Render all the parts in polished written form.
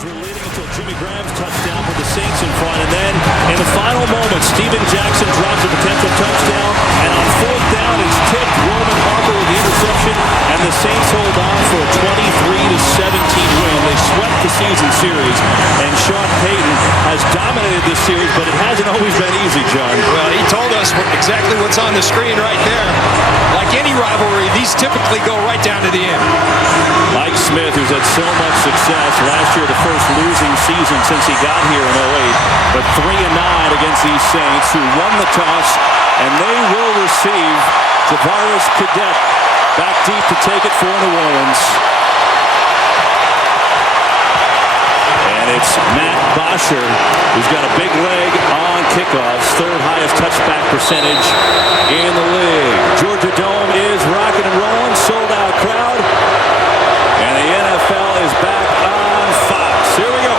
Falcons were leading until Jimmy Graham's touchdown with the Saints in front. And then in the final moment, Steven Jackson drops a potential touchdown. And on fourth down, it's tipped. Roman Harper with the interception. And the Saints hold on for a 23-17 win. They swept the season series. And Sean Payton has dominated this series, but it hasn't always been easy, John. Well, he told us exactly what's on the screen right there. Like any rivalry, these typically go right down to the end. Mike Smith, who's had so much success last year, the first losing season since he got here in 08, but 3-9 against these Saints, who won the toss, and they will receive Tavares Cadet back deep to take it for New Orleans. And it's Matt Bosher, who's got a big leg on kickoffs, third highest touchback percentage in the league. Georgia Dome is rocking and rolling, sold out crowd. And the NFL is back on Fox. Here we go.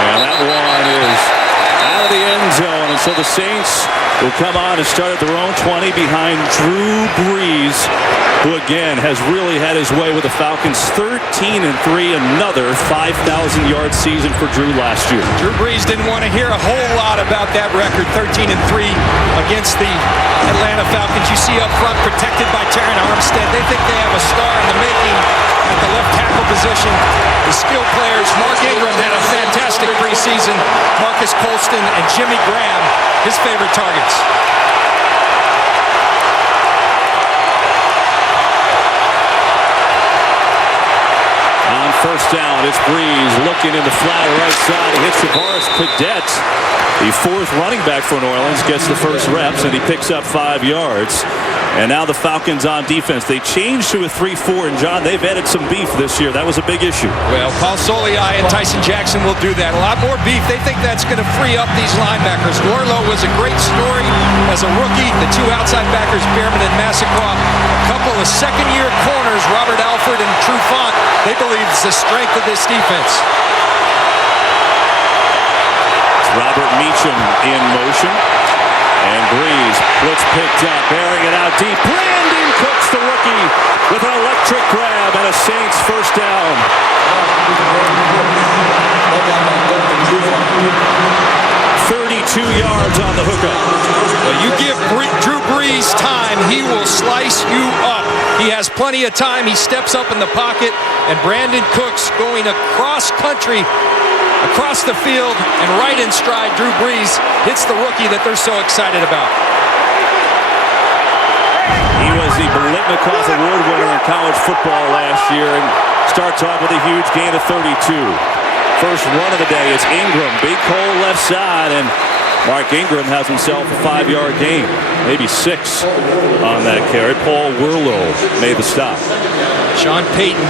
And that one is out of the end zone. And so the Saints will come on and start at their own 20 behind Drew Brees, who again has really had his way with the Falcons. 13-3, another 5,000-yard season for Drew last year. Drew Brees didn't want to hear a whole lot about that record, 13-3 against the Atlanta Falcons. You see up front, protected by Terran Armstead. They think they have a star in the making at the left tackle position. The skill players, Mark Ingram had a fantastic preseason. Marcus Colston and Jimmy Graham, his favorite targets. On first down, it's Brees looking in the flat right side. He hits Tavares Cadet, the fourth running back for New Orleans, gets the first reps, and he picks up 5 yards. And now the Falcons on defense. They changed to a 3-4, and John, they've added some beef this year. That was a big issue. Well, Paul Soliai and Tyson Jackson will do that. A lot more beef. They think that's going to free up these linebackers. Warlow was a great story as a rookie. The two outside backers, Behrman and Massacroft. A couple of second-year corners, Robert Alford and Trufant. They believe it's the strength of this defense. It's Robert Meacham in motion. And Brees, blitz picked up, bearing it out deep. Brandin Cooks, the rookie, with an electric grab and a Saints first down. 32 yards on the hookup. Well, you give Drew Brees time, he will slice you up. He has plenty of time. He steps up in the pocket, and Brandin Cooks going across country, across the field, and right in stride. Drew Brees hits the rookie that they're so excited about. He was the Biletnikoff Award winner in college football last year and starts off with a huge gain of 32. First run of the day is Ingram. Big hole left side, and Mark Ingram has himself a 5-yard gain, maybe 6 on that carry. Paul Warlow made the stop. Sean Payton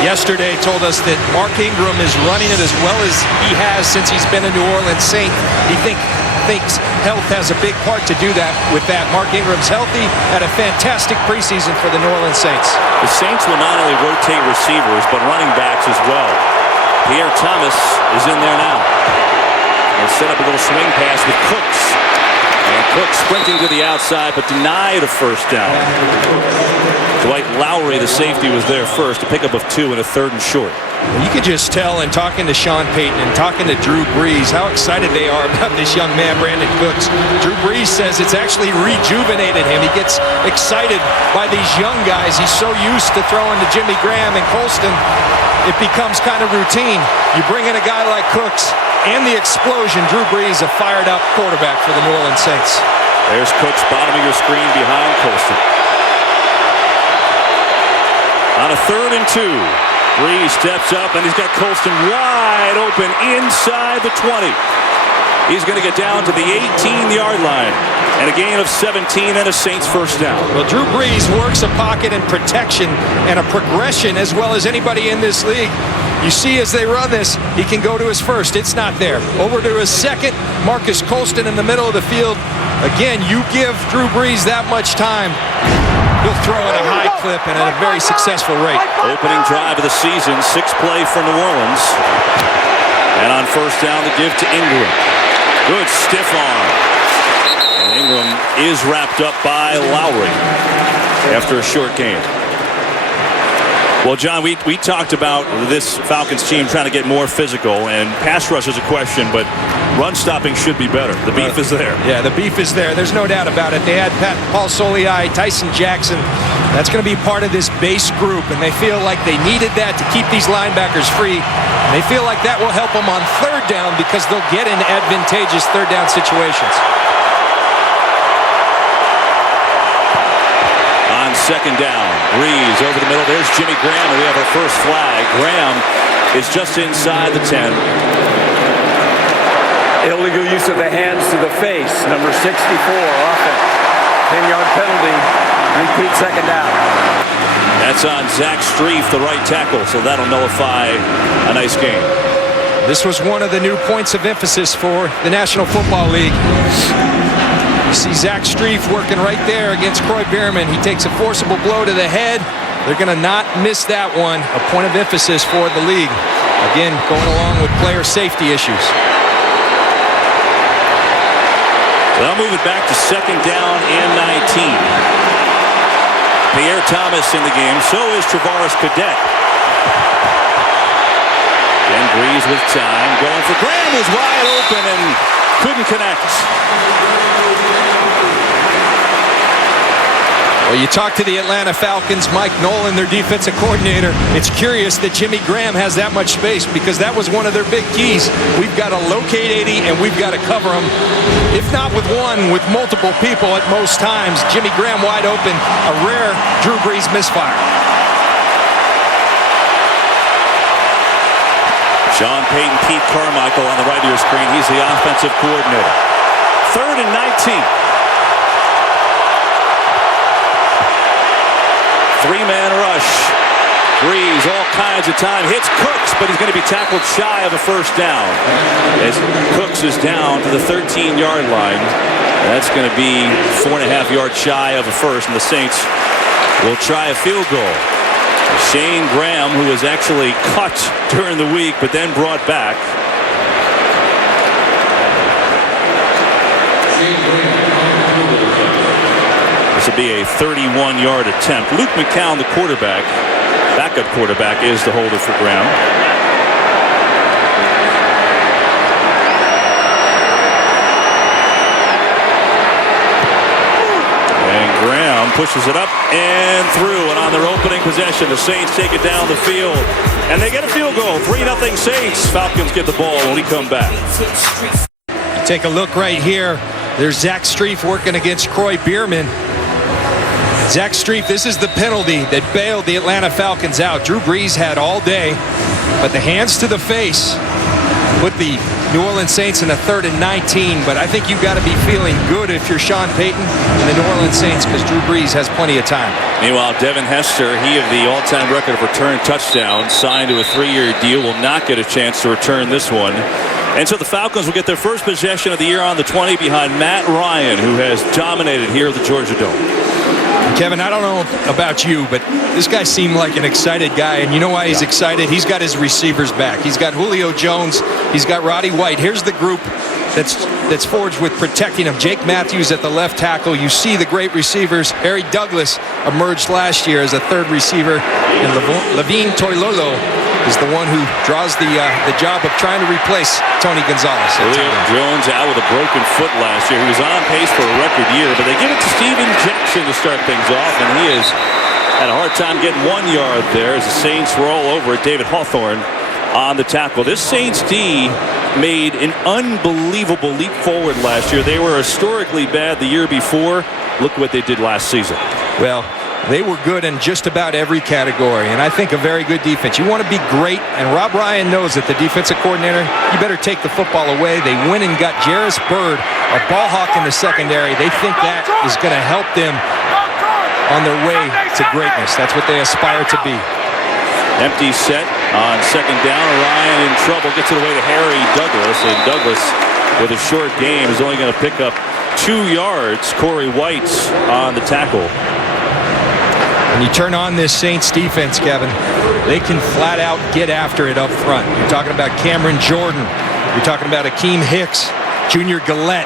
yesterday told us that Mark Ingram is running it as well as he has since he's been a New Orleans Saint. He thinks health has a big part to do that with that. Mark Ingram's healthy, had a fantastic preseason for the New Orleans Saints. The Saints will not only rotate receivers, but running backs as well. Pierre Thomas is in there now. They'll set up a little swing pass with Cooks. And Cooks sprinting to the outside, but denied a first down. Dwight Lowry, the safety, was there first, a pickup of 2 and a 3rd and short. You could just tell in talking to Sean Payton and talking to Drew Brees how excited they are about this young man, Brandin Cooks. Drew Brees says it's actually rejuvenated him. He gets excited by these young guys. He's so used to throwing to Jimmy Graham and Colston, it becomes kind of routine. You bring in a guy like Cooks and the explosion. Drew Brees, a fired-up quarterback for the New Orleans Saints. There's Cooks, bottom of your screen behind Colston. On a 3rd and 2, Brees steps up, and he's got Colston wide open inside the 20. He's going to get down to the 18-yard line, and a gain of 17 and a Saints first down. Well, Drew Brees works a pocket and protection and a progression as well as anybody in this league. You see as they run this, he can go to his first. It's not there. Over to his second, Marcus Colston in the middle of the field. Again, you give Drew Brees that much time, he'll throw at a high clip and at a very successful rate. Opening drive of the season, 6 play for New Orleans. And on first down, the give to Ingram. Good stiff arm. And Ingram is wrapped up by Lowry after a short gain. Well, John, we talked about this Falcons team trying to get more physical, and pass rush is a question, but run stopping should be better. The beef is there. Yeah, the beef is there. There's no doubt about it. They had Paul Soliai, Tyson Jackson. That's going to be part of this base group, and they feel like they needed that to keep these linebackers free. And they feel like that will help them on third down because they'll get in advantageous third down situations. On second down, Breeze over the middle. There's Jimmy Graham, and we have our first flag. Graham is just inside the 10. Illegal use of the hands to the face. Number 64, offense. 10-yard penalty. Repeat second down. That's on Zach Strief, the right tackle, so that'll nullify a nice game. This was one of the new points of emphasis for the National Football League. You see Zach Strief working right there against Croy Bierman. He takes a forcible blow to the head. They're going to not miss that one. A point of emphasis for the league. Again, going along with player safety issues. They'll move it back to second down and 19. Pierre Thomas in the game. So is Travaris Cadet. And Breeze with time. Going for Graham, who's wide open and couldn't connect. Well, you talk to the Atlanta Falcons, Mike Nolan, their defensive coordinator. It's curious that Jimmy Graham has that much space because that was one of their big keys. We've got to locate 80 and we've got to cover them. If not with one, with multiple people at most times. Jimmy Graham wide open, a rare Drew Brees misfire. Sean Payton, Pete Carmichael on the right of your screen. He's the offensive coordinator. Third and 19. Three-man rush. Breeze all kinds of time. Hits Cooks, but he's going to be tackled shy of a first down. As Cooks is down to the 13-yard line. That's going to be 4.5 yards shy of a first, and the Saints will try a field goal. Shane Graham, who was actually cut during the week, but then brought back. This will be a 31-yard attempt. Luke McCown, the quarterback, backup quarterback, is the holder for Graham. And Graham pushes it up and through. And on their opening possession, the Saints take it down the field. And they get a field goal. 3-0 Saints. Falcons get the ball when we come back. Take a look right here. There's Zach Strief working against Croy Bierman. Zach Strief, this is the penalty that bailed the Atlanta Falcons out. Drew Brees had all day, but the hands to the face put the New Orleans Saints in a 3rd and 19. But I think you've got to be feeling good if you're Sean Payton and the New Orleans Saints because Drew Brees has plenty of time. Meanwhile, Devin Hester, he of the all-time record of return touchdowns, signed to a 3-year deal, will not get a chance to return this one. And so the Falcons will get their first possession of the year on the 20 behind Matt Ryan, who has dominated here at the Georgia Dome. Kevin, I don't know about you, but this guy seemed like an excited guy. And you know why he's excited? He's got his receivers back. He's got Julio Jones. He's got Roddy White. Here's the group that's forged with protecting him. Jake Matthews at the left tackle. You see the great receivers. Harry Douglas emerged last year as a third receiver. And Levine Toilolo is the one who draws the job of trying to replace Tony Gonzalez. Julio Jones out with a broken foot last year. He was on pace for a record year, but they give it to Steven Jackson to start things off, and he has had a hard time getting 1 yard there as the Saints roll over at David Hawthorne on the tackle. This Saints D made an unbelievable leap forward last year. They were historically bad the year before. Look what they did last season. Well, they were good in just about every category, and I think a very good defense. You want to be great, and Rob Ryan knows that the defensive coordinator, you better take the football away. They went and got Jarris Byrd, a ball hawk in the secondary. They think that is going to help them on their way to greatness. That's what they aspire to be. Empty set on second down. Ryan in trouble. Gets it away to Harry Douglas, and Douglas with a short game is only going to pick up 2 yards. Corey White's on the tackle. When you turn on this Saints defense, Kevin, they can flat out get after it up front. You're talking about Cameron Jordan. You're talking about Akeem Hicks, Junior Gillette.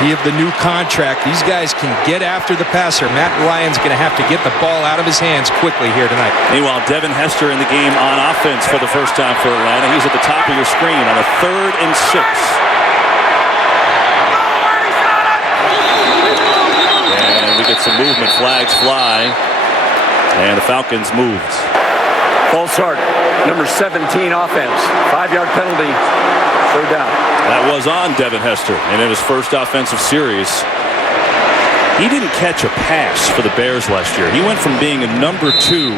He of the new contract. These guys can get after the passer. Matt Ryan's going to have to get the ball out of his hands quickly here tonight. Meanwhile, Devin Hester in the game on offense for the first time for Atlanta. He's at the top of your screen on a 3rd and 6. And we get some movement. Flags fly. And the Falcons moved. False start, number 17 offense. 5-yard penalty. 3rd down. That was on Devin Hester, and in his first offensive series, he didn't catch a pass for the Bears last year. He went from being a number 2,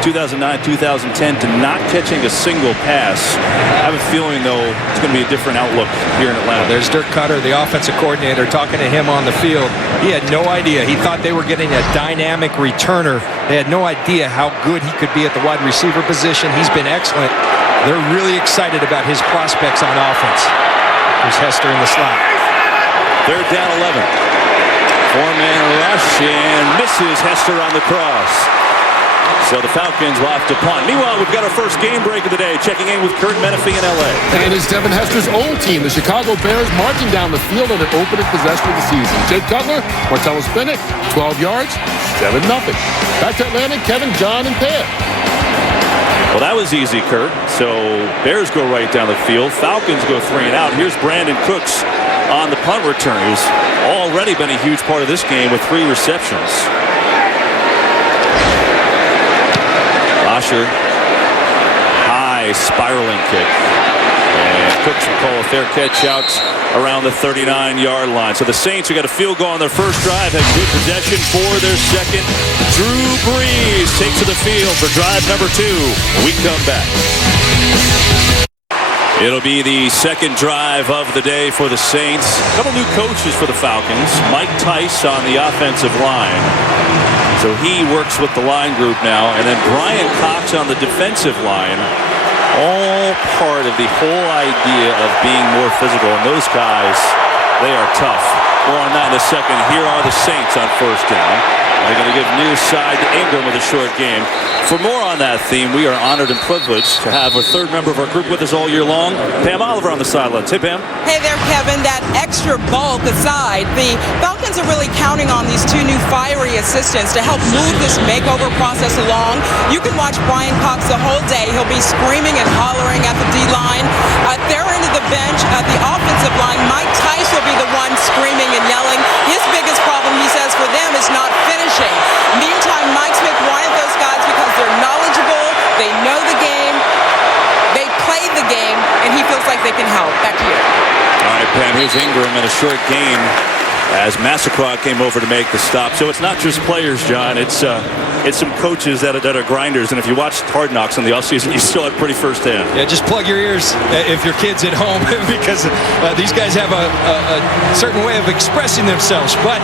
2009-2010, to not catching a single pass. I have a feeling, though, it's going to be a different outlook here in Atlanta. There's Dirk Cutter, the offensive coordinator, talking to him on the field. He had no idea. He thought they were getting a dynamic returner. They had no idea how good he could be at the wide receiver position. He's been excellent. They're really excited about his prospects on offense. There's Hester in the slot. 3rd down, 11. 4-man rush, and misses Hester on the cross. So the Falcons will have to punt. Meanwhile, we've got our first game break of the day. Checking in with Kurt Menefee in L.A. And it's Devin Hester's old team, the Chicago Bears, marching down the field in an opening possession of the season. Jake Cutler, Martellus Bennett, 12 yards, 7-0. Back to Atlanta, Kevin, John, and Ted. Well, that was easy, Kurt. So Bears go right down the field. Falcons go 3 and out. Here's Brandin Cooks on the punt return, who's already been a huge part of this game with 3 receptions. Asher, high spiraling kick. And Cooks will call a fair catch out around the 39-yard line. So the Saints, who got a field goal on their first drive, have good possession for their second. Drew Brees takes to the field for drive number 2. We come back. It'll be the second drive of the day for the Saints. A couple new coaches for the Falcons. Mike Tice on the offensive line. So he works with the line group now. And then Brian Cox on the defensive line. All part of the whole idea of being more physical. And those guys, they are tough. More on that in a second. Here are the Saints on first down. They're going to give near side to Ingram with a short game. For more on that theme, we are honored and privileged to have a third member of our group with us all year long, Pam Oliver on the sidelines. Hey, Pam. Hey there, Kevin. That extra bulk aside, the Falcons are really counting on these 2 new fiery assistants to help move this makeover process along. You can watch Brian Cox the whole day. He'll be screaming and hollering at the D-line. At their end of the bench, at the offensive line, Mike Tice will be the one screaming and yelling. His biggest problem, he says, for them is not finishing. Meantime, Mike Smith wanted those guys because they're knowledgeable, they know the game, they play the game, and he feels like they can help. Back to you. All right, Pam, here's Ingram in a short game as Massacroix came over to make the stop. So it's not just players, John. It's some coaches that are grinders. And if you watched Hard Knocks in the offseason, you still have pretty firsthand. Yeah, just plug your ears if your kid's at home because these guys have a certain way of expressing themselves. But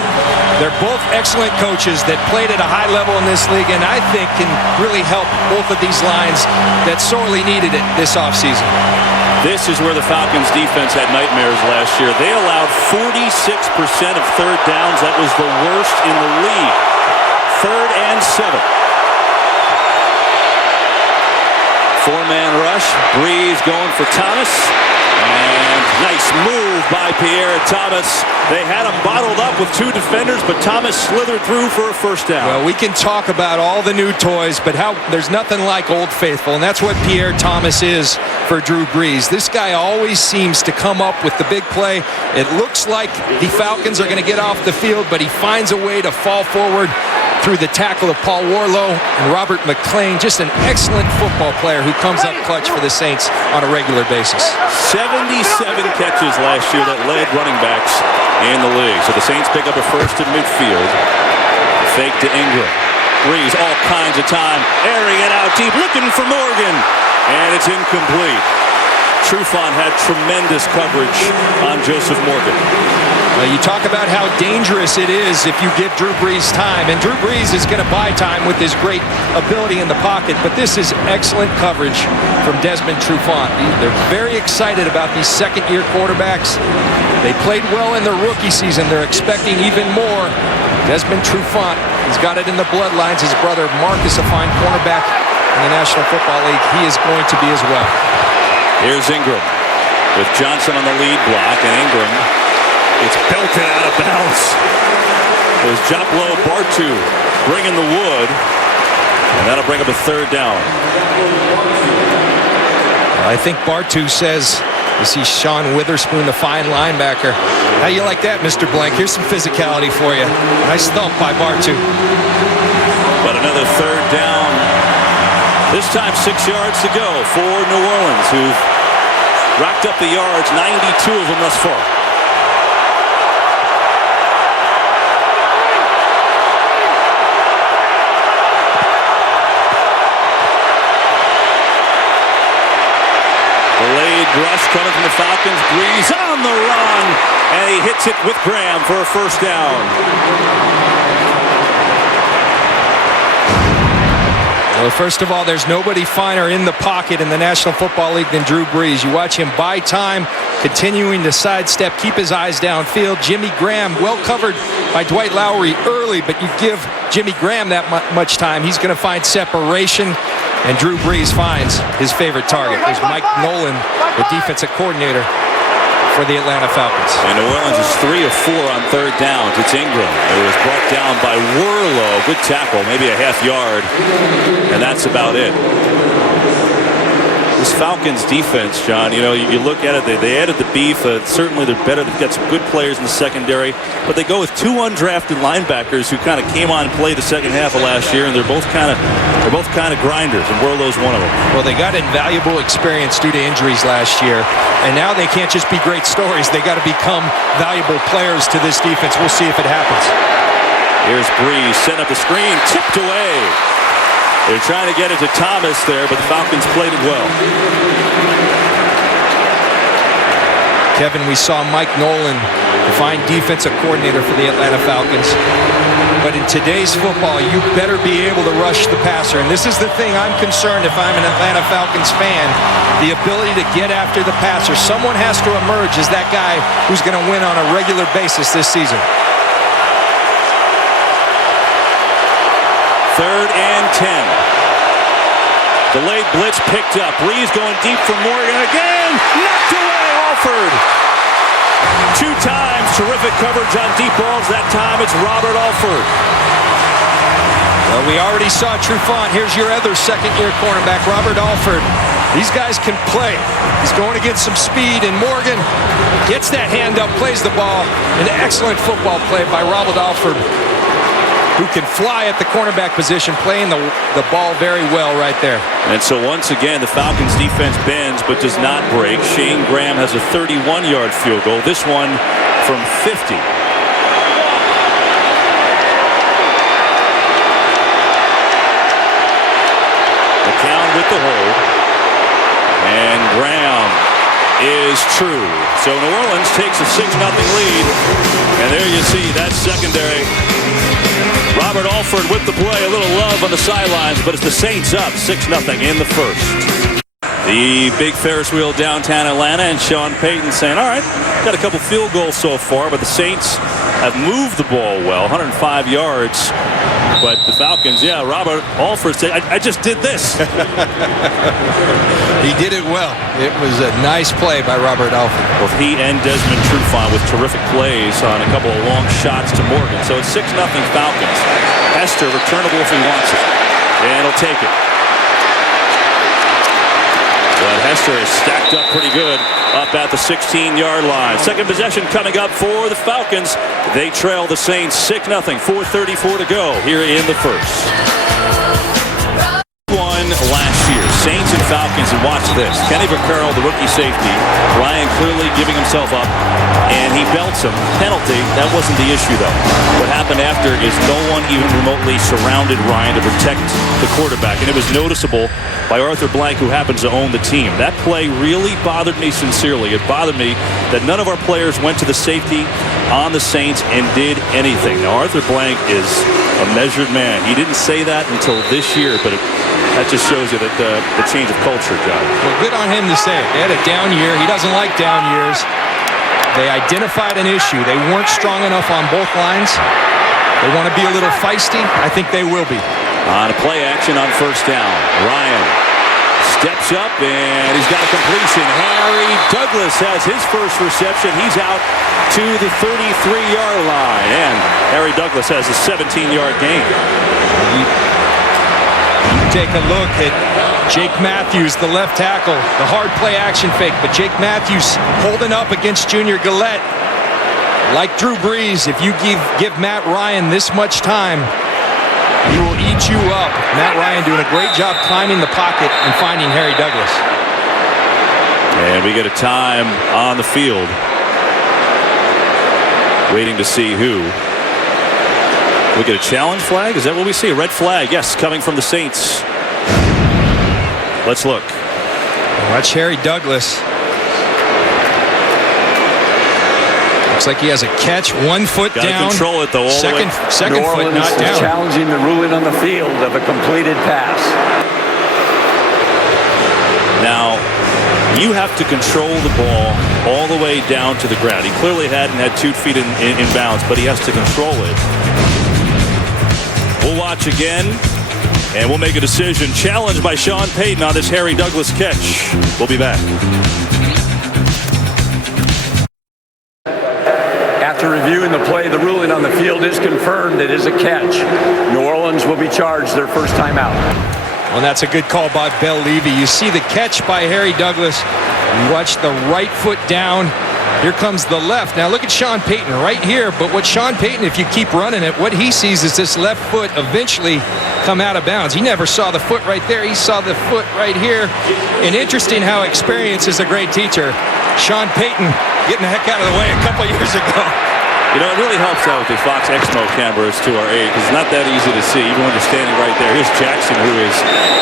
they're both excellent coaches that played at a high level in this league and I think can really help both of these lines that sorely needed it this offseason. This is where the Falcons defense had nightmares last year. They allowed 46% of third downs. That was the worst in the league. 3rd and 7. 4-man rush. Brees going for Thomas. And nice move by Pierre Thomas. They had him bottled up with 2 defenders, but Thomas slithered through for a first down. Well, we can talk about all the new toys, but there's nothing like Old Faithful, and that's what Pierre Thomas is for Drew Brees. This guy always seems to come up with the big play. It looks like the Falcons are going to get off the field, but he finds a way to fall forward through the tackle of Paul Warlow and Robert McClain. Just an excellent football player who comes up clutch for the Saints on a regular basis. 77 catches last year that led running backs in the league. So the Saints pick up a first at midfield. Fake to Ingram. Brees all kinds of time. Airing it out deep, looking for Morgan. And it's incomplete. Trufant had tremendous coverage on Joseph Morgan. You talk about how dangerous it is if you give Drew Brees time, and Drew Brees is going to buy time with his great ability in the pocket, but this is excellent coverage from Desmond Trufant. They're very excited about these second-year quarterbacks. They played well in their rookie season. They're expecting even more. Desmond Trufant, he's got it in the bloodlines. His brother Mark is a fine cornerback in the National Football League. He is going to be as well. Here's Ingram with Johnson on the lead block, and Ingram It's belted out of bounds. There's Joplo Bartu bringing the wood, and that'll bring up a third down. I think Bartu says, you see Sean Witherspoon, the fine linebacker. How you like that, Mr. Blank? Here's some physicality for you. Nice thump by Bartu. But another third down. This time 6 yards to go for New Orleans, who've racked up the yards, 92 of them thus far. Delayed rush coming from the Falcons. Breeze on the run, and he hits it with Graham for a first down. Well, first of all, there's nobody finer in the pocket in the National Football League than Drew Brees. You watch him buy time, continuing to sidestep, keep his eyes downfield. Jimmy Graham, well covered by Dwight Lowery early, but you give Jimmy Graham that much time, he's going to find separation. And Drew Brees finds his favorite target. There's Mike Nolan, the defensive coordinator for the Atlanta Falcons. And New Orleans is 3 of 4 on third downs. It's Ingram. It was brought down by Worlow. Good tackle, maybe a half yard. And that's about it. This Falcons defense, John, you know, you look at it, they added the beef. Certainly they're better. They've got some good players in the secondary. But they go with 2 undrafted linebackers who kind of came on and played the second half of last year. And they're both kind of grinders. And Worlow's one of them. Well, they got invaluable experience due to injuries last year. And now they can't just be great stories. They got to become valuable players to this defense. We'll see if it happens. Here's Brees, set up the screen, tipped away. They're trying to get it to Thomas there, but the Falcons played it well. Kevin, we saw Mike Nolan, the fine defensive coordinator for the Atlanta Falcons. But in today's football, you better be able to rush the passer. And this is the thing I'm concerned if I'm an Atlanta Falcons fan, the ability to get after the passer. Someone has to emerge as that guy who's going to win on a regular basis this season. 3rd and 10. Delayed blitz picked up. Brees going deep for Morgan again. Knocked away Alford. 2 times terrific coverage on deep balls. That time it's Robert Alford. Well, we already saw Trufant. Here's your other second-year cornerback, Robert Alford. These guys can play. He's going against some speed, and Morgan gets that hand up, plays the ball. An excellent football play by Robert Alford, who can fly at the cornerback position, playing the ball very well right there. And so once again, the Falcons defense bends but does not break. Shane Graham has a 31-yard field goal. This one from 50. McCown with the hold. And Graham is true. So New Orleans takes a 6-0 lead. And there you see that secondary. Robert Alford with the play, a little love on the sidelines, but it's the Saints up 6-0 in the first. The big Ferris wheel downtown Atlanta, and Sean Payton saying, all right, got a couple field goals so far, but the Saints have moved the ball well, 105 yards. But the Falcons, yeah, Robert Alford said, I just did this. He did it well. It was a nice play by Robert Alford. Both he and Desmond Trufant with terrific plays on a couple of long shots to Morgan. So it's 6-0 Falcons. Hester returnable if he wants it. And he'll take it. But Hester is stacked up pretty good up at the 16-yard line. Second possession coming up for the Falcons. They trail the Saints 6-0. 4:34 to go here in the first. Last year, Saints and Falcons, and watch this. Kenny Vaccaro, the rookie safety. Ryan clearly giving himself up, and he belts him. Penalty, that wasn't the issue, though. What happened after is no one even remotely surrounded Ryan to protect the quarterback, and it was noticeable by Arthur Blank, who happens to own the team. That play really bothered me sincerely. It bothered me that none of our players went to the safety on the Saints and did anything. Now, Arthur Blank is a measured man. He didn't say that until this year, but that just shows you that the change of culture, John. Well, good on him to say it. They had a down year. He doesn't like down years. They identified an issue. They weren't strong enough on both lines. They want to be a little feisty. I think they will be. On a play action on first down. Ryan Steps up, and he's got a completion. Harry Douglas has his first reception. He's out to the 33-yard line, and Harry Douglas has a 17-yard gain. You take a look at Jake Matthews, the left tackle, the hard play action fake, but Jake Matthews holding up against Junior Gillette. Like Drew Brees, if you give Matt Ryan this much time, he will eat you up. Matt Ryan doing a great job climbing the pocket and finding Harry Douglas. And we get a time on the field. Waiting to see who. We get a challenge flag? Is that what we see? A red flag, yes, coming from the Saints. Let's look. Watch Harry Douglas. Looks like he has a catch, 1 foot Gotta down. Control it though. Second foot not down. Challenging the ruling on the field of a completed pass. Now, you have to control the ball all the way down to the ground. He clearly hadn't had 2 feet in bounds, but he has to control it. We'll watch again, and we'll make a decision. Challenged by Sean Payton on this Harry Douglas catch. We'll be back. After reviewing the play, the ruling on the field is confirmed. It is a catch. New Orleans will be charged their first time out. Well, that's a good call by Bell Levy. You see the catch by Harry Douglas. You watch the right foot down. Here comes the left. Now look at Sean Payton right here. But what Sean Payton, if you keep running it, what he sees is this left foot eventually come out of bounds. He never saw the foot right there. He saw the foot right here. And interesting how experience is a great teacher. Sean Payton getting the heck out of the way a couple years ago. You know, it really helps out with the Fox Exmo cameras to our aid, because it's not that easy to see, even when you're standing right there. Here's Jackson, who is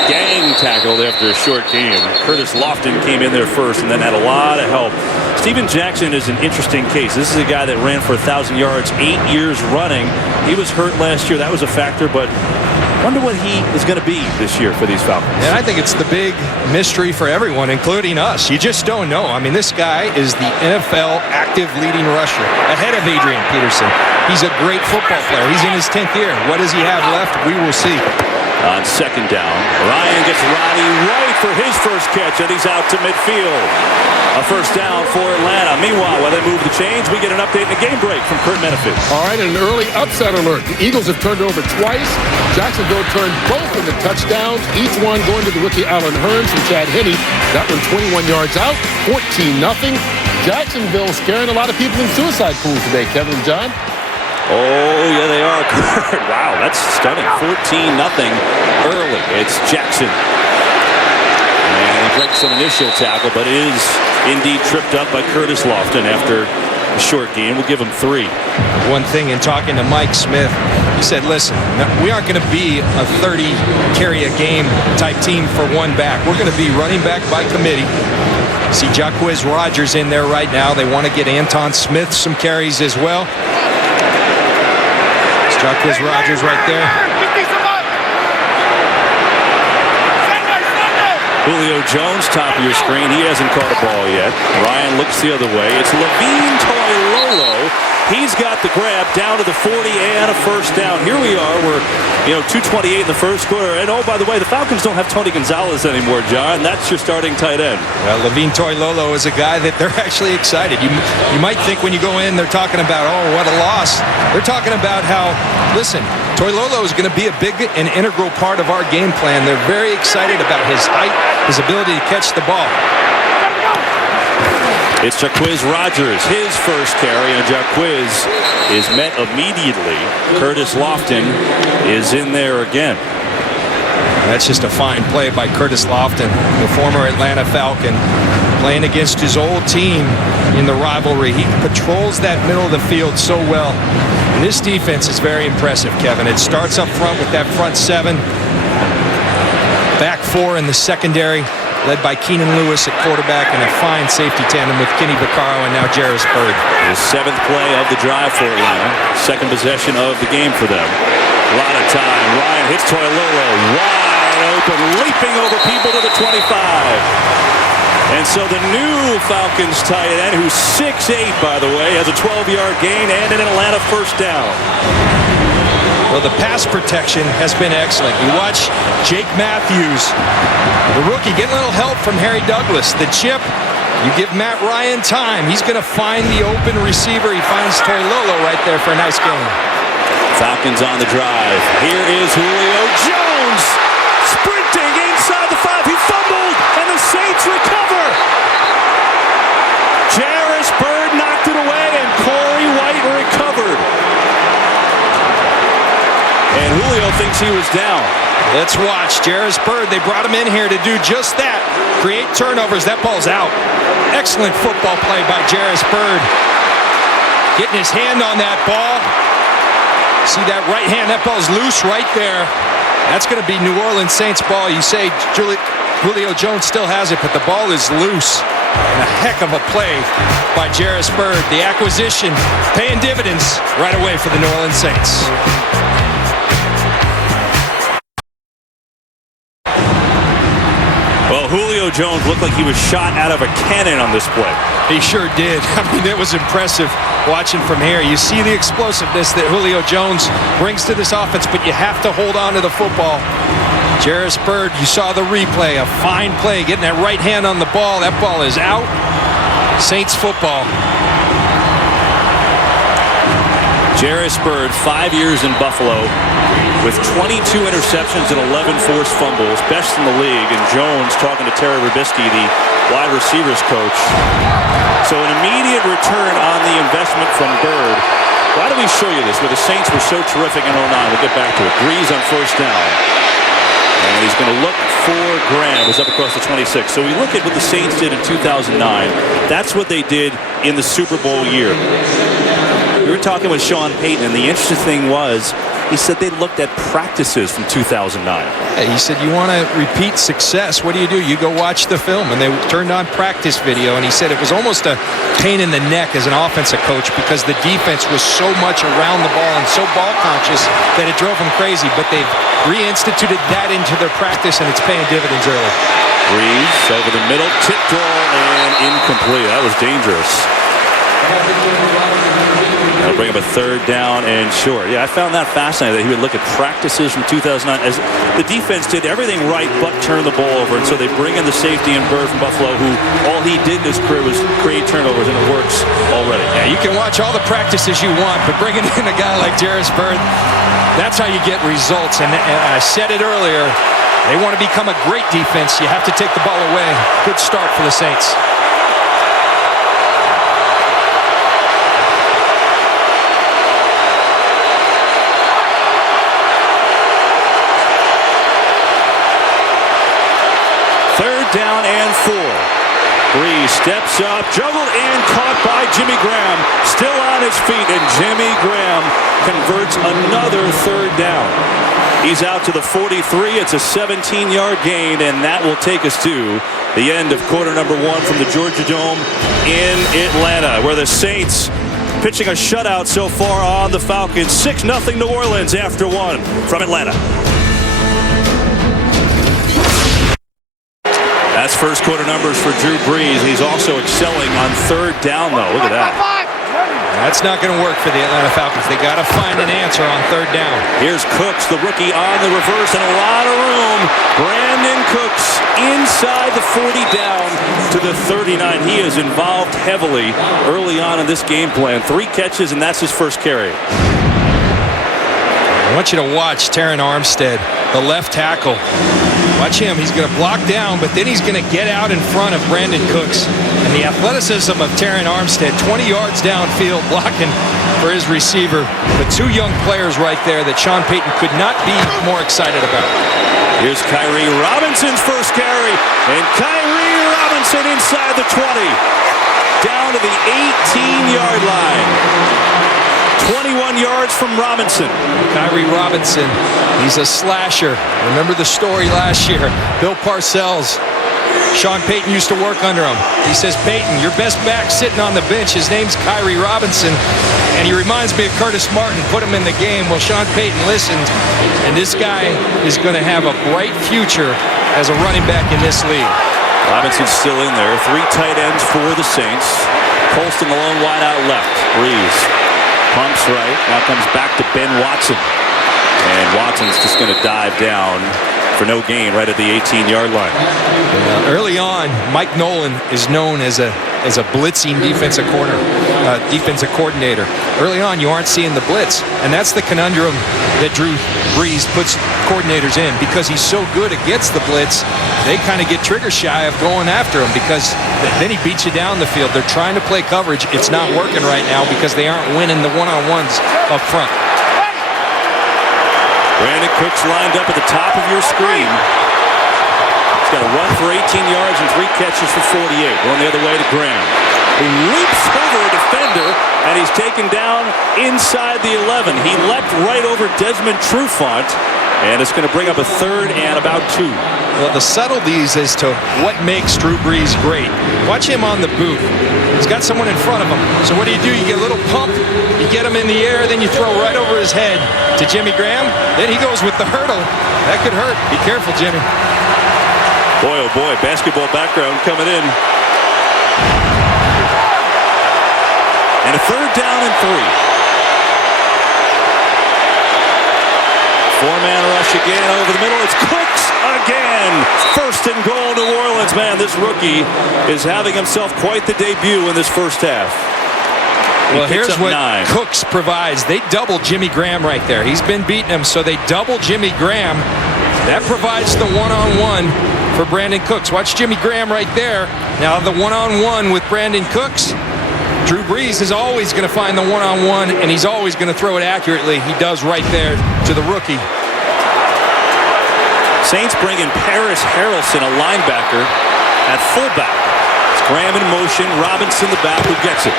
gang tackled after a short game. Curtis Lofton came in there first and then had a lot of help. Steven Jackson is an interesting case. This is a guy that ran for 1,000 yards 8 years running. He was hurt last year. That was a factor, but wonder what he is going to be this year for these Falcons. And I think it's the big mystery for everyone, including us. You just don't know. I mean, this guy is the NFL active leading rusher, ahead of Adrian Peterson. He's a great football player. He's in his 10th year. What does he have left? We will see. On second down, Ryan gets Roddy White for his first catch, and he's out to midfield. A first down for Atlanta. Meanwhile, while they move the chains, we get an update in the game break from Kurt Menefee. All right, an early upset alert. The Eagles have turned over twice. Jacksonville turned both into touchdowns, each one going to the rookie Allen Hurns from Chad Henne. That one 21 yards out, 14-0. Jacksonville scaring a lot of people in suicide pools today, Kevin and John. Oh, yeah, they are. Wow, that's stunning. 14-0 early. It's Jackson. And he breaks an initial tackle, but is indeed tripped up by Curtis Lofton after a short game. We'll give him 3. One thing in talking to Mike Smith, he said, listen, we aren't going to be a 30 carry a game type team for one back. We're going to be running back by committee. See Jacquizz Rodgers in there right now. They want to get Anton Smith some carries as well. Jacquizz Rodgers right there. Julio Jones, top of your screen. He hasn't caught a ball yet. Ryan looks the other way. It's Levine Toilolo. He's got the grab down to the 40 and a first down. Here we are. We're, 2:28 in the first quarter. And, oh, by the way, the Falcons don't have Tony Gonzalez anymore, John. That's your starting tight end. Well, Levine Toilolo is a guy that they're actually excited. You might think when you go in, they're talking about, oh, what a loss. They're talking about how, listen, Toilolo is going to be a big and integral part of our game plan. They're very excited about his height, his ability to catch the ball. It's Jacquizz Rodgers, his first carry, and Jacquizz is met immediately. Curtis Lofton is in there again. That's just a fine play by Curtis Lofton, the former Atlanta Falcon, playing against his old team in the rivalry. He patrols that middle of the field so well. And this defense is very impressive, Kevin. It starts up front with that front 7, back 4 in the secondary, led by Keenan Lewis at quarterback, and a fine safety tandem with Kenny Vaccaro and now Jarvis Byrd. The 7th play of the drive for Atlanta. Second possession of the game for them. A lot of time. Ryan hits Toilolo wide open, leaping over people to the 25. And so the new Falcons tight end, who's 6'8", by the way, has a 12-yard gain and an Atlanta first down. Well, the pass protection has been excellent. You watch Jake Matthews, the rookie, get a little help from Harry Douglas. The chip, you give Matt Ryan time. He's going to find the open receiver. He finds Toilolo right there for a nice game. Falcons on the drive. Here is Julio Jones sprinting inside the 5. He fumbled, and the Saints recover. Jairus Byrd knocked it away, and Corey White recovered. And Julio thinks he was down. Let's watch Jairus Byrd. They brought him in here to do just that. Create turnovers. That ball's out. Excellent football play by Jairus Byrd. Getting his hand on that ball. See that right hand? That ball's loose right there. That's going to be New Orleans Saints ball. You say Julio Jones still has it, but the ball is loose. And a heck of a play by Jairus Byrd. The acquisition paying dividends right away for the New Orleans Saints. Well, Julio Jones looked like he was shot out of a cannon on this play. He sure did. I mean, it was impressive watching from here. You see the explosiveness that Julio Jones brings to this offense, but you have to hold on to the football. Jairus Byrd, you saw the replay, a fine play, getting that right hand on the ball. That ball is out. Saints football. Jairus Byrd, 5 years in Buffalo, with 22 interceptions and 11 forced fumbles, best in the league. And Jones talking to Terry Robisky, the wide receivers coach. So an immediate return on the investment from Byrd. Why do we show you this? Where the Saints were so terrific in 09. We'll get back to it. Breeze on first down. And he's going to look for Graham, who's up across the 26. So we look at what the Saints did in 2009. That's what they did in the Super Bowl year. We were talking with Sean Payton, and the interesting thing was, he said they looked at practices from 2009. Yeah, he said, you want to repeat success, what do? You go watch the film. And they turned on practice video, and he said it was almost a pain in the neck as an offensive coach because the defense was so much around the ball and so ball conscious that it drove him crazy. But they've reinstituted that into their practice, and it's paying dividends early. Breeze over the middle, tip ball, and incomplete. That was dangerous. That'll bring up a third down and short. Yeah, I found that fascinating that he would look at practices from 2009 as the defense did everything right but turn the ball over. And so they bring in the safety and Byrd from Buffalo, who all he did in his career was create turnovers, and it works already. Yeah, you can watch all the practices you want, but bringing in a guy like Jairus Byrd, that's how you get results. And I said it earlier, they want to become a great defense. You have to take the ball away. Good start for the Saints. Down and 4. Breeze steps up, juggled and caught by Jimmy Graham. Still on his feet, and Jimmy Graham converts another third down. He's out to the 43. It's a 17-yard gain, and that will take us to the end of quarter number 1 from the Georgia Dome in Atlanta, where the Saints pitching a shutout so far on the Falcons. 6-0 New Orleans after 1 from Atlanta. That's first quarter numbers for Drew Brees. He's also excelling on third down, though. Look at that. That's not going to work for the Atlanta Falcons. They got to find an answer on third down. Here's Cooks, the rookie, on the reverse, and a lot of room. Brandin Cooks inside the 40 down to the 39. He is involved heavily early on in this game plan. 3 catches, and that's his first carry. I want you to watch Terron Armstead, the left tackle. Watch him. He's going to block down, but then he's going to get out in front of Brandin Cooks. And the athleticism of Terron Armstead, 20 yards downfield, blocking for his receiver. But 2 young players right there that Sean Payton could not be more excited about. Here's Kyrie Robinson's first carry. And Kyrie Robinson inside the 20. Down to the 18-yard line. 21 yards from Robinson. Kyrie Robinson, he's a slasher. Remember the story last year. Bill Parcells, Sean Payton used to work under him. He says, Payton, your best back sitting on the bench, his name's Kyrie Robinson, and he reminds me of Curtis Martin. Put him in the game. Well, Sean Payton listened, and this guy is going to have a bright future as a running back in this league. Robinson's still in there. 3 tight ends for the Saints. Colston alone wide out left. Breeze pumps right. Now comes back to Ben Watson. And Watson's just going to dive down for no gain right at the 18-yard line. Early on, Mike Nolan is known as a blitzing defensive coordinator. Early on, you aren't seeing the blitz, and that's the conundrum that Drew Brees puts coordinators in, because he's so good against the blitz. They kind of get trigger shy of going after him, because then he beats you down the field. They're trying to play coverage. It's not working right now because they aren't winning the one-on-ones up front. Brandin Cooks lined up at the top of your screen. He's got a run for 18 yards and 3 catches for 48. Going the other way to Graham, who leaps over a defender, and he's taken down inside the 11. He leapt right over Desmond Trufant, and it's going to bring up a 3rd and about 2. Well, the subtleties as to what makes Drew Brees great. Watch him on the boot. He's got someone in front of him. So what do? You get a little pump, you get him in the air, then you throw right over his head to Jimmy Graham. Then he goes with the hurdle. That could hurt. Be careful, Jimmy. Boy, oh boy, basketball background coming in. And a 3rd down and 3. 4-man rush again over the middle. It's Cooks again. 1st and goal, New Orleans. Man, this rookie is having himself quite the debut in this first half. Well, here's what Cooks provides. They double Jimmy Graham right there. He's been beating him, so they double Jimmy Graham. That provides the one-on-one for Brandin Cooks. Watch Jimmy Graham right there. Now the one-on-one with Brandin Cooks. Drew Brees is always going to find the one-on-one, and he's always going to throw it accurately. He does right there to the rookie. Saints bring in Paris Harrelson, a linebacker, at fullback. It's Graham in motion. Robinson the back who gets it.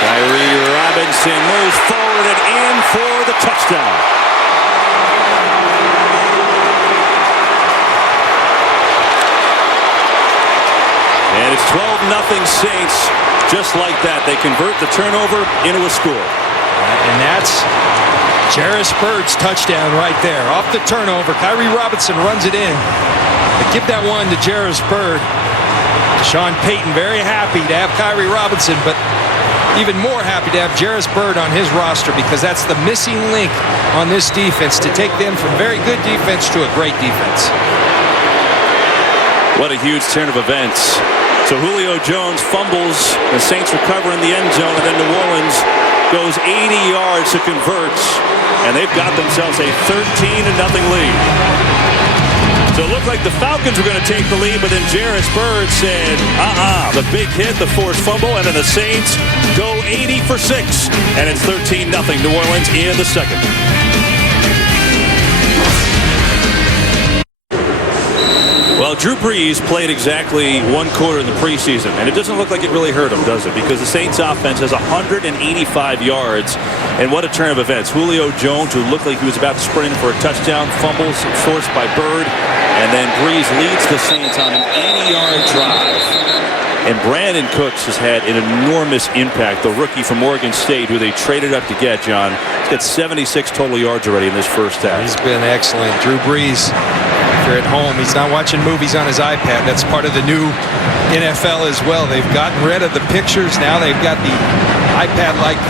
Kyrie Robinson moves forward and in for the touchdown. And it's 12-0 Saints. Just like that, they convert the turnover into a score. And that's Jarris Bird's touchdown right there. Off the turnover, Kyrie Robinson runs it in. They give that one to Jarris Bird. Sean Payton very happy to have Kyrie Robinson, but even more happy to have Jarris Bird on his roster, because that's the missing link on this defense to take them from very good defense to a great defense. What a huge turn of events. So Julio Jones fumbles, the Saints recover in the end zone, and then New Orleans goes 80 yards to convert, and they've got themselves a 13-0 lead. So it looked like the Falcons were going to take the lead, but then Jarris Bird said, the big hit, the forced fumble, and then the Saints go 80 for 6, and it's 13-0 New Orleans in the second. Well, Drew Brees played exactly 1 quarter in the preseason, and it doesn't look like it really hurt him, does it? Because the Saints offense has 185 yards, and what a turn of events. Julio Jones, who looked like he was about to sprint in for a touchdown, fumbles forced by Bird, and then Brees leads the Saints on an 80-yard drive. And Brandin Cooks has had an enormous impact, the rookie from Oregon State, who they traded up to get, John. He's got 76 total yards already in this first half. He's been excellent. Drew Brees, if you're at home, he's not watching movies on his iPad. That's part of the new NFL as well. They've gotten rid of the pictures. Now they've got the iPad-like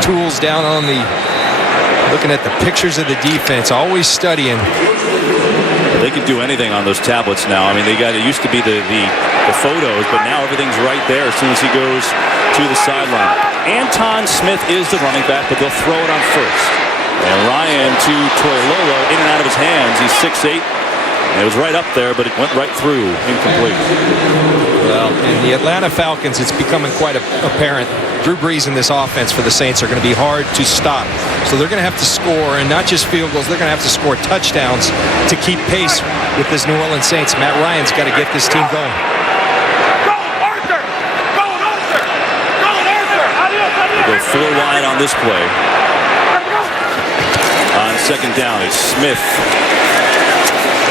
tools down on the, looking at the pictures of the defense, always studying. They can do anything on those tablets now. I mean, it used to be the photos, but now everything's right there as soon as he goes to the sideline. Anton Smith is the running back, but they'll throw it on first. And Ryan to Toilolo, in and out of his hands. He's 6'8". And it was right up there, but it went right through, incomplete. Well, in the Atlanta Falcons, it's becoming quite apparent. Drew Brees in this offense for the Saints are going to be hard to stop. So they're going to have to score, and not just field goals, they're going to have to score touchdowns to keep pace with this New Orleans Saints. Matt Ryan's got to get this team going. They go 4 wide on this play. On second down, it's Smith.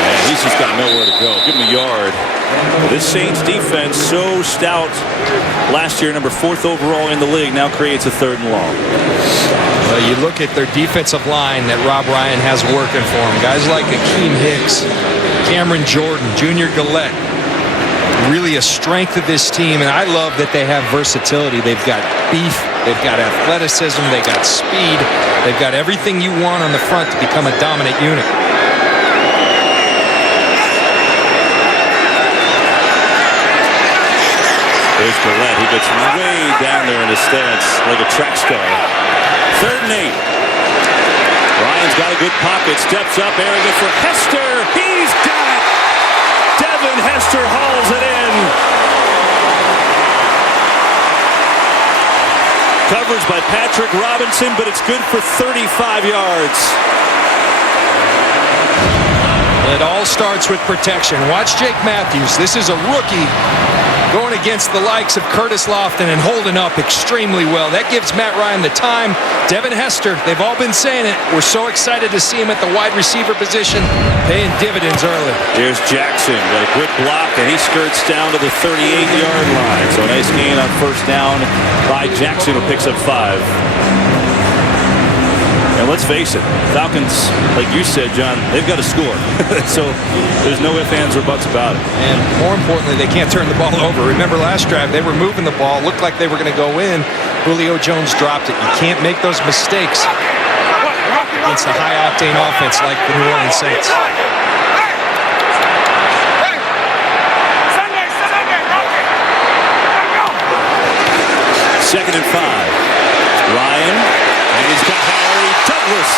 And he's just got nowhere to go. Give him a yard. This Saints defense, so stout last year, number 4th overall in the league, now creates a 3rd and long. Well, you look at their defensive line that Rob Ryan has working for him. Guys like Akeem Hicks, Cameron Jordan, Junior Gillette. Really a strength of this team, and I love that they have versatility. They've got beef They've got athleticism. They got speed. They've got everything you want on the front to become a dominant unit. There's Gillette. He gets way down there in his stance like a track star. 3rd and 8. Ryan's got a good pocket. Steps up, airing it for Hester. He's got it. Devin Hester hauls it in. Coverage by Patrick Robinson, but it's good for 35 yards. It all starts with protection. Watch Jake Matthews. This is a rookie going against the likes of Curtis Lofton and holding up extremely well. That gives Matt Ryan the time. Devin Hester, they've all been saying it. We're so excited to see him at the wide receiver position, paying dividends early. Here's Jackson, got a good block, and he skirts down to the 38-yard line. So a nice gain on 1st down by Jackson, who picks up 5. And let's face it, Falcons, like you said, John, they've got to score. So there's no ifs, ands, or buts about it. And more importantly, they can't turn the ball over. Remember last drive, they were moving the ball, looked like they were going to go in. Julio Jones dropped it. You can't make those mistakes against a high-octane offense like the New Orleans Saints. 2nd and 5. Ryan, and he's got Harry Douglas,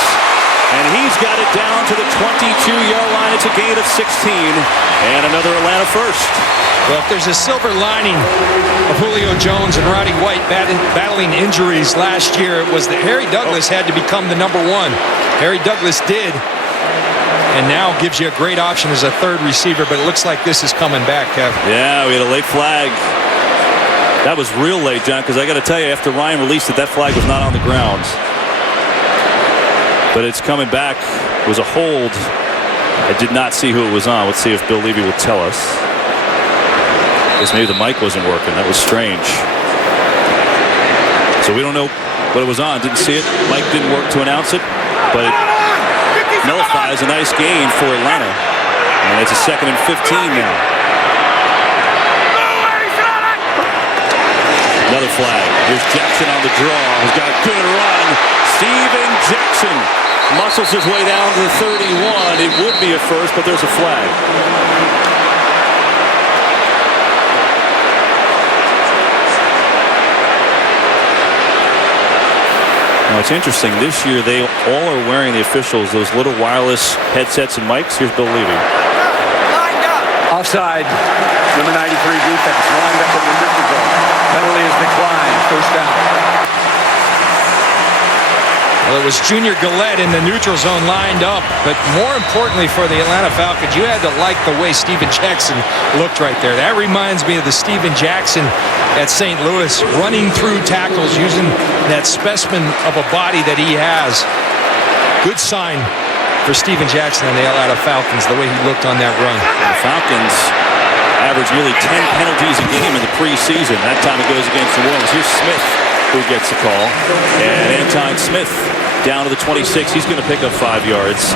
and he's got it down to the 22-yard line. It's a gain of 16, and another Atlanta first. Well, if there's a silver lining of Julio Jones and Roddy White battling injuries last year, it was that Harry Douglas had to become the number 1. Harry Douglas did, and now gives you a great option as a 3rd receiver, but it looks like this is coming back, Kevin. Yeah, we had a late flag. That was real late, John, because I got to tell you, after Ryan released it, that flag was not on the ground. But it's coming back. It was a hold. I did not see who it was on. Let's see if Bill Levy will tell us. I guess maybe the mic wasn't working. That was strange. So we don't know what it was on. Didn't see it. Mic didn't work to announce it. But it nullifies a nice gain for Atlanta. And it's a 2nd and 15 now. Another flag. Here's Jackson on the draw. He's got a good run. Steven Jackson muscles his way down to the 31. It would be a first, but there's a flag. Now it's interesting. This year they all are wearing, the officials, those little wireless headsets and mics. Here's Bill Levy. Offside. Number 93 defense lined up in the neutral zone. Penalty is declined. 1st down. Well, it was Junior Gillette in the neutral zone lined up, but more importantly for the Atlanta Falcons, you had to like the way Steven Jackson looked right there. That reminds me of the Steven Jackson at St. Louis, running through tackles using that specimen of a body that he has. Good sign for Steven Jackson and the Atlanta Falcons, the way he looked on that run. The Falcons average nearly 10 penalties a game in the preseason. That time it goes against New Orleans. Here's Smith who gets the call. And Anton Smith down to the 26. He's going to pick up 5 yards.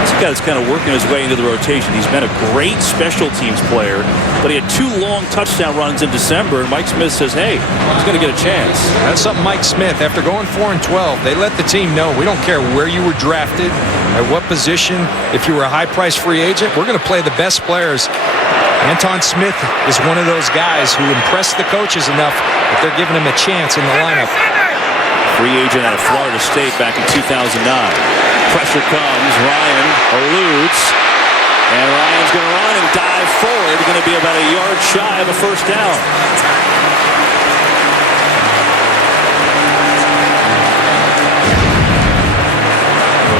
This guy that's kind of working his way into the rotation. He's been a great special teams player, but he had 2 long touchdown runs in December, and Mike Smith says, hey, he's going to get a chance. That's something Mike Smith, after going 4-12, they let the team know, we don't care where you were drafted, at what position, if you were a high-price free agent, we're going to play the best players. Anton Smith is one of those guys who impressed the coaches enough that they're giving him a chance in the lineup. Free agent out of Florida State back in 2009. Pressure comes. Ryan eludes. And Ryan's going to run and dive forward. Going to be about a yard shy of a 1st down.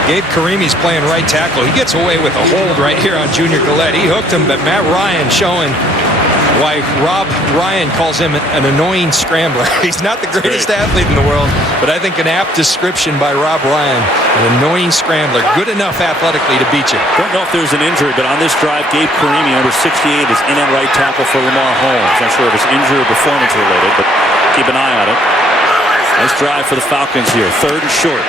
Gabe Karimi's playing right tackle. He gets away with a hold right here on Junior Gillette. He hooked him, but Matt Ryan showing why Rob Ryan calls him an annoying scrambler. He's not the greatest athlete in the world, but I think an apt description by Rob Ryan, an annoying scrambler, good enough athletically to beat you. Don't know if there's an injury, but on this drive, Gabe Karimi, number 68, is in at right tackle for Lamar Holmes. Not sure if it's injury or performance related, but keep an eye on it. Nice drive for the Falcons here. 3rd and short.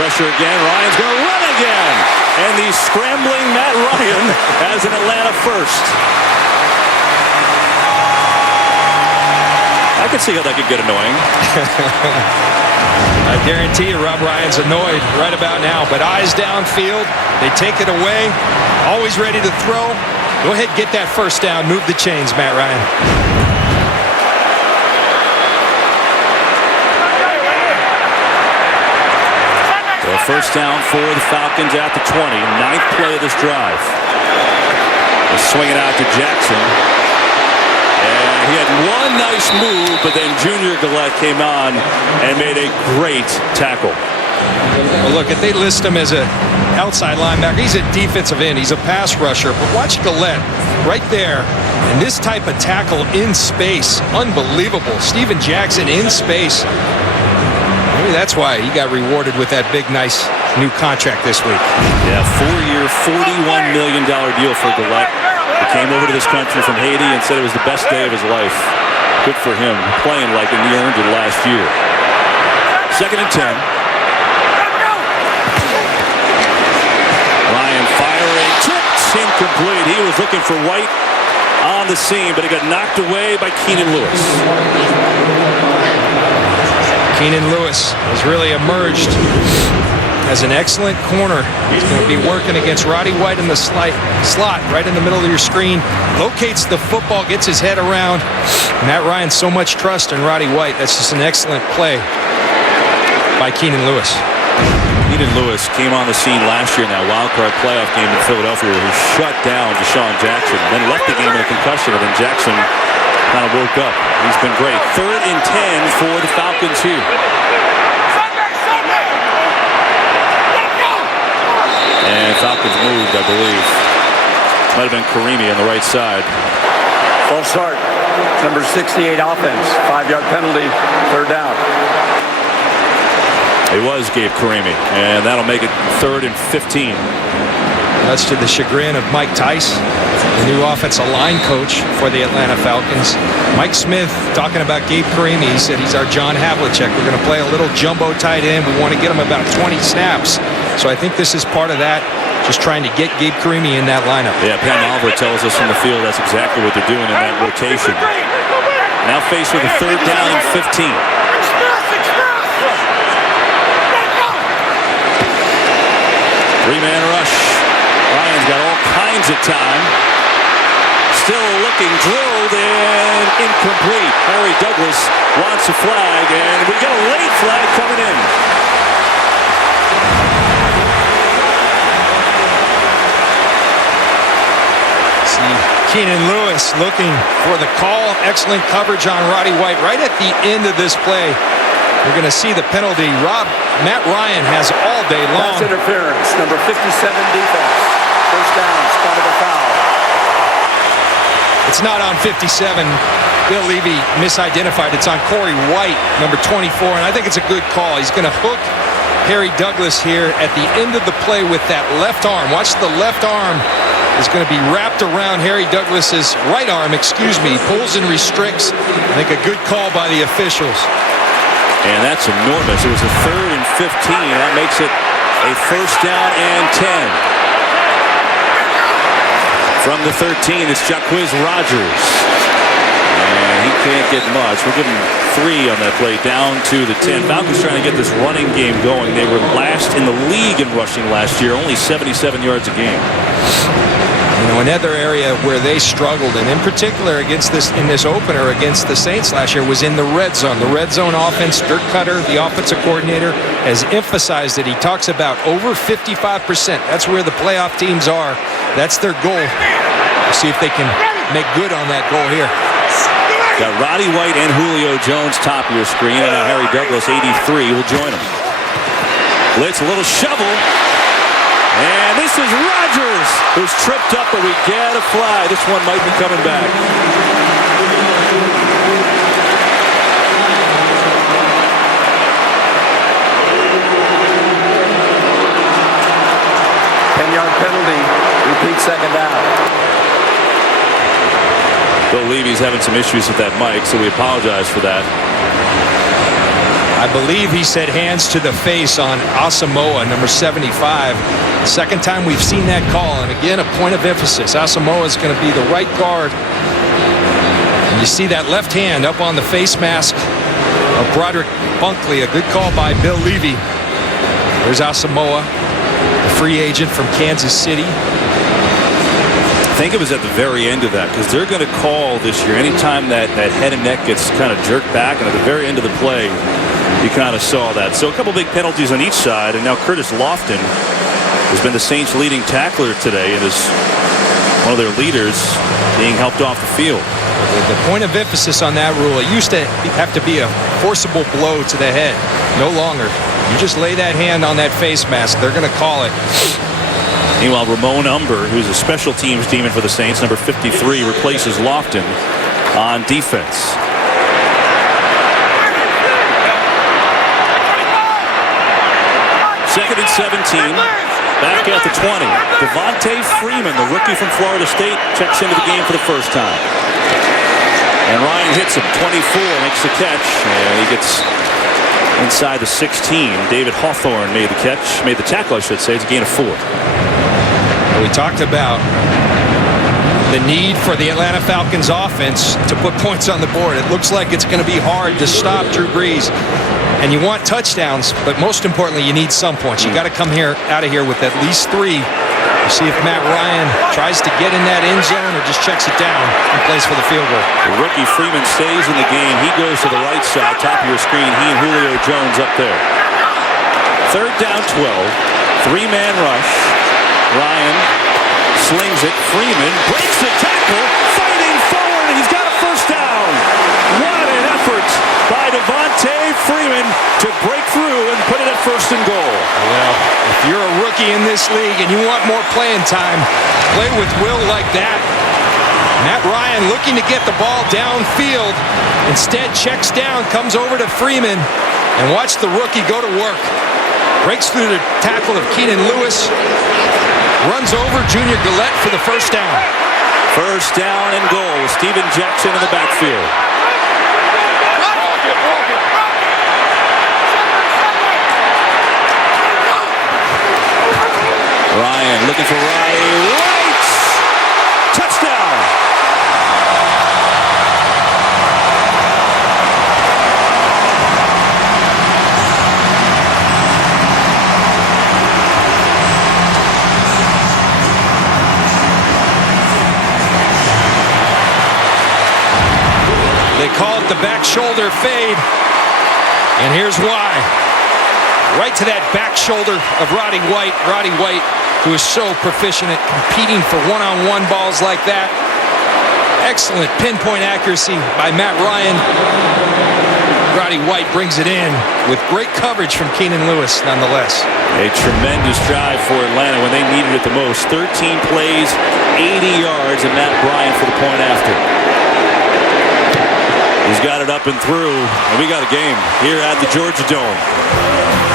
Pressure again. Ryan's going to run again. And the scrambling Matt Ryan has an Atlanta first. I I can see how that could get annoying. I guarantee you Rob Ryan's annoyed right about now, but eyes downfield, they take it away, always ready to throw. Go ahead, get that first down, move the chains, Matt Ryan. So first down for the Falcons at the 20, 9th play of this drive. They'll swing it out to Jackson. And he had one nice move, but then Junior Gillette came on and made a great tackle. Well, look, if they list him as an outside linebacker, he's a defensive end. He's a pass rusher. But watch Gillette right there. And this type of tackle in space, unbelievable. Steven Jackson in space. Maybe that's why he got rewarded with that big, nice new contract this week. Yeah, 4-year, $41 million deal for Gillette. He came over to this country from Haiti and said it was the best day of his life. Good for him, playing like he earned it last year. 2nd and 10. Ryan firing, tipped, incomplete. He was looking for White on the seam, but he got knocked away by Keenan Lewis. Keenan Lewis has really emerged as an excellent corner. He's going to be working against Roddy White in the slot right in the middle of your screen. Locates the football, gets his head around. Matt Ryan, so much trust in Roddy White. That's just an excellent play by Keenan Lewis. Keenan Lewis came on the scene last year in that wildcard playoff game in Philadelphia where he shut down Deshaun Jackson, then left the game with a concussion, and then Jackson kind of woke up. He's been great. 3rd and 10 for the Falcons here. And Falcons moved, I believe. Might have been Karimi on the right side. False start. Number 68 offense. 5-yard penalty. 3rd down. It was Gabe Karimi, and that'll make it 3rd and 15. Much to the chagrin of Mike Tice, the new offensive line coach for the Atlanta Falcons. Mike Smith talking about Gabe Karimi. He said he's our John Havlicek. We're going to play a little jumbo tight end. We want to get him about 20 snaps. So I think this is part of that, just trying to get Gabe Karimi in that lineup. Yeah, Pam Oliver tells us from the field that's exactly what they're doing in that rotation. Now faced with a 3rd down and 15. Three-man rush. Ryan's got all kinds of time. Still looking, drilled, and incomplete. Harry Douglas wants a flag, and we get a late flag coming in. See Keenan Lewis looking for the call. Excellent coverage on Roddy White right at the end of this play. We're going to see the penalty. Matt Ryan has all day long. Pass interference. Number 57 defense. First down. Spot of a foul. It's not on 57. Bill Levy misidentified. It's on Corey White, number 24, and I think it's a good call. He's going to hook Harry Douglas here at the end of the play with that left arm. Watch the left arm is going to be wrapped around Harry Douglas's right arm, He pulls and restricts. I think a good call by the officials. And that's enormous. It was a 3rd and 15. That makes it a 1st down and 10. From the 13, it's Jacquizz Rodgers. And he can't get much. We'll give him 3 on that play, down to the 10. Falcons trying to get this running game going. They were last in the league in rushing last year, only 77 yards a game. You know, another area where they struggled, and in particular in this opener against the Saints last year, was in the red zone. The red zone offense. Dirk Cutter, the offensive coordinator, has emphasized it. He talks about over 55%. That's where the playoff teams are. That's their goal. We'll see if they can make good on that goal here. Got Roddy White and Julio Jones top of your screen, and now Harry Douglas, 83, will join him. Blitz, a little shovel. And this is Rodgers, who's tripped up, but we get a flag. This one might be coming back. 10-yard penalty. Repeat 2nd down. Bill Levy's having some issues with that mic, so we apologize for that. I believe he said hands to the face on Asamoah, number 75. Second time we've seen that call, and again, a point of emphasis. Asamoah is going to be the right guard. And you see that left hand up on the face mask of Broderick Bunkley. A good call by Bill Levy. There's Asamoah, the free agent from Kansas City. I think it was at the very end of that, because they're going to call this year anytime that head and neck gets kind of jerked back, and at the very end of the play you kind of saw that. So a couple big penalties on each side, and now Curtis Lofton has been the Saints' leading tackler today and is one of their leaders being helped off the field. The point of emphasis on that rule, it used to have to be a forcible blow to the head. No longer. You just lay that hand on that face mask, they're going to call it. Meanwhile, Ramon Umber, who's a special teams demon for the Saints, number 53, replaces Lofton on defense. Second and 17. Back at the 20. Devontae Freeman, the rookie from Florida State, checks into the game for the first time. And Ryan hits him. 24, makes the catch, and he gets inside the 16. David Hawthorne made the catch, made the tackle, I should say. It's a gain of 4. We talked about the need for the Atlanta Falcons offense to put points on the board. It looks like it's going to be hard to stop Drew Brees. And you want touchdowns, but most importantly, you need some points. You got to come out of here with at least 3. You see if Matt Ryan tries to get in that end zone or just checks it down and plays for the field goal. The rookie Freeman stays in the game. He goes to the right side, top of your screen. He and Julio Jones up there. Third down, 12. 3-man rush. Ryan slings it. Freeman breaks the tackle, fighting forward, and he's got a first down. What an effort by Devontae Freeman to break through and put it at first and goal. Well, if you're a rookie in this league and you want more playing time, play with will like that. Matt Ryan looking to get the ball downfield. Instead checks down, comes over to Freeman, and watch the rookie go to work. Breaks through the tackle of Keenan Lewis. Runs over Junior Gillette for the first down. First down and goal with Steven Jackson in the backfield. Ryan looking for right. Touchdown. They call it the back shoulder fade, and here's why. Right to that back shoulder of Roddy White. Roddy White, who is so proficient at competing for one-on-one balls like that. Excellent pinpoint accuracy by Matt Ryan. Roddy White brings it in with great coverage from Keenan Lewis nonetheless. A tremendous drive for Atlanta when they needed it the most. 13 plays, 80 yards, and Matt Bryant for the point after. He's got it up and through, and we got a game here at the Georgia Dome.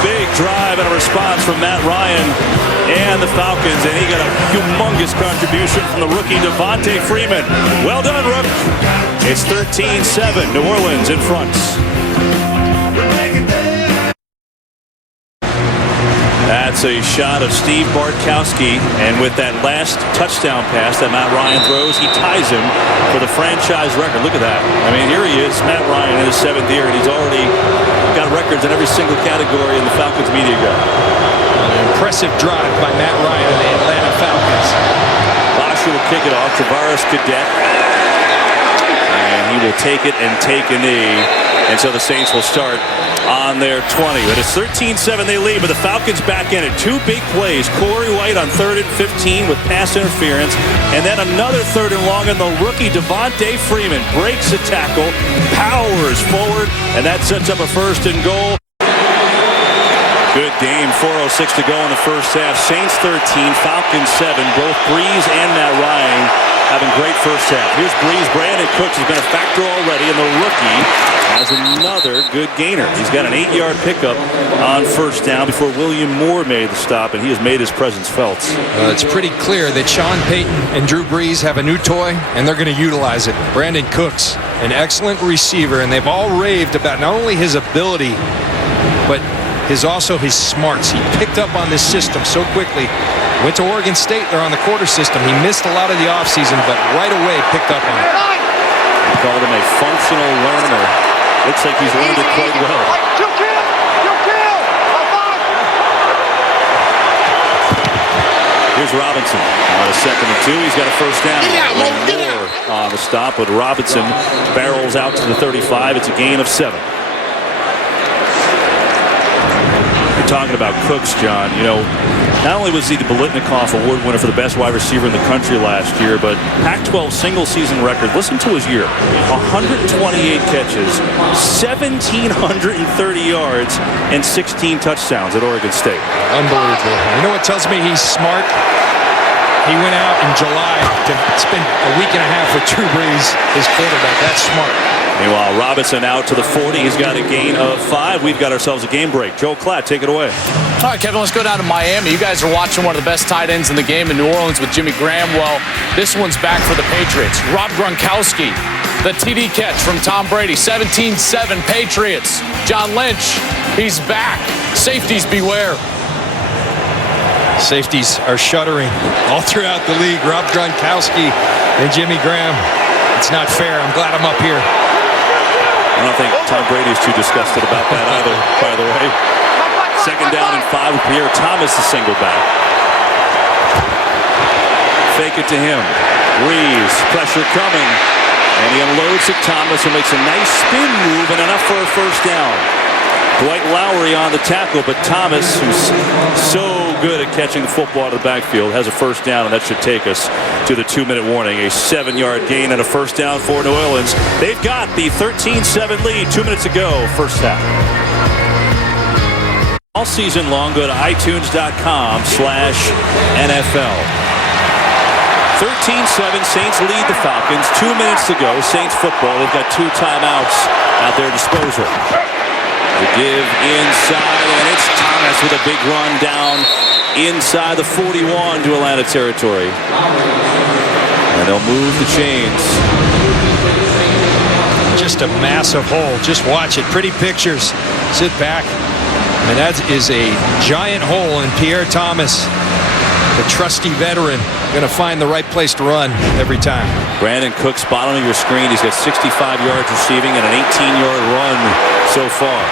Big drive and a response from Matt Ryan and the Falcons, and he got a humongous contribution from the rookie Devontae Freeman. Well done, Rook. It's 13-7, New Orleans in front. That's a shot of Steve Bartkowski, and with that last touchdown pass that Matt Ryan throws, he ties him for the franchise record. Look at that. I mean, here he is, Matt Ryan in his 7th year, and he's already got records in every single category in the Falcons media guide. An impressive drive by Matt Ryan and the Atlanta Falcons. Lasher will kick it off, Travaris Cadet, and he will take it and take a knee. And so the Saints will start on their 20. But it's 13-7, they lead, but the Falcons back in it. 2 big plays. Corey White on 3rd and 15 with pass interference. And then another 3rd and long, and the rookie Devontae Freeman breaks a tackle, powers forward, and that sets up a 1st and goal. Good game, 4:06 to go in the first half. Saints 13, Falcons 7. Both Brees and Matt Ryan having great first half. Here's Brees. Brandin Cooks has been a factor already, and the rookie has another good gainer. He's got an 8-yard pickup on first down before William Moore made the stop, and he has made his presence felt. It's pretty clear that Sean Payton and Drew Brees have a new toy, and they're going to utilize it. Brandin Cooks, an excellent receiver, and they've all raved about not only his ability, but also his smarts. He picked up on this system so quickly. Went to Oregon State. They're on the quarter system. He missed a lot of the offseason, but right away picked up on it. called him a functional learner. Looks like he's learned it quite well. Here's Robinson on a 2nd and 2. He's got a first down. Moore on the stop, but Robinson barrels out to the 35. It's a gain of 7. You're talking about Cooks, John. You know, not only was he the Biletnikoff Award winner for the best wide receiver in the country last year, but Pac-12 single-season record. Listen to his year: 128 catches, 1,730 yards, and 16 touchdowns at Oregon State. Unbelievable. You know what tells me he's smart? He went out in July to spend a week and a half with Drew Brees, his quarterback. That's smart. Meanwhile, Robinson out to the 40. He's got a gain of 5. We've got ourselves a game break. Joe Klatt, take it away. All right, Kevin, let's go down to Miami. You guys are watching one of the best tight ends in the game in New Orleans with Jimmy Graham. Well, this one's back for the Patriots. Rob Gronkowski, the TD catch from Tom Brady. 17-7 Patriots. John Lynch, he's back. Safeties beware. Safeties are shuddering all throughout the league. Rob Gronkowski and Jimmy Graham. It's not fair. I'm glad I'm up here. I don't think Tom Brady's too disgusted about that either, by the way. 2nd down and 5 with Pierre Thomas, the single back. Fake it to him. Breeze, pressure coming. And he unloads to Thomas, who makes a nice spin move and enough for a first down. Dwight Lowry on the tackle, but Thomas, who's so good at catching the football out of the backfield, has a first down, and that should take us to the 2-minute warning. A 7-yard gain and a first down for New Orleans. They've got the 13-7 lead. 2 minutes to go, first half. All season long, go to iTunes.com/NFL. 13-7, Saints lead the Falcons. 2 minutes to go, Saints football. They've got 2 timeouts at their disposal. The give inside, and it's Thomas with a big run down inside the 41 to Atlanta territory. And they'll move the chains. Just a massive hole. Just watch it. Pretty pictures. Sit back. And that is a giant hole, and Pierre Thomas, the trusty veteran, going to find the right place to run every time. Brandin Cooks, bottom of your screen. He's got 65 yards receiving and an 18-yard run so far.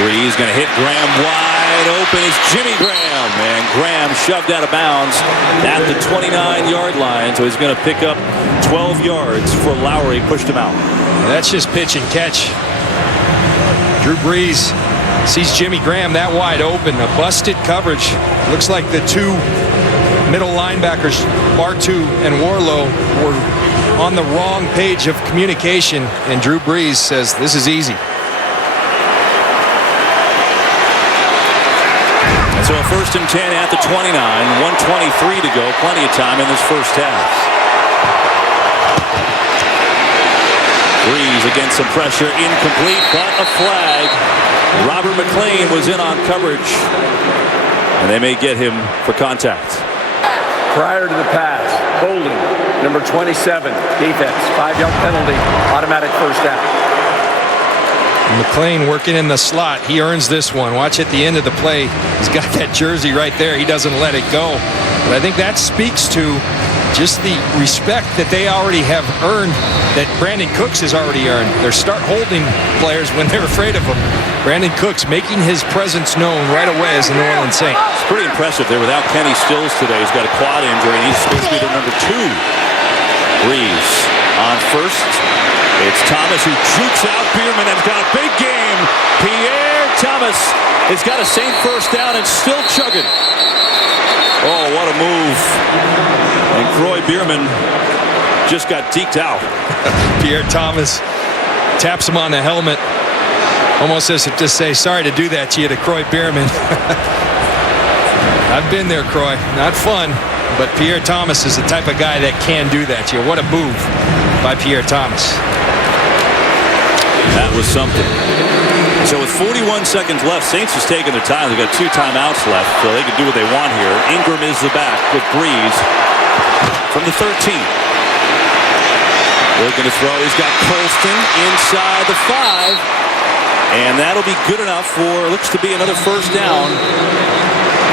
Breeze going to hit Graham wide open. It's Jimmy Graham. And Graham shoved out of bounds at the 29-yard line. So he's going to pick up 12 yards for Lowry. Pushed him out. And that's just pitch and catch. Drew Brees sees Jimmy Graham that wide open. A busted coverage. Looks like the 2 middle linebackers, Bartu and Warlow, were on the wrong page of communication. And Drew Brees says, this is easy. So a 1st and 10 at the 29, 1:23 to go, plenty of time in this first half. Breeze against some pressure, incomplete, but a flag. Robert McLean was in on coverage, and they may get him for contact. Prior to the pass, holding, number 27, defense, 5-yard penalty, automatic first down. McLean working in the slot. He earns this one. Watch at the end of the play. He's got that jersey right there. He doesn't let it go. But I think that speaks to just the respect that they already have earned, that Brandin Cooks has already earned. They start holding players when they're afraid of him. Brandin Cooks making his presence known right away as a New Orleans Saint. It's pretty impressive. They're without Kenny Stills today. He's got a quad injury, and he's supposed to be their number 2. Breeze on first. It's Thomas who jukes out Bierman and has got a big game. Pierre Thomas has got a Saint first down and still chugging. Oh, what a move. And Croy Bierman just got deked out. Pierre Thomas taps him on the helmet. Almost as if to say, sorry to do that to you, to Croy Bierman. I've been there, Croy. Not fun. But Pierre Thomas is the type of guy that can do that to you. What a move by Pierre Thomas. That was something. So with 41 seconds left, Saints just taking their time. They've got 2 timeouts left, so they can do what they want here. Ingram is the back with Breeze from the 13. Looking to throw. He's got Colston inside the 5. And that'll be good enough for, looks to be another first down.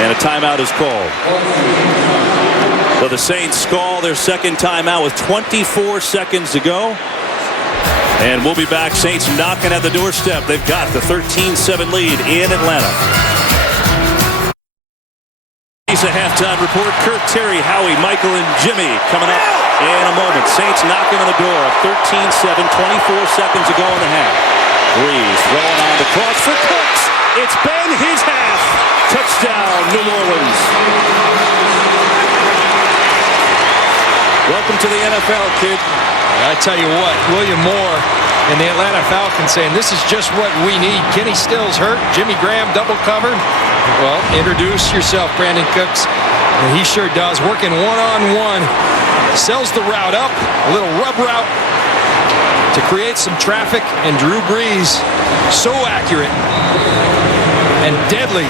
And a timeout is called. The So the Saints call their second timeout with 24 seconds to go. And we'll be back. Saints knocking at the doorstep. They've got the 13-7 lead in Atlanta. He's a halftime report. Kurt, Terry, Howie, Michael, and Jimmy coming up in a moment. Saints knocking on the door. 13-7, 24 seconds to go in the half. Breeze rolling on the cross for Cooks. It's been his half. Touchdown, New Orleans. Welcome to the NFL, kid. I tell you what, William Moore and the Atlanta Falcons saying this is just what we need. Kenny Stills hurt. Jimmy Graham double covered. Well, introduce yourself, Brandin Cooks. And he sure does. Working one-on-one. Sells the route up. A little rub route to create some traffic. And Drew Brees, so accurate and deadly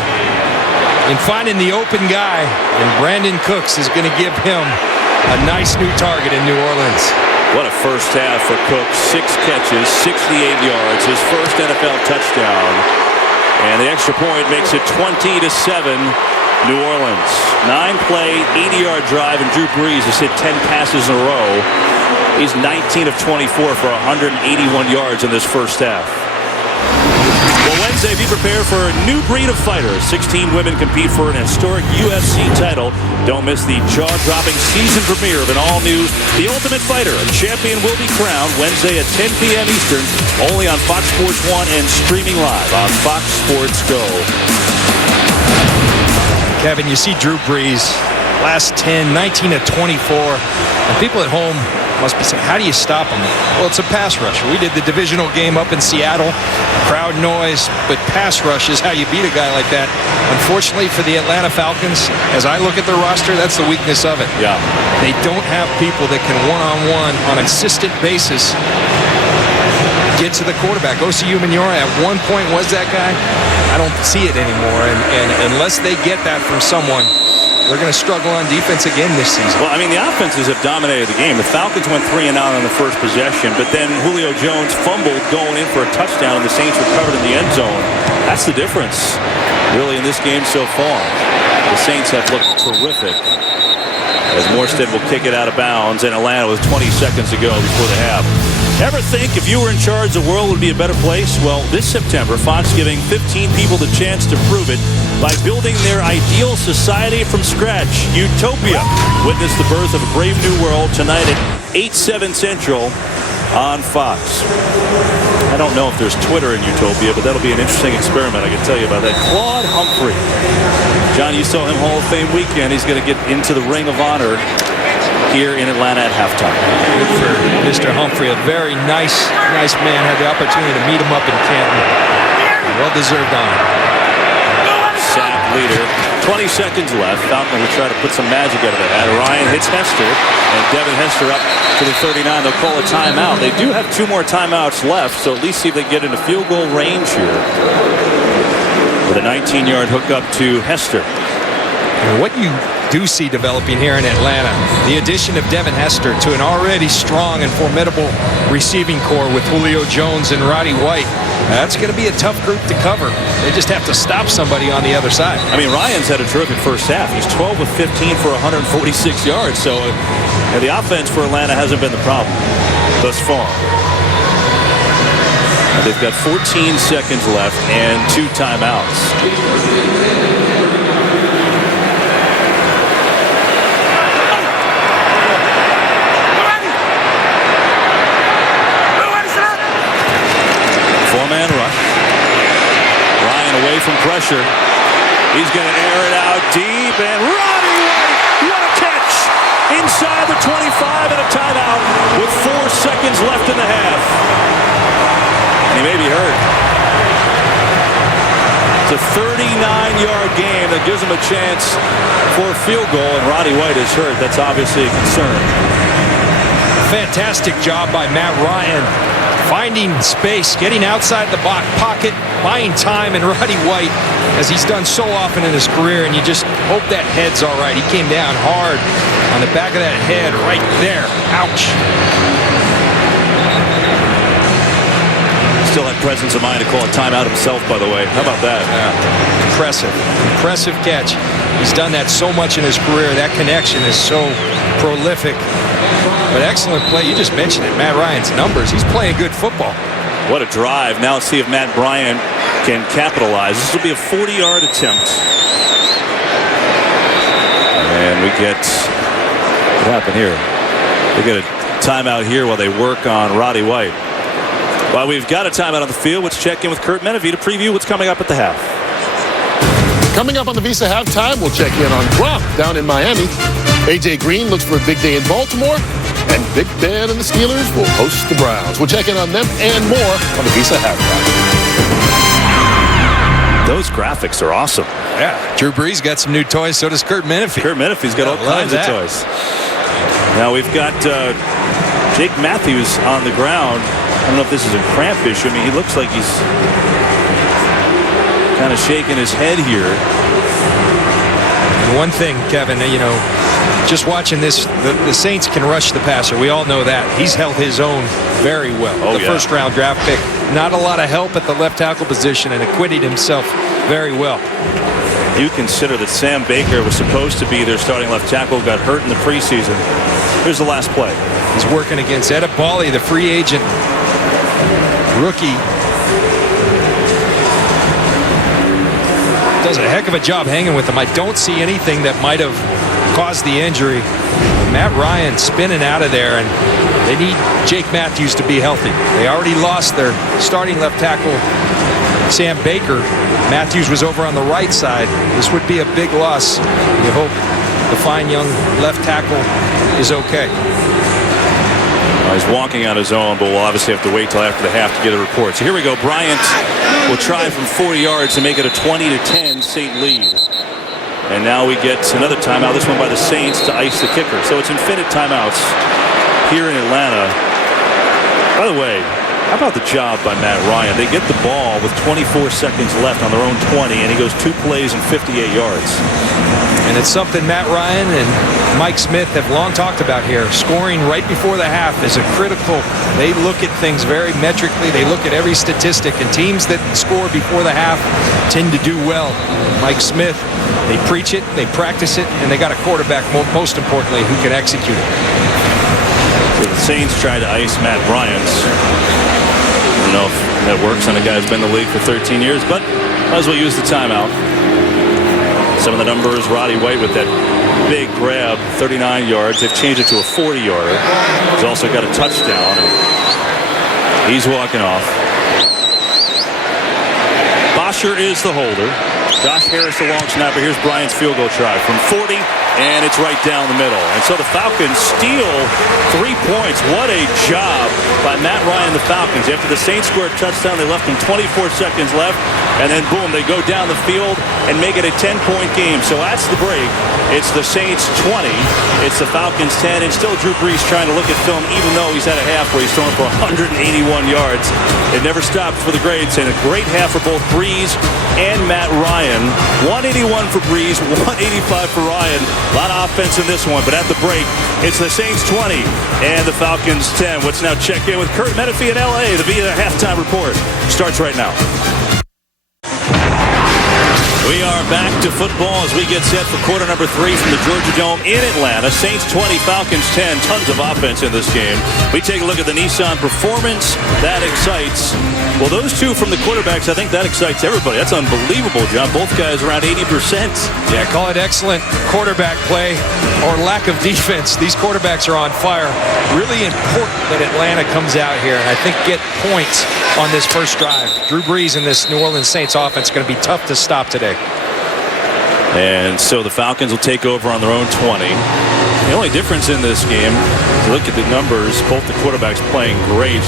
in finding the open guy. And Brandin Cooks is going to give him a nice new target in New Orleans. What a first half for Cooks. 6 catches, 68 yards. His first NFL touchdown. And the extra point makes it 20-7 New Orleans. 9-play, 80-yard drive, and Drew Brees has hit 10 passes in a row. He's 19 of 24 for 181 yards in this first half. Well, Wednesday, be prepared for a new breed of fighters. 16 women compete for an historic UFC title. Don't miss the jaw-dropping season premiere of an all-new The Ultimate Fighter. A champion will be crowned Wednesday at 10 p.m. Eastern, only on Fox Sports 1 and streaming live on Fox Sports Go. Kevin, you see Drew Brees, last 10, 19 of 24. And people at home must be saying, how do you stop him? Well, it's a pass rush. We did the divisional game up in Seattle. Crowd noise, but pass rush is how you beat a guy like that. Unfortunately for the Atlanta Falcons, as I look at their roster, that's the weakness of it. Yeah. They don't have people that can one-on-one on a consistent basis get to the quarterback. Osi Umenyiora at one point was that guy. I don't see it anymore. And unless they get that from someone, they're going to struggle on defense again this season. Well, I mean, the offenses have dominated the game. The Falcons went 3-and-out on the first possession, but then Julio Jones fumbled going in for a touchdown, and the Saints recovered in the end zone. That's the difference, really, in this game so far. The Saints have looked terrific as Morstead will kick it out of bounds in Atlanta with 20 seconds to go before the half. Ever think if you were in charge, the world would be a better place? Well, this September, Fox giving 15 people the chance to prove it by building their ideal society from scratch. Utopia. Witness the birth of a brave new world tonight at 8/7 Central on Fox. I don't know if there's Twitter in Utopia, but that'll be an interesting experiment, I can tell you about that. Claude Humphrey. John, you saw him Hall of Fame weekend. He's going to get into the Ring of Honor here in Atlanta at halftime. Good for Mr. Humphrey, a very nice man. Had the opportunity to meet him up in Canton. Well-deserved honor. Sack leader. 20 seconds left. Falcon will try to put some magic out of the hat. Ryan hits Hester, and Devin Hester up to the 39. They'll call a timeout. They do have 2 more timeouts left, so at least see if they can get into field goal range here. With a 19-yard hookup to Hester. And what you do see developing here in Atlanta, the addition of Devin Hester to an already strong and formidable receiving core with Julio Jones and Roddy White. That's going to be a tough group to cover. They just have to stop somebody on the other side. I mean, Ryan's had a terrific first half. He's 12 of 15 for 146 yards. So the offense for Atlanta hasn't been the problem thus far. They've got 14 seconds left and 2 timeouts. Four-man rush. Ryan away from pressure. He's going to air it out deep, and Roddy White, what a catch! Inside the 25 and a timeout with 4 seconds left in the half. And he may be hurt. It's a 39-yard game that gives him a chance for a field goal, and Roddy White is hurt. That's obviously a concern. Fantastic job by Matt Ryan. Finding space, getting outside the pocket, buying time, and Roddy White, as he's done so often in his career, and you just hope that head's all right. He came down hard on the back of that head right there. Ouch. still had presence of mind to call a timeout himself, by the way. How about that? Yeah. Impressive catch. He's done that so much in his career. That connection is so prolific. But excellent play. You just mentioned it. Matt Ryan's numbers. He's playing good football. What a drive. Now let's see if Matt Bryant can capitalize. This will be a 40-yard attempt. And we get, what happened here? We get a timeout here while they work on Roddy White. While we've got a timeout on the field, let's check in with Curt Menefee to preview what's coming up at the half. Coming up on the Visa halftime, we'll check in on Gronk down in Miami. A.J. Green looks for a big day in Baltimore. And Big Ben and the Steelers will host the Browns. We'll check in on them and more on the Visa halftime. Those graphics are awesome. Yeah. Drew Brees got some new toys. So does Curt Menefee. Curt Menefee's got all kinds of toys. Now we've got Jake Matthews on the ground. I don't know if this is a cramp issue. I mean, he looks like he's kind of shaking his head here. And one thing, Kevin, you know, just watching this, the Saints can rush the passer. We all know that. He's held his own very well. The first-round draft pick. Not a lot of help at the left tackle position and acquitted himself very well. You consider that Sam Baker was supposed to be their starting left tackle, got hurt in the preseason. Here's the last play. He's working against Edibali, the free agent rookie. Does a heck of a job hanging with him. I don't see anything that might have caused the injury. Matt Ryan spinning out of there, and they need Jake Matthews to be healthy. They already lost their starting left tackle, Sam Baker. Matthews was over on the right side. This would be a big loss. You hope the fine young left tackle is okay. He's walking on his own, but we'll obviously have to wait till after the half to get a report. So here we go. Bryant will try from 40 yards to make it a 20-10 Saint lead. And now we get another timeout, this one by the Saints, to ice the kicker. So it's infinite timeouts here in Atlanta. By the way, how about the job by Matt Ryan? They get the ball with 24 seconds left on their own 20, and he goes 2 plays and 58 yards. And it's something Matt Ryan and Mike Smith have long talked about here. Scoring right before the half is a critical. They look at things very metrically. They look at every statistic, and teams that score before the half tend to do well. Mike Smith, they preach it, they practice it, and they got a quarterback, most importantly, who can execute it. So the Saints try to ice Matt Bryant. I don't know if that works on a guy who's been in the league for 13 years, but might as well use the timeout. Some of the numbers, Roddy White with that big grab, 39 yards. They've changed it to a 40-yarder. He's also got a touchdown. He's walking off. Bosher is the holder. Josh Harris, the long snapper. Here's Bryant's field goal try from 40, and it's right down the middle. And so the Falcons steal 3 points. What a job by Matt Ryan, the Falcons. After the Saints scored a touchdown, they left them 24 seconds left, and then boom, they go down the field and make it a 10-point game. So that's the break. It's the Saints 20. It's the Falcons 10, and still Drew Brees trying to look at film, even though he's had a half where he's thrown for 181 yards. It never stopped for the greats, and a great half for both Brees and Matt Ryan. 181 for Brees, 185 for Ryan. A lot of offense in this one, but at the break, it's the Saints 20 and the Falcons 10. Let's now check in with Curt Menefee in L.A. The Via halftime report starts right now. We are back to football as we get set for quarter number 3 from the Georgia Dome in Atlanta. Saints 20, Falcons 10. Tons of offense in this game. We take a look at the Nissan performance. That excites. Well, those two from the quarterbacks, I think that excites everybody. That's unbelievable, John. Both guys around 80%. Yeah, call it excellent quarterback play or lack of defense. These quarterbacks are on fire. Really important that Atlanta comes out here and I think get points on this first drive. Drew Brees and this New Orleans Saints offense is going to be tough to stop today. And so the Falcons will take over on their own 20. The only difference in this game, look at the numbers, both the quarterbacks playing great.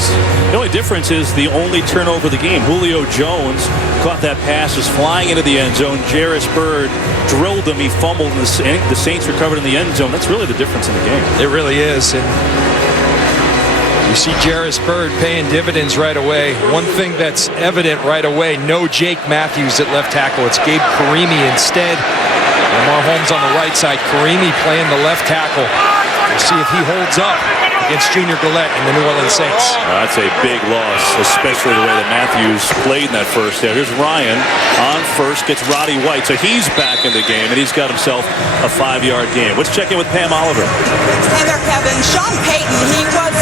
The only difference is the only turnover of the game. Julio Jones caught that pass, was flying into the end zone. Jarris Byrd drilled him. He fumbled, and the Saints recovered in the end zone. That's really the difference in the game. It really is. And you see Jarris Byrd paying dividends right away. One thing that's evident right away, no Jake Matthews at left tackle. It's Gabe Karimi instead. Lamar Holmes on the right side. Karimi playing the left tackle. We'll see if he holds up. against Junior Gillette and the New Orleans Saints. That's a big loss, especially the way that Matthews played in that first half. Here's Ryan on first, gets Roddy White, so he's back in the game, and he's got himself a 5-yard game. Let's check in with Pam Oliver. Hey there, Kevin. Sean Payton, he was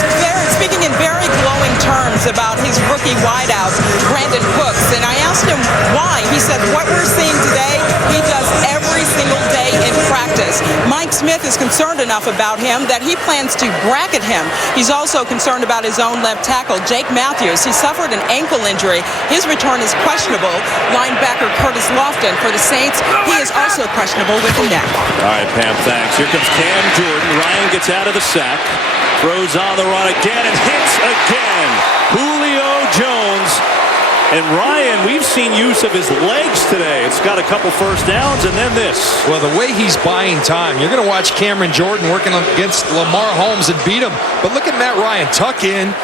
speaking in very glowing terms about his rookie wideout, Brandin Cooks, and I asked him why. He said, what we're seeing today, he does every single day in practice. Mike Smith is concerned enough about him that he plans to bracket him. He's also concerned about his own left tackle, Jake Matthews. He suffered an ankle injury. His return is questionable. Linebacker Curtis Lofton for the Saints, he is also questionable with the neck. All right, Pam, thanks. Here comes Cam Jordan. Ryan gets out of the sack, throws on the run again, and hits again. Julio Jones. And Ryan, we've seen use of his legs today. It's got a couple first downs, and then this. Well, the way he's buying time, you're going to watch Cameron Jordan working against Lamar Holmes and beat him. But look at Matt Ryan, tuck in,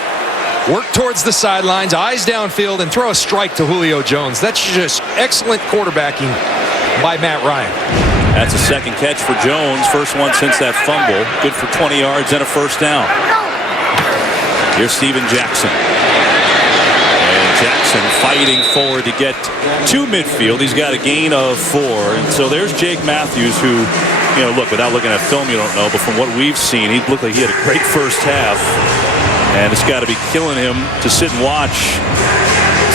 work towards the sidelines, eyes downfield, and throw a strike to Julio Jones. That's just excellent quarterbacking by Matt Ryan. That's a second catch for Jones. First one since that fumble. Good for 20 yards and a first down. Here's Steven Jackson. Jackson fighting forward to get to midfield. He's got a gain of 4. And so there's Jake Matthews, who, look, without looking at film, you don't know, but from what we've seen, he looked like he had a great first half. And it's got to be killing him to sit and watch,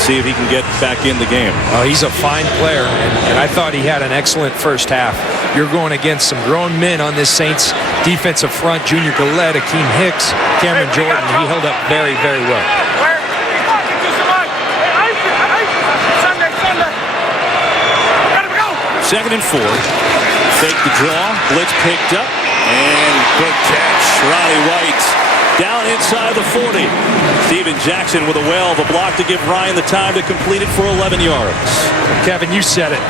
see if he can get back in the game. Oh, he's a fine player, and I thought he had an excellent first half. You're going against some grown men on this Saints defensive front. Junior Gillette, Akeem Hicks, Cameron Jordan. He held up very, very well. Second and 4. Fake the draw. Blitz picked up. And good catch. Roddy White down inside the 40. Steven Jackson with a whale of a block to give Ryan the time to complete it for 11 yards. Kevin, you said it.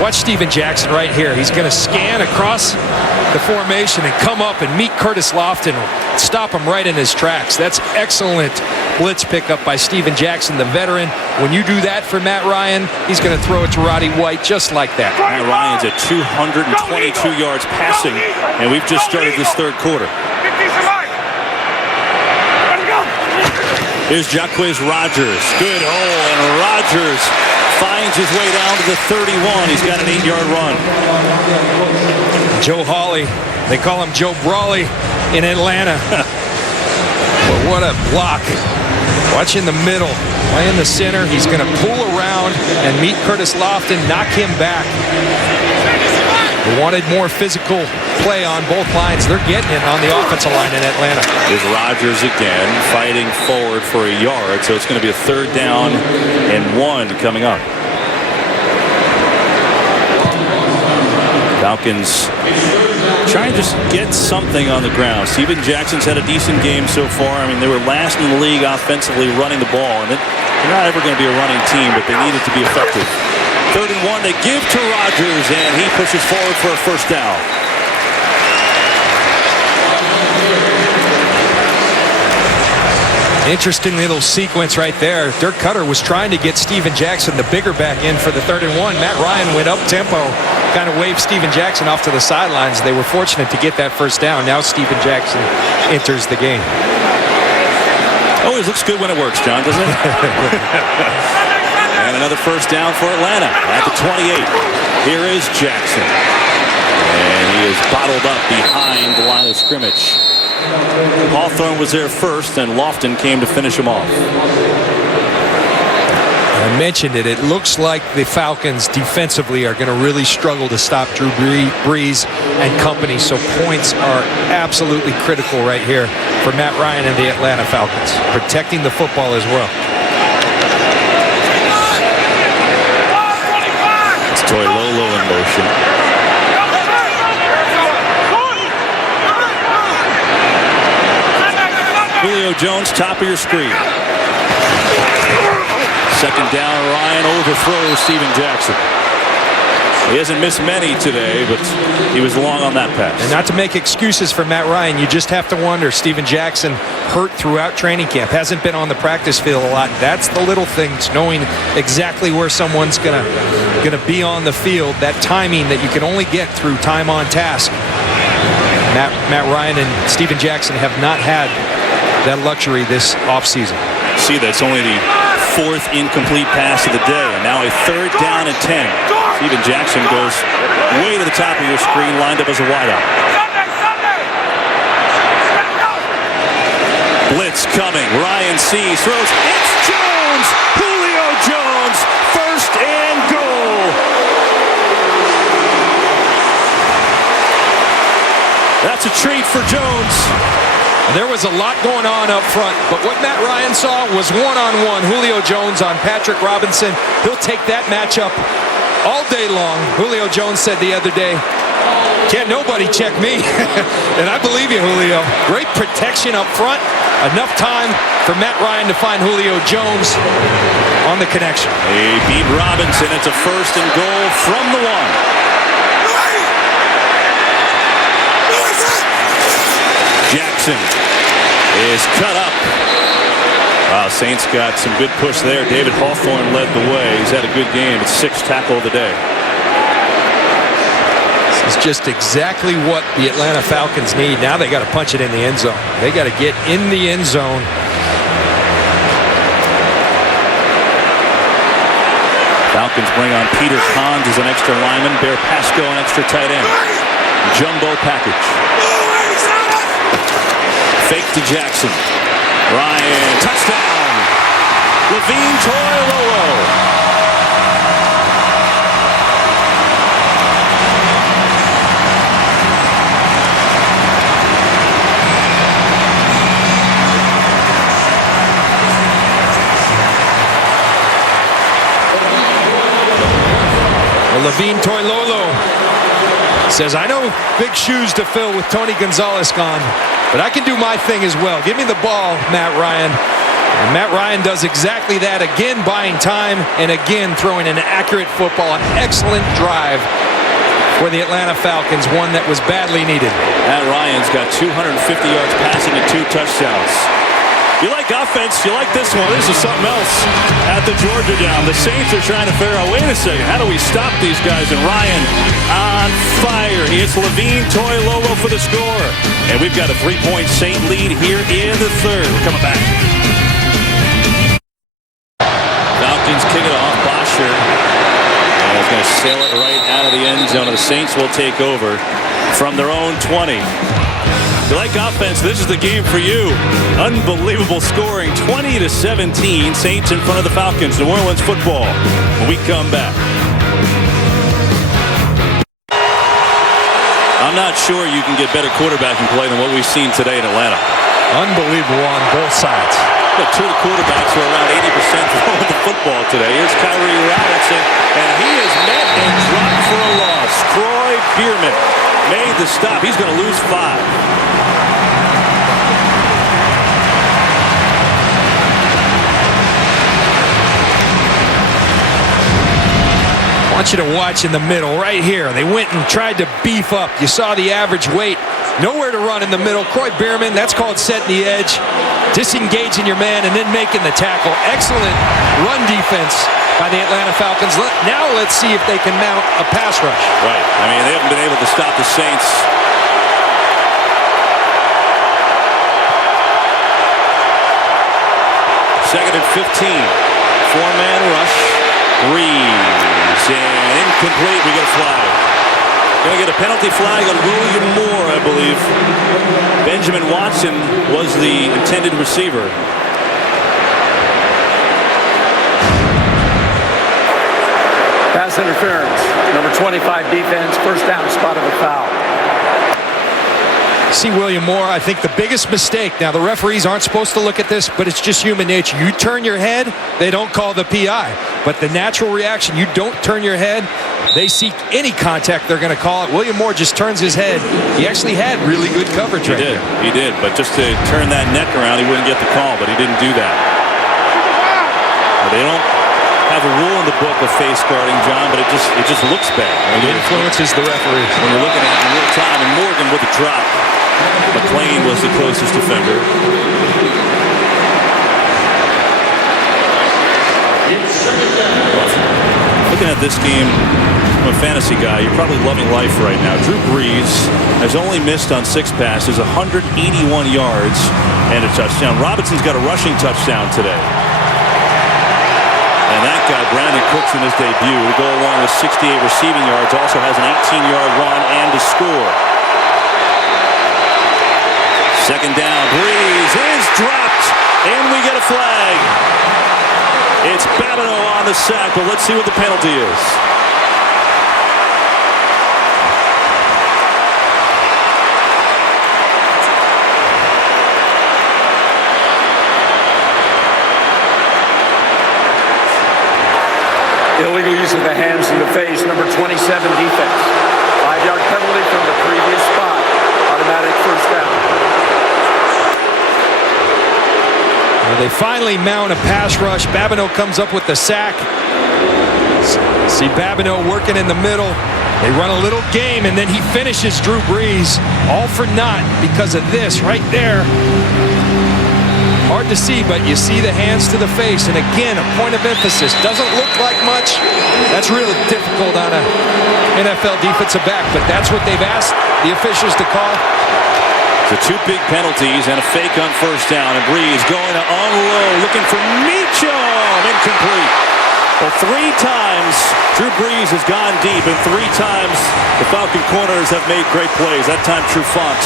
Watch Steven Jackson right here. He's going to scan across the formation and come up and meet Curtis Lofton. Stop him right in his tracks. That's excellent blitz pickup by Steven Jackson, the veteran. When you do that for Matt Ryan, he's going to throw it to Roddy White just like that. Matt Ryan's at 222 yards passing, and we've just started this third quarter. Here's Jacquizz Rodgers. Good hole, and Rodgers finds his way down to the 31. He's got an 8-yard run. Joe Hawley, they call him Joe Brawley in Atlanta. But what a block. Watch in the middle, play in the center. He's going to pull around and meet Curtis Lofton, knock him back. They wanted more physical play on both lines. They're getting it on the offensive line in Atlanta. There's Rodgers again, fighting forward for a yard. So it's going to be a 3rd down and 1 coming up. Falcons trying to just get something on the ground. Steven Jackson's had a decent game so far. I mean, they were last in the league offensively running the ball. And they're not ever going to be a running team, but they need it to be effective. 3rd and 1, they give to Rodgers, and he pushes forward for a first down. Interesting little sequence right there. Dirk Cutter was trying to get Steven Jackson, the bigger back, in for the 3rd and 1. Matt Ryan went up tempo, kind of waved Steven Jackson off to the sidelines. They were fortunate to get that first down. Now Steven Jackson enters the game. Always looks good when it works, John, doesn't it? And another first down for Atlanta at the 28. Here is Jackson. And he is bottled up behind the line of scrimmage. Hawthorne was there first, and Lofton came to finish him off. I mentioned it. It looks like the Falcons defensively are going to really struggle to stop Drew Brees and company. So points are absolutely critical right here for Matt Ryan and the Atlanta Falcons. Protecting the football as well. It's Toilolo in motion. Julio Jones, top of your screen. Second down, Ryan overthrows Steven Jackson. He hasn't missed many today, but he was long on that pass. And not to make excuses for Matt Ryan, you just have to wonder, Steven Jackson hurt throughout training camp, hasn't been on the practice field a lot. That's the little things, knowing exactly where someone's gonna be on the field, that timing that you can only get through time on task. Matt Ryan and Steven Jackson have not had that luxury this offseason. See, that's only the 4th incomplete pass of the day, and now a 3rd down and 10. Steven Jackson goes way to the top of your screen, lined up as a wideout. Blitz coming. Ryan sees, throws. It's Jones! Julio Jones! 1st and goal! That's a treat for Jones. There was a lot going on up front, but what Matt Ryan saw was one-on-one Julio Jones on Patrick Robinson. He'll take that matchup all day long. Julio Jones said the other day, "Can't nobody check me." And I believe you, Julio. Great protection up front. Enough time for Matt Ryan to find Julio Jones on the connection. They beat Robinson. It's a 1st and goal from the 1. Jackson is cut up. Wow, Saints got some good push there. David Hawthorne led the way. He's had a good game. It's 6th tackle of the day. This is just exactly what the Atlanta Falcons need. Now they got to punch it in the end zone. They got to get in the end zone. Falcons bring on Peter Kahns as an extra lineman. Bear Pasco an extra tight end. Jumbo package. Fake to Jackson. Ryan, touchdown. Levine Toilolo. Levine Toilolo says, "I know big shoes to fill with Tony Gonzalez gone, but I can do my thing as well. Give me the ball, Matt Ryan." And Matt Ryan does exactly that, again buying time and again throwing an accurate football. An excellent drive for the Atlanta Falcons, one that was badly needed. Matt Ryan's got 250 yards passing and 2 touchdowns. You like offense, you like this one. This is something else at the Georgia Dome. The Saints are trying to figure out, wait a second, how do we stop these guys? And Ryan on fire. He hits Levine Toilolo for the score. And we've got a 3-point Saint lead here in the 3rd. We're coming back. Falcons kick it off. Bosher. And he's going to sail it right out of the end zone. The Saints will take over from their own 20. If you like offense, this is the game for you. Unbelievable scoring, 20-17. Saints in front of the Falcons. New Orleans football when we come back. I'm not sure you can get better quarterbacking play than what we've seen today in Atlanta. Unbelievable on both sides. The 2 quarterbacks who are around 80% throwing the football today. Here's Kyrie Robinson, and he is met and dropped for a loss. Troy Bierman made the stop. He's going to lose 5. I want you to watch in the middle right here. They went and tried to beef up. You saw the average weight. Nowhere to run in the middle. Troy Bierman, that's called setting the edge. Disengaging your man and then making the tackle. Excellent run defense by the Atlanta Falcons. Now let's see if they can mount a pass rush. Right. I mean, they haven't been able to stop the Saints. Second and 15. 4-man rush. Reeves. And incomplete. We get a flag. Going to get a penalty flag on William Moore, I believe. Benjamin Watson was the intended receiver. Pass interference. Number 25 defense. 1st down, spot of a foul. See William Moore, I think the biggest mistake. Now, the referees aren't supposed to look at this, but it's just human nature. You turn your head, they don't call the PI. But the natural reaction, you don't turn your head, they seek any contact, they're going to call it. William Moore just turns his head. He actually had really good coverage right there. He did. But just to turn that neck around, he wouldn't get the call, but he didn't do that. They don't have a rule in the book of face guarding, John, but it just looks bad. It influences the referee. When you're looking at it in real time, and Morgan with a drop. McLean was the closest defender. Looking at this game, I'm a fantasy guy. You're probably loving life right now. Drew Brees has only missed on 6 passes, 181 yards, and a touchdown. Robinson's got a rushing touchdown today. And that guy, Brandin Cooks, in his debut, to go along with 68 receiving yards, also has an 18-yard run and a score. Second down, Brees is dropped, and we get a flag. It's Babineau on the sack, but let's see what the penalty is. Illegal use of the hands in the face, number 27 defense. 5-yard penalty from the previous spot. Automatic first down. Well, they finally mount a pass rush. Babineau comes up with the sack. See Babineau working in the middle. They run a little game, and then he finishes Drew Brees. All for naught because of this right there. Hard to see, but you see the hands to the face. And again, a point of emphasis. Doesn't look like much. That's really difficult on a NFL defensive back, but that's what they've asked the officials to call. So 2 big penalties and a fake on first down. And Brees going to unload, looking for Meacham. Incomplete. Well, 3 times Drew Brees has gone deep, and 3 times the Falcon corners have made great plays. That time, Trufant.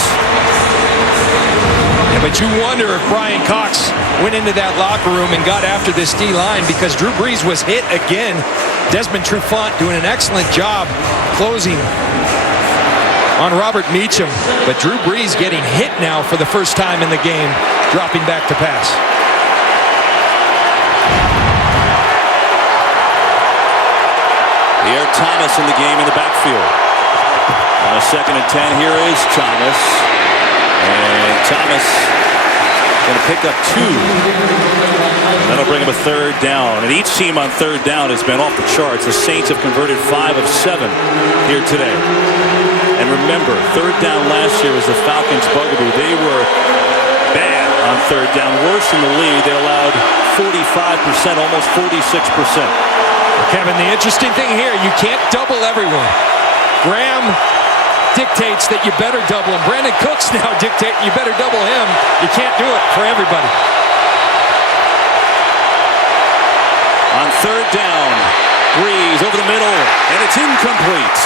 Yeah, but you wonder if Brandin Cooks went into that locker room and got after this D-line, because Drew Brees was hit again. Desmond Trufant doing an excellent job closing on Robert Meacham. But Drew Brees getting hit now for the first time in the game, dropping back to pass. Pierre Thomas in the game in the backfield. On a 2nd and 10, here is Thomas. And Thomas going to pick up 2. And that'll bring him a 3rd down. And each team on 3rd down has been off the charts. The Saints have converted 5 of 7 here today. And remember, 3rd down last year was the Falcons' bugaboo. They were bad on 3rd down, worse in the league. They allowed 45%, almost 46%. Kevin, the interesting thing here, you can't double everyone. Graham dictates that you better double him. Brandin Cooks now dictate you better double him. You can't do it for everybody. On 3rd down, Brees over the middle, and it's incomplete.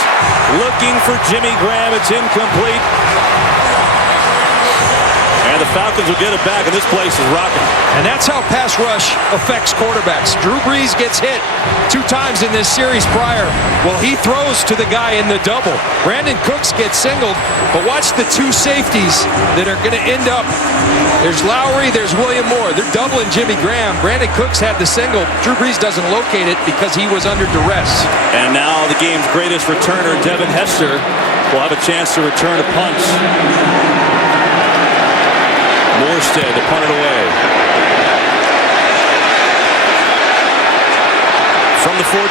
Looking for Jimmy Graham, it's incomplete. And the Falcons will get it back, and this place is rocking. And that's how pass rush affects quarterbacks. Drew Brees gets hit 2 times in this series prior. Well, he throws to the guy in the double. Brandin Cooks gets singled, but watch the 2 safeties that are going to end up. There's Lowry, there's William Moore. They're doubling Jimmy Graham. Brandin Cooks had the single. Drew Brees doesn't locate it because he was under duress. And now the game's greatest returner, Devin Hester, will have a chance to return a punt. Morstead to punt it away. From the 14.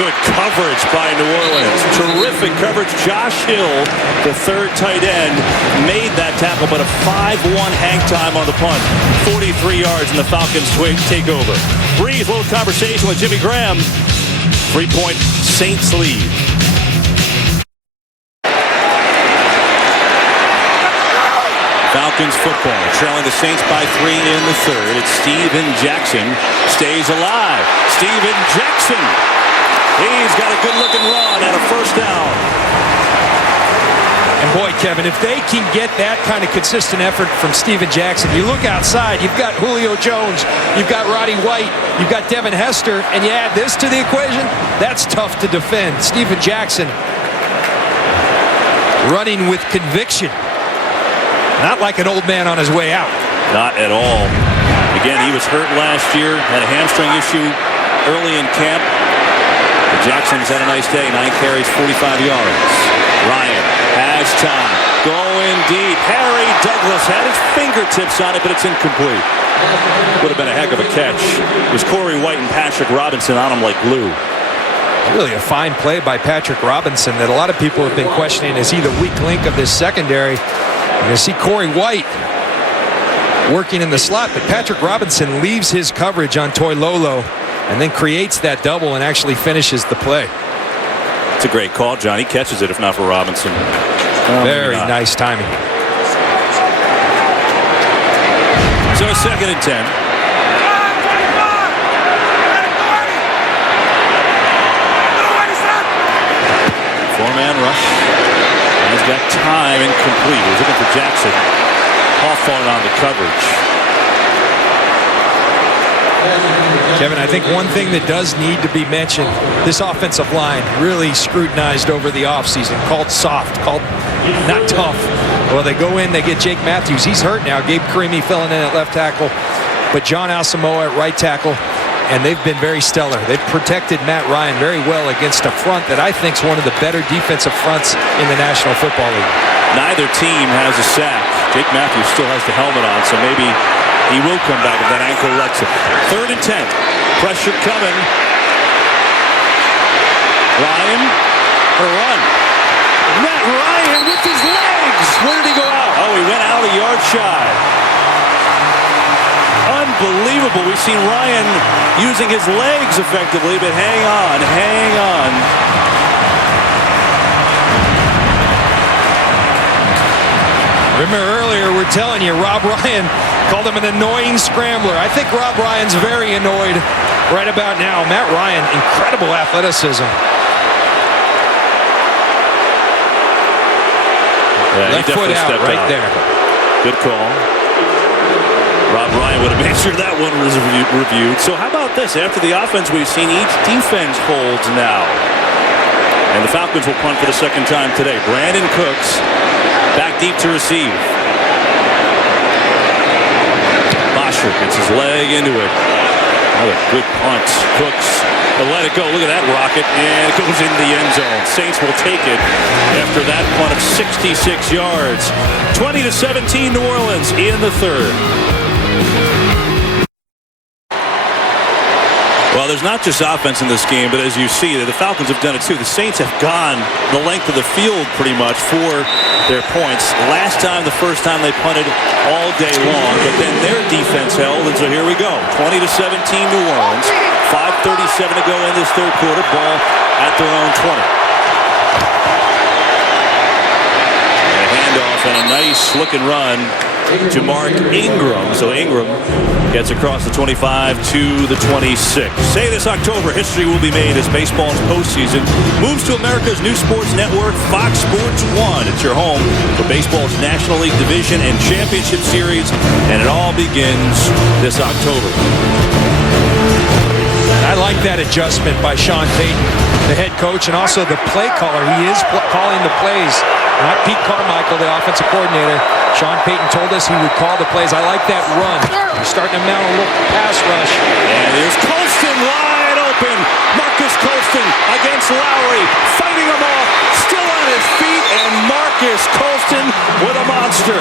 Good coverage by New Orleans. Terrific coverage. Josh Hill, the 3rd tight end, made that tackle, but a 5-1 hang time on the punt. 43 yards, and the Falcons take over. Brees, little conversation with Jimmy Graham. 3-point Saints lead. Falcons football, trailing the Saints by 3 in the 3rd. It's Steven Jackson, stays alive. Steven Jackson, he's got a good-looking run and a first down. And boy, Kevin, if they can get that kind of consistent effort from Steven Jackson, you look outside, you've got Julio Jones, you've got Roddy White, you've got Devin Hester, and you add this to the equation, that's tough to defend. Steven Jackson running with conviction. Not like an old man on his way out. Not at all. Again, he was hurt last year, had a hamstring issue early in camp. But Jackson's had a nice day, 9 carries, 45 yards. Ryan has time, going deep. Harry Douglas had his fingertips on it, but it's incomplete. Would have been a heck of a catch. It was Corey White and Patrick Robinson on him like glue. Really a fine play by Patrick Robinson that a lot of people have been questioning. Is he the weak link of this secondary? You see Corey White working in the slot, but Patrick Robinson leaves his coverage on Toilolo and then creates that double and actually finishes the play. It's a great call, John. He catches it if not for Robinson. Very nice timing. So 2nd and 10. Four-man rush. And he's got time incomplete. He's looking for Jackson. Hawthorne on the coverage. Kevin, I think one thing that does need to be mentioned, this offensive line really scrutinized over the offseason, called soft, called not tough. Well, they go in, they get Jake Matthews. He's hurt now. Gabe Carimi filling in at left tackle, but John Asamoah at right tackle, and they've been very stellar. They've protected Matt Ryan very well against a front that I think is one of the better defensive fronts in the National Football League. Neither team has a sack. Jake Matthews still has the helmet on, so maybe he will come back if that ankle lets him. 3rd and 10. Pressure coming. Ryan. A run. Matt Ryan with his legs. Where did he go out? Oh, he went out a yard shy. Unbelievable. We've seen Ryan using his legs effectively, but hang on, hang on. Remember earlier, we're telling you, Rob Ryan called him an annoying scrambler. I think Rob Ryan's very annoyed right about now. Matt Ryan, incredible athleticism. Yeah, left foot out right there. Good call. Rob Ryan would have made sure that one was reviewed. So how about this? After the offense, we've seen each defense holds now. And the Falcons will punt for the 2nd time today. Brandin Cooks back deep to receive. Bosher gets his leg into it. Another good punt. Cooks will let it go. Look at that rocket. And it goes in the end zone. Saints will take it after that punt of 66 yards. 20-17 New Orleans in the 3rd. Well, there's not just offense in this game, but as you see, the Falcons have done it too. The Saints have gone the length of the field pretty much for their points. Last time, the first time they punted all day long, but then their defense held, and so here we go. 20-17 New Orleans. 5:37 to go in this 3rd quarter. Ball at their own 20. And a handoff and a nice looking run to Mark Ingram. So Ingram gets across the 25 to the 26. Say this October, history will be made as baseball's postseason moves to America's new sports network, Fox Sports 1. It's your home for baseball's National League Division and Championship Series, and it all begins this October. I like that adjustment by Sean Payton, the head coach, and also the play caller. He is calling the plays, not Pete Carmichael, the offensive coordinator. Sean Payton told us he would call the plays. I like that run. He's starting to mount a little pass rush. And here's Colston wide open. Marcus Colston against Lowry, fighting him off, still on his feet, and Marcus Colston with a monster.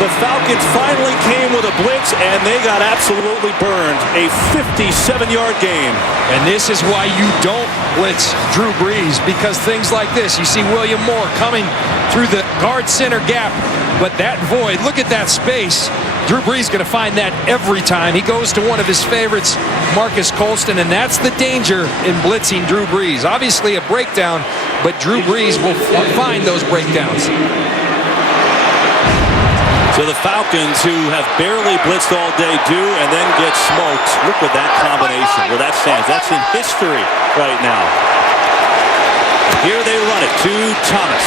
The Falcons finally came with a blitz, and they got absolutely burned. A 57-yard game. And this is why you don't blitz Drew Brees, because things like this, you see William Moore coming through the guard center gap, but that void, look at that space. Drew Brees going to find that every time. He goes to one of his favorites, Marcus Colston, and that's the danger in blitzing Drew Brees. Obviously a breakdown, but Drew Brees will find those breakdowns. So the Falcons, who have barely blitzed all day, do and then get smoked. Look at that combination, where that stands. That's in history right now. Here they run it to Thomas.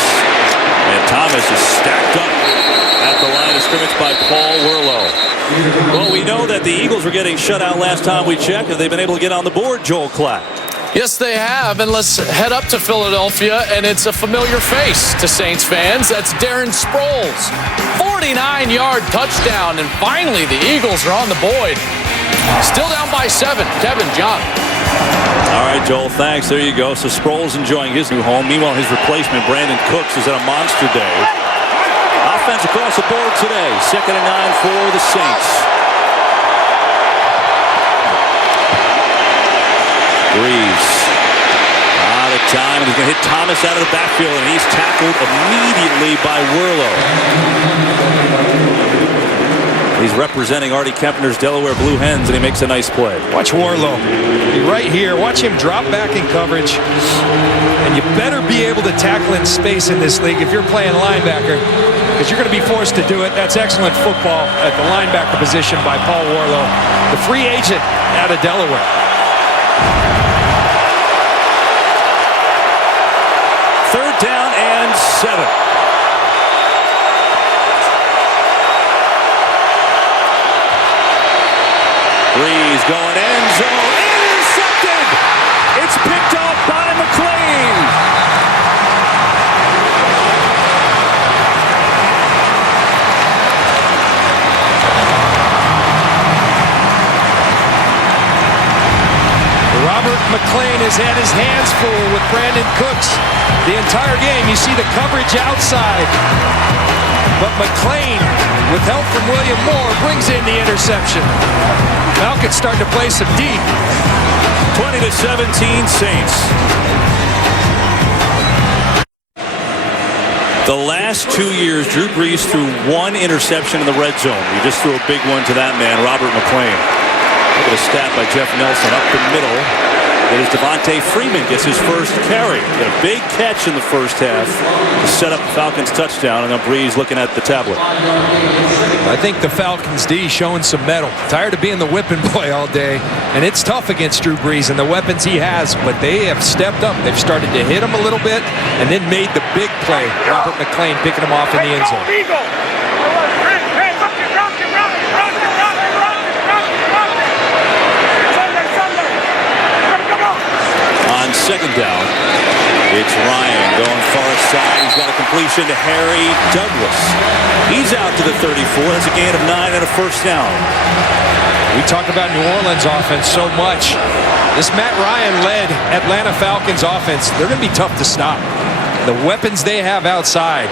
And Thomas is stacked up at the line of scrimmage by Paul Worlow. Well, we know that the Eagles were getting shut out last time we checked. Have they been able to get on the board, Joel Klatt? Yes, they have, and let's head up to Philadelphia, and it's a familiar face to Saints fans. That's Darren Sproles. 49-yard touchdown, and finally the Eagles are on the board. Still down by 7. Kevin, John. All right, Joel, thanks. There you go. So Sproles enjoying his new home. Meanwhile, his replacement, Brandin Cooks, is at a monster day. Offense across the board today. 2nd and 9 for the Saints. Brees. Out of time, and he's going to hit Thomas out of the backfield, and he's tackled immediately by Worlow. He's representing Artie Kempner's Delaware Blue Hens, and he makes a nice play. Watch Warlow. Right here. Watch him drop back in coverage. And you better be able to tackle in space in this league if you're playing linebacker, because you're going to be forced to do it. That's excellent football at the linebacker position by Paul Warlow, the free agent out of Delaware. Third down and 7. Breeze going end zone. Intercepted! It's picked off by McClain. Robert McClain has had his hands full with Brandin Cooks the entire game. You see the coverage outside. But McClain, with help from William Moore, brings in the interception. Falcons starting to play some deep. 20-17 Saints. The last 2 years, Drew Brees threw 1 interception in the red zone. He just threw a big one to that man, Robert McClain. Look at a stat by Jeff Nelson up the middle. It is Devontae Freeman gets his first carry. Got a big catch in the first half to set up the Falcons touchdown, and now Breeze looking at the tablet. I think the Falcons D showing some mettle. Tired of being the whipping boy all day, and it's tough against Drew Brees and the weapons he has, but they have stepped up. They've started to hit him a little bit and then made the big play. Robert McClain picking him off in the end zone. On second down, it's Ryan going far side. He's got a completion to Harry Douglas. He's out to the 34. That's a gain of 9 and a first down. We talk about New Orleans offense so much. This Matt Ryan-led Atlanta Falcons offense, they're going to be tough to stop. The weapons they have outside.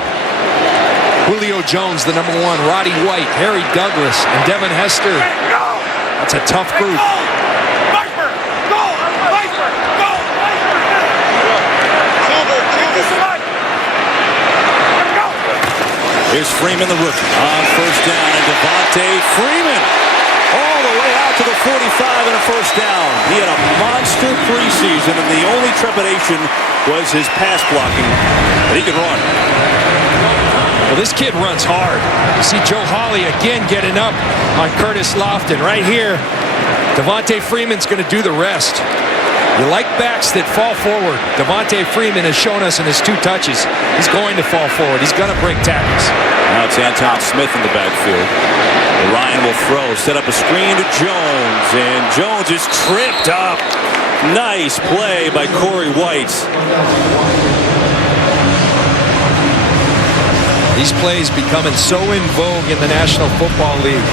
Julio Jones, the number 1, Roddy White, Harry Douglas, and Devin Hester. That's a tough group. Here's Freeman, the rookie, on first down, and Devontae Freeman all the way out to the 45 and a first down. He had a monster preseason, and the only trepidation was his pass blocking, but he can run. Well, this kid runs hard. You see Joe Hawley again getting up on Curtis Lofton. Right here, Devontae Freeman's going to do the rest. You like backs that fall forward. Devontae Freeman has shown us in his 2 touches. He's going to fall forward. He's going to break tackles. Now it's Anton Smith in the backfield. Ryan will throw, set up a screen to Jones, and Jones is tripped up. Nice play by Corey White. These plays becoming so in vogue in the National Football League.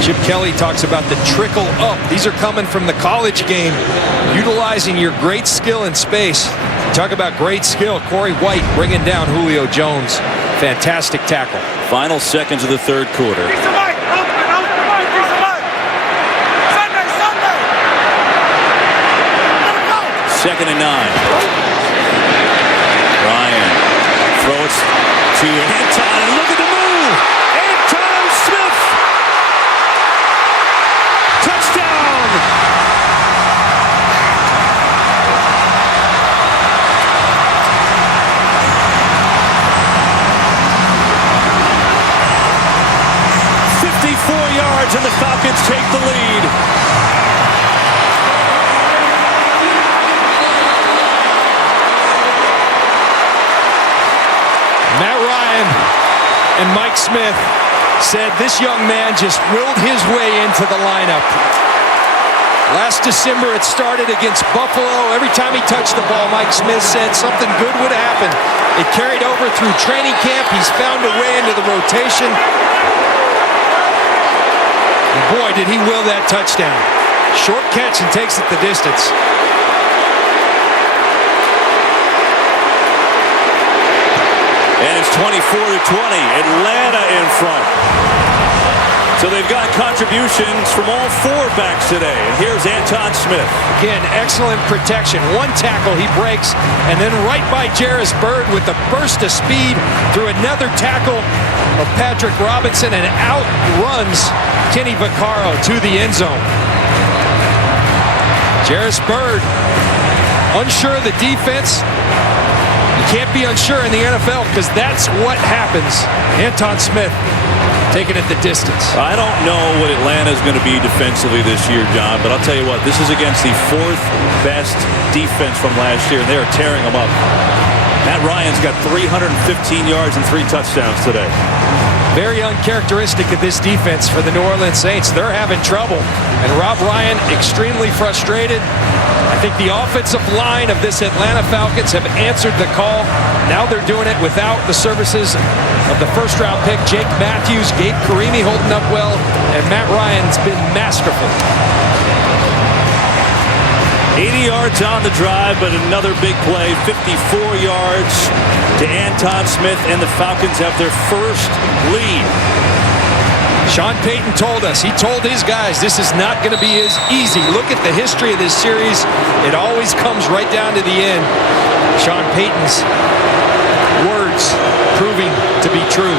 Chip Kelly talks about the trickle up. These are coming from the college game, utilizing your great skill in space. Talk about great skill. Corey White bringing down Julio Jones. Fantastic tackle. Final seconds of the third quarter. Second and 9. Ryan throws to Anton. Look at the move. Anton Smith. Touchdown. Yards, and the Falcons take the lead. Matt Ryan and Mike Smith said this young man just willed his way into the lineup. Last December it started against Buffalo. Every time he touched the ball, Mike Smith said something good would happen. It carried over through training camp. He's found a way into the rotation. And boy, did he will that touchdown. Short catch and takes it the distance. And it's 24-20. Atlanta in front. So they've got contributions from all 4 backs today. And here's Anton Smith. Again, excellent protection. One tackle, he breaks, and then right by Jarris Byrd with a burst of speed through another tackle of Patrick Robinson, and outruns Kenny Vaccaro to the end zone. Jarris Byrd, unsure of the defense. You can't be unsure in the NFL because that's what happens. Anton Smith taking it the distance. I don't know what Atlanta's going to be defensively this year, John, but I'll tell you what, this is against the 4th best defense from last year, and they are tearing them up. Matt Ryan's got 315 yards and 3 touchdowns today. Very uncharacteristic of this defense for the New Orleans Saints. They're having trouble, and Rob Ryan extremely frustrated. I think the offensive line of this Atlanta Falcons have answered the call. Now they're doing it without the services of the first-round pick, Jake Matthews, Gabe Karimi holding up well, and Matt Ryan's been masterful. 80 yards on the drive, but another big play, 54 yards to Anton Smith, and the Falcons have their first lead. Sean Payton told us, he told his guys, this is not going to be as easy. Look at the history of this series. It always comes right down to the end. Sean Payton's words proving to be true.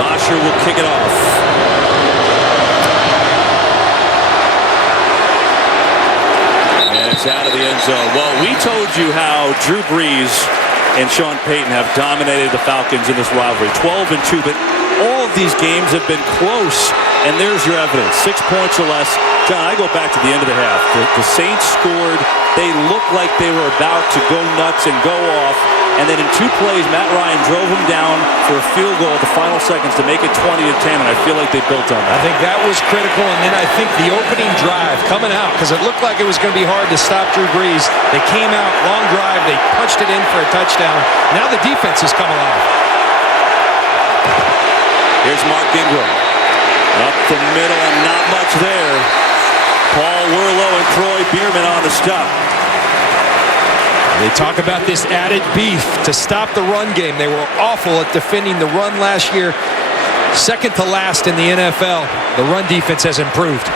Bosher will kick it off. And it's out of the end zone. Well, we told you how Drew Brees and Sean Payton have dominated the Falcons in this rivalry. 12-2, but all of these games have been close, and there's your evidence. 6 points or less. John, I go back to the end of the half. The Saints scored. They looked like they were about to go nuts and go off, and then in 2 plays, Matt Ryan drove them down for a field goal at the final seconds to make it 20-10, and I feel like they built on that. I think that was critical, and then I think the opening drive coming out, because it looked like it was going to be hard to stop Drew Brees. They came out, long drive, they punched it in for a touchdown. Now the defense has come alive. Here's Mark Ingram. Up the middle and not much there. Paul Worlow and Troy Bierman on the stop. They talk about this added beef to stop the run game. They were awful at defending the run last year. Second to last in the NFL. The run defense has improved.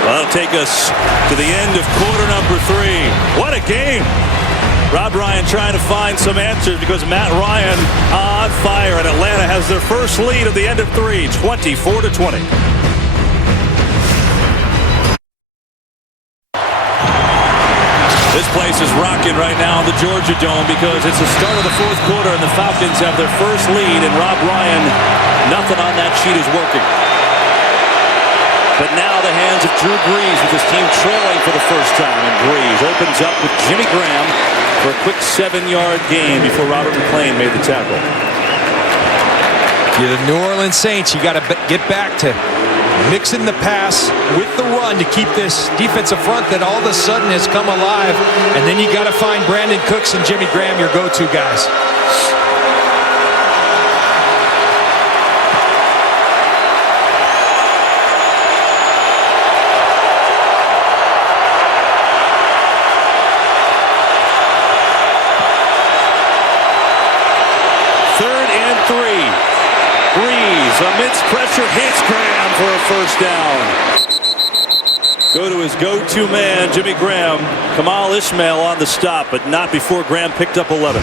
Well, that'll take us to the end of quarter number 3. What a game! Rob Ryan trying to find some answers because Matt Ryan on fire, and Atlanta has their first lead at the end of 3, 24-20. This place is rocking right now in the Georgia Dome because it's the start of the 4th quarter and the Falcons have their first lead, and Rob Ryan, nothing on that sheet is working. But now the hands of Drew Brees with his team trailing for the first time, and Brees opens up with Jimmy Graham for a quick 7-yard gain before Robert McClain made the tackle. You're the New Orleans Saints. You got to get back to mixing the pass with the run to keep this defensive front that all of a sudden has come alive. And then you got to find Brandin Cooks and Jimmy Graham your go-to guys. Amidst pressure, hits Graham for a first down. Go to his go-to man, Jimmy Graham. Kamal Ishmael on the stop, but not before Graham picked up 11.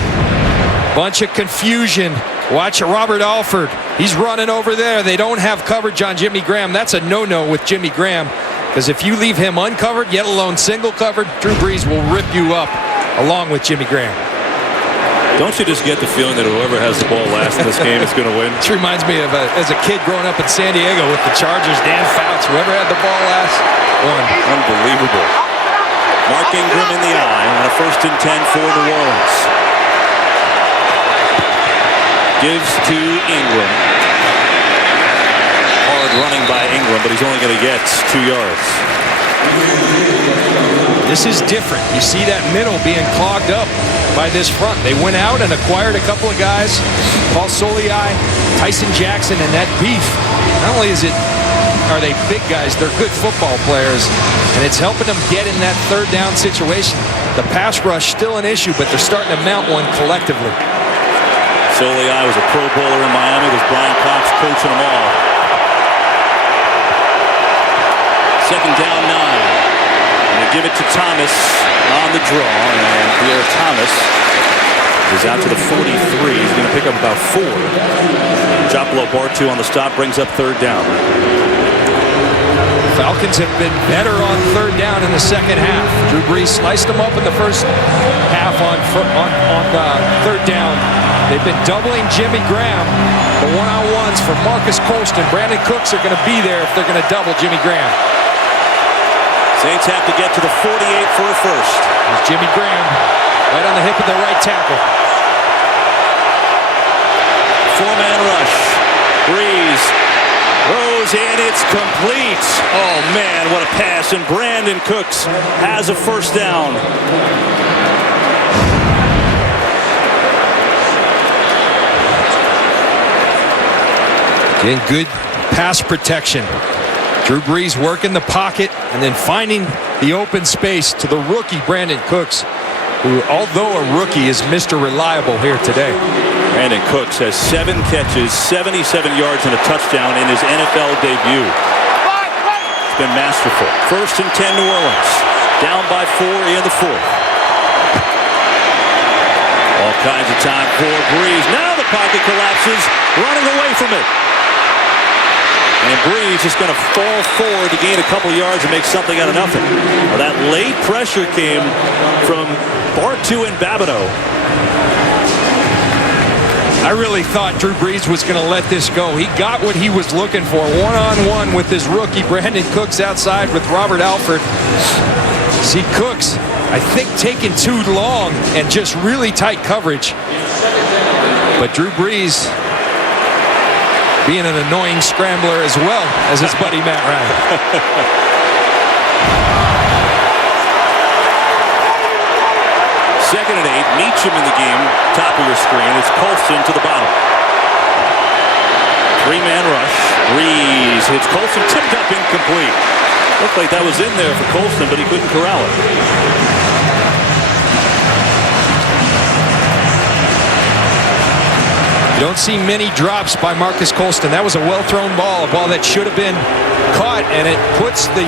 Bunch of confusion. Watch Robert Alford. He's running over there. They don't have coverage on Jimmy Graham. That's a no-no with Jimmy Graham, because if you leave him uncovered, yet alone single covered, Drew Brees will rip you up along with Jimmy Graham. Don't you just get the feeling that whoever has the ball last in this game is going to win? This reminds me of as a kid growing up in San Diego with the Chargers, Dan Fouts. Whoever had the ball last won. Unbelievable. Mark Ingram in the eye on a 1st and 10 for New Orleans. Gives to Ingram. Hard running by Ingram, but he's only going to get 2 yards. This is different. You see that middle being clogged up by this front. They went out and acquired a couple of guys, Paul Soliai, Tyson Jackson, and that beef. Not only are they big guys, they're good football players, and it's helping them get in that 3rd down situation. The pass rush still an issue, but they're starting to mount one collectively. Soliai was a Pro Bowler in Miami. There's Brandin Cooks coaching them all. Second down, 9. And they give it to Thomas on the draw. And Pierre Thomas is out to the 43. He's going to pick up about 4. Drop below bar 2 on the stop. Brings up third down. Falcons have been better on third down in the second half. Drew Brees sliced them up in the first half on third down. They've been doubling Jimmy Graham. The one-on-ones for Marcus Colston. Brandin Cooks are going to be there if they're going to double Jimmy Graham. Saints have to get to the 48 for a first. There's Jimmy Graham right on the hip of the right tackle. 4-man rush. Brees throws and it's complete. Oh man, what a pass. And Brandin Cooks has a first down. Again, good pass protection. Drew Brees working the pocket and then finding the open space to the rookie Brandin Cooks, who, although a rookie, is Mr. Reliable here today. Brandin Cooks has 7 catches, 77 yards, and a touchdown in his NFL debut. It's been masterful. First and 10, New Orleans. Down by 4 in the 4th. All kinds of time for Brees. Now the pocket collapses, running away from it. And Brees is going to fall forward to gain a couple yards and make something out of nothing. Well, that late pressure came from Bartu and Babineau. I really thought Drew Brees was going to let this go. He got what he was looking for. One-on-one with his rookie Brandin Cooks outside with Robert Alford. See Cooks, I think, taking too long and just really tight coverage. But Drew Brees being an annoying scrambler as well as his buddy Matt Ryan. Second and 8. Meacham in the game. Top of your screen. It's Colston to the bottom. 3-man rush. Brees hits Colston. Tipped up, incomplete. Looked like that was in there for Colston, but he couldn't corral it. You don't see many drops by Marcus Colston. That was a well-thrown ball, a ball that should have been caught, and it puts the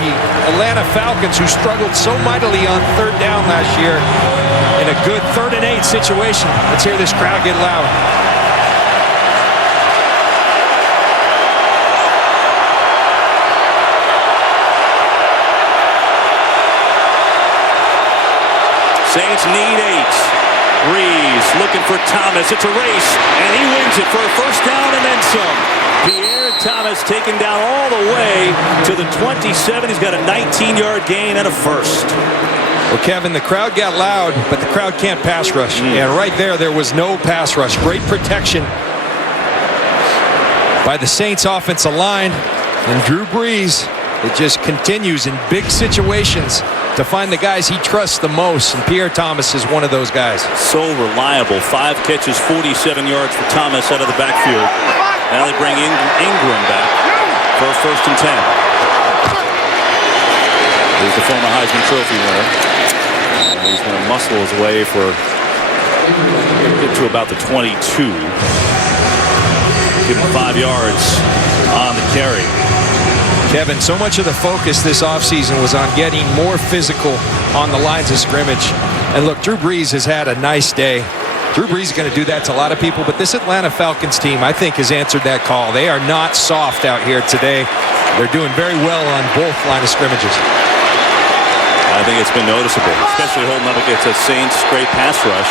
Atlanta Falcons, who struggled so mightily on third down last year, in a good 3rd and 8 situation. Let's hear this crowd get loud. Saints need 8. Brees looking for Thomas. It's a race, and he wins it for a first down and then some. Pierre Thomas taken down all the way to the 27. He's got a 19-yard gain and a first. Well, Kevin, the crowd got loud, but the crowd can't pass rush. And right there was no pass rush. Great protection by the Saints offensive line. And Drew Brees, it just continues in big situations to find the guys he trusts the most, and Pierre Thomas is one of those guys. So reliable. 5 catches, 47 yards for Thomas out of the backfield. Now they bring Ingram back for a first and 10. Here's the former Heisman Trophy winner. And he's going to muscle his way to about the 22. Give him 5 yards on the carry. Kevin, so much of the focus this offseason was on getting more physical on the lines of scrimmage. And look, Drew Brees has had a nice day. Drew Brees is going to do that to a lot of people, but this Atlanta Falcons team, I think, has answered that call. They are not soft out here today. They're doing very well on both line of scrimmages. I think it's been noticeable, especially holding up against a Saints great pass rush.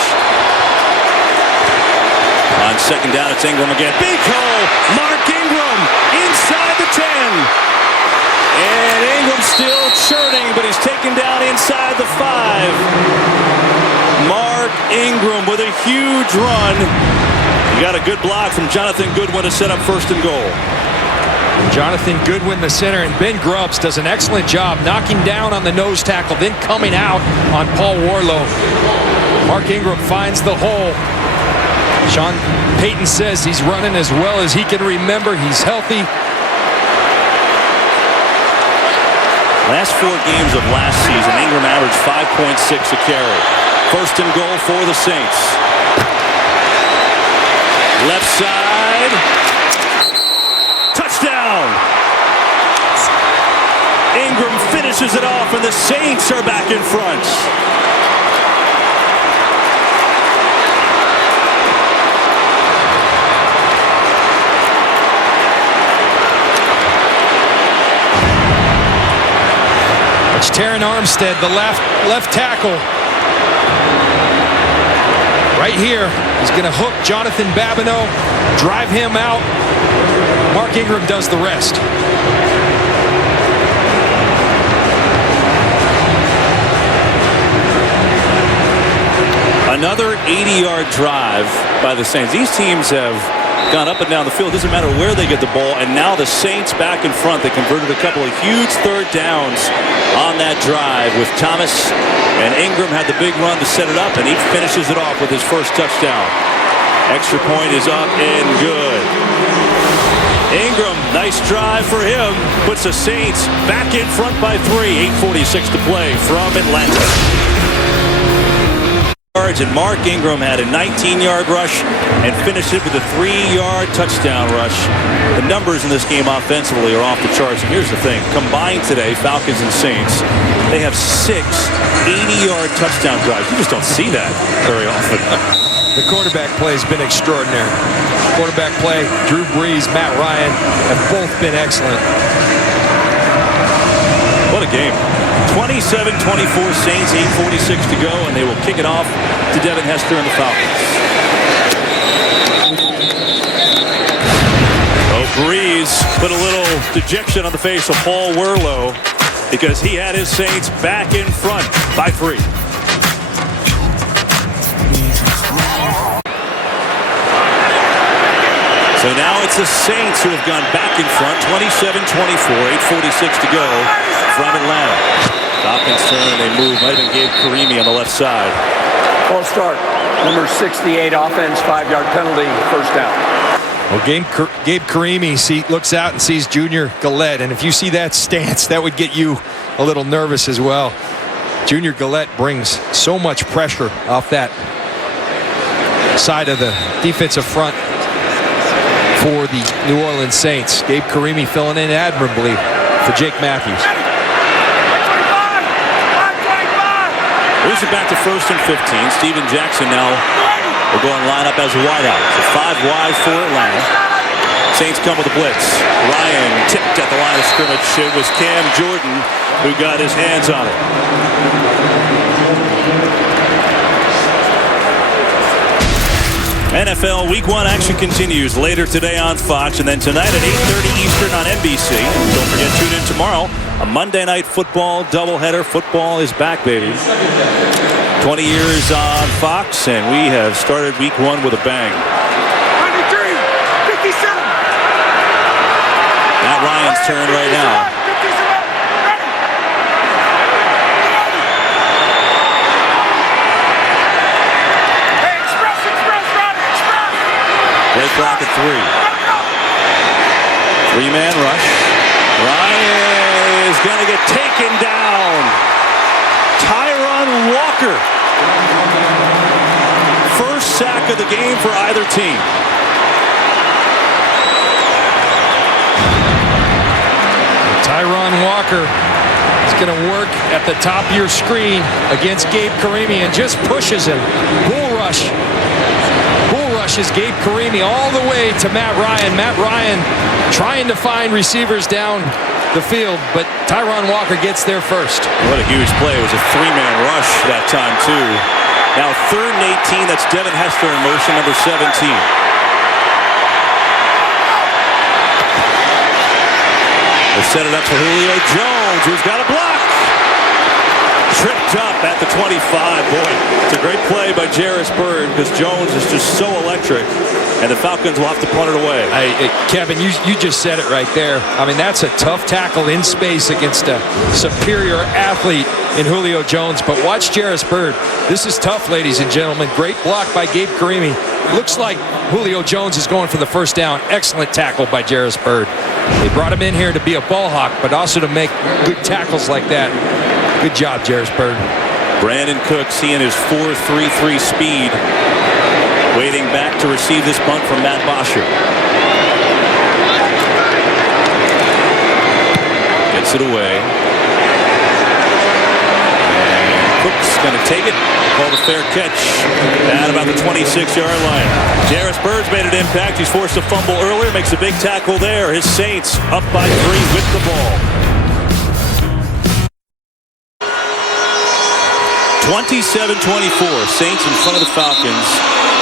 On second down, it's Ingram again. Big hole! Mark Ingram inside the 10. And Ingram still churning, but he's taken down inside the 5. Mark Ingram with a huge run. You got a good block from Jonathan Goodwin to set up first and goal. Jonathan Goodwin, the center, and Ben Grubbs does an excellent job knocking down on the nose tackle, then coming out on Paul Warlow. Mark Ingram finds the hole. Sean Payton says he's running as well as he can remember. He's healthy. Last 4 games of last season, Ingram averaged 5.6 a carry. First and goal for the Saints. wide. Touchdown. Ingram finishes it off, and the Saints are back in front. It's Terran Armstead, the left tackle. Right here, he's going to hook Jonathan Babineau, drive him out. Mark Ingram does the rest. Another 80-yard drive by the Saints. These teams have gone up and down the field. Doesn't matter where they get the ball. And now the Saints back in front. They converted a couple of huge third downs on that drive with Thomas. And Ingram had the big run to set it up, and he finishes it off with his first touchdown. Extra point is up and good. Ingram, nice drive for him. Puts the Saints back in front by 3. 8:46 to play from Atlanta. And Mark Ingram had a 19-yard rush and finished it with a 3-yard touchdown rush. The numbers in this game offensively are off the charts. And here's the thing. Combined today, Falcons and Saints, they have 6 80-yard touchdown drives. You just don't see that very often. The quarterback play has been extraordinary. Quarterback play, Drew Brees, Matt Ryan have both been excellent. What a game. 27-24 Saints, 8:46 to go, and they will kick it off to Devin Hester and the Falcons. Oh, Breeze put a little dejection on the face of Paul Werlow because he had his Saints back in front by 3. So now it's the Saints who have gone back in front, 27-24, 8:46 to go from Atlanta. Falcons turn and they move. Might have been Gabe Karimi on the left side. False start. Number 68 offense, 5-yard penalty, first down. Well, Gabe Karimi looks out and sees Junior Gillette, and if you see that stance, that would get you a little nervous as well. Junior Gillette brings so much pressure off that side of the defensive front for the New Orleans Saints. Gabe Karimi filling in admirably for Jake Matthews. Moves it back to 1st and 15. Steven Jackson now will go and line up as a wideout. So 5 wide for Atlanta. Saints come with a blitz. Ryan tipped at the line of scrimmage. It was Cam Jordan who got his hands on it. NFL Week 1 action continues later today on Fox, and then tonight at 8:30 Eastern on NBC. Don't forget, tune in tomorrow. A Monday Night Football doubleheader. Football is back, baby. 20 years on Fox, and we have started Week 1 with a bang. 93, 57. Matt Ryan's turn right now. Play clock at 3. 3-man rush. Ryan is going to get taken down. Tyron Walker. First sack of the game for either team. Tyron Walker is going to work at the top of your screen against Gabe Karimi and just pushes him. Bull rush. Is Gabe Karimi all the way to Matt Ryan. Matt Ryan trying to find receivers down the field, but Tyron Walker gets there first. What a huge play. It was a 3-man rush that time, too. Now 3rd and 18. That's Devin Hester in motion, number 17. They set it up for Julio Jones, who's got a block. Tripped up at the 25. Boy, it's a great play by Jarris Byrd because Jones is just so electric, and the Falcons will have to punt it away. Kevin, you just said it right there. I mean, that's a tough tackle in space against a superior athlete in Julio Jones. But watch Jarris Byrd. This is tough, ladies and gentlemen. Great block by Gabe Karimi. Looks like Julio Jones is going for the first down. Excellent tackle by Jarris Byrd. They brought him in here to be a ball hawk, but also to make good tackles like that. Good job, Jarris Byrd. Brandin Cooks, seeing his 4.33 speed, Waiting back to receive this punt from Matt Bosher. Gets it away. And Cooks going to take it. Called a fair catch at about the 26-yard line. Jarris Bird's made an impact. He's forced a fumble earlier. Makes a big tackle there. His Saints up by 3 with the ball. 27-24. Saints in front of the Falcons.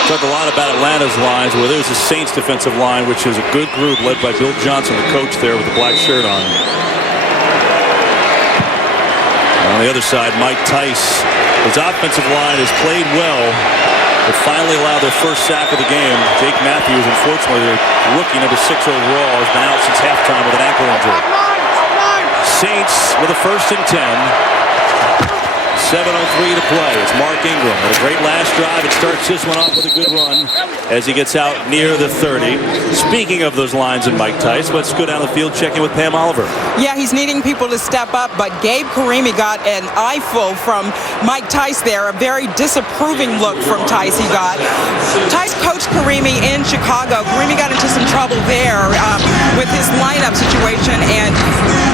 Talk a lot about Atlanta's lines. Well, there's the Saints defensive line, which is a good group led by Bill Johnson, the coach there with the black shirt on. On the other side, Mike Tice. His offensive line has played well, but finally allowed their first sack of the game. Jake Matthews, unfortunately, their rookie number 6 overall, has been out since halftime with an ankle injury. Saints with a 1st and 10. 7:03 to play. It's Mark Ingram with a great last drive. It starts this one off with a good run as he gets out near the 30. Speaking of those lines and Mike Tice, let's go down the field, check in with Pam Oliver. Yeah, he's needing people to step up, but Gabe Karimi got an eyeful from Mike Tice there. A very disapproving look from Tice he got. Tice coached Karimi in Chicago. Karimi got into some trouble there with his lineup situation, and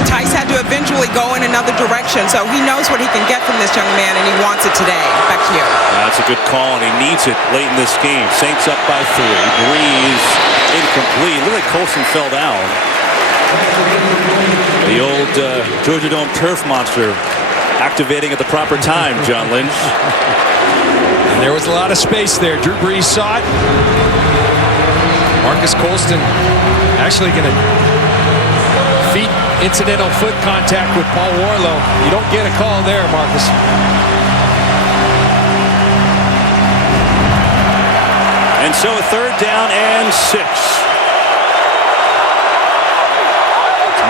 Tice had to eventually go in another direction, so he knows what he can get from this young man, and he wants it today. Back to you. That's a good call, and he needs it late in this game. Saints up by 3. Breeze incomplete. Look like Colson fell down. The old Georgia Dome turf monster activating at the proper time, John Lynch. And there was a lot of space there. Drew Brees saw it. Marcus Colston actually going to feet incidental foot contact with Paul Warlow. You don't get a call there, Marcus. And so a 3rd down and 6.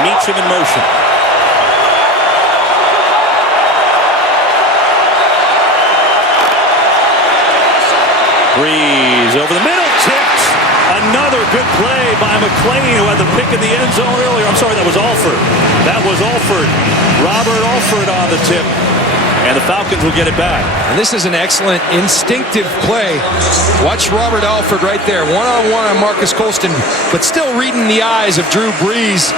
Meacham in motion. Breeze over the middle, tipped. Another good play by McClain, who had the pick in the end zone earlier. I'm sorry, that was Alford. That was Alford. Robert Alford on the tip. And the Falcons will get it back. And this is an excellent instinctive play. Watch Robert Alford right there. One-on-one on Marcus Colston, but still reading the eyes of Drew Brees.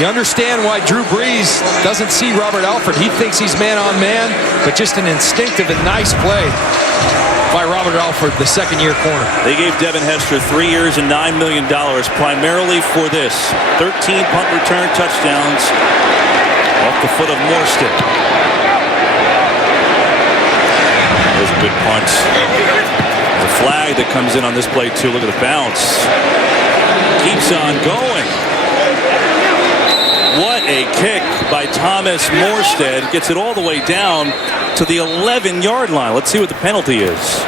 You understand why Drew Brees doesn't see Robert Alford. He thinks he's man-on-man, but just an instinctive and nice play by Robert Alford, the 2nd-year corner. They gave Devin Hester 3 years and $9 million primarily for this. 13 punt return touchdowns off the foot of Morstead. There's a good punt. There's a flag that comes in on this play, too. Look at the bounce. Keeps on going. What a kick by Thomas Morstead. Gets it all the way down to the 11-yard line. Let's see what the penalty is.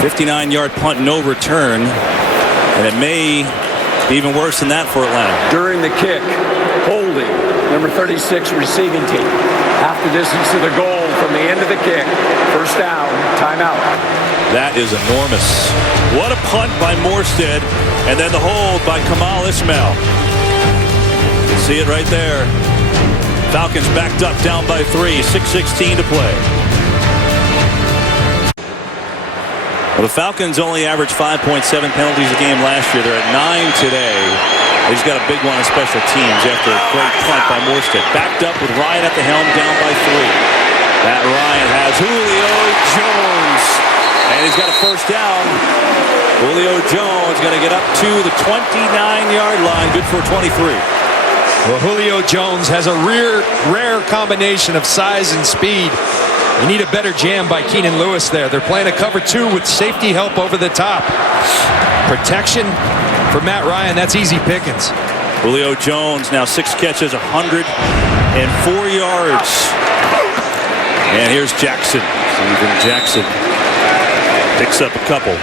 59-yard punt, no return. And it may be even worse than that for Atlanta. During the kick, holding, number 36 receiving team. Half the distance to the goal from the end of the kick. 1st down, timeout. That is enormous. What a punt by Morstead. And then the hold by Kamal Ismail. You see it right there. Falcons backed up, down by 3. 6:16 to play. Well, the Falcons only averaged 5.7 penalties a game last year. They're at 9 today. They just got a big one in special teams after a great punt by Morstead. Backed up with Ryan at the helm, down by 3. That Ryan has Julio Jones. And he's got a 1st down. Julio Jones going to get up to the 29-yard line. Good for 23. Well, Julio Jones has a rare combination of size and speed. You need a better jam by Keenan Lewis there. They're playing a cover 2 with safety help over the top. Protection for Matt Ryan, that's easy pickings. Julio Jones now 6 catches, 104 yards. And here's Jackson. Steven Jackson picks up a couple.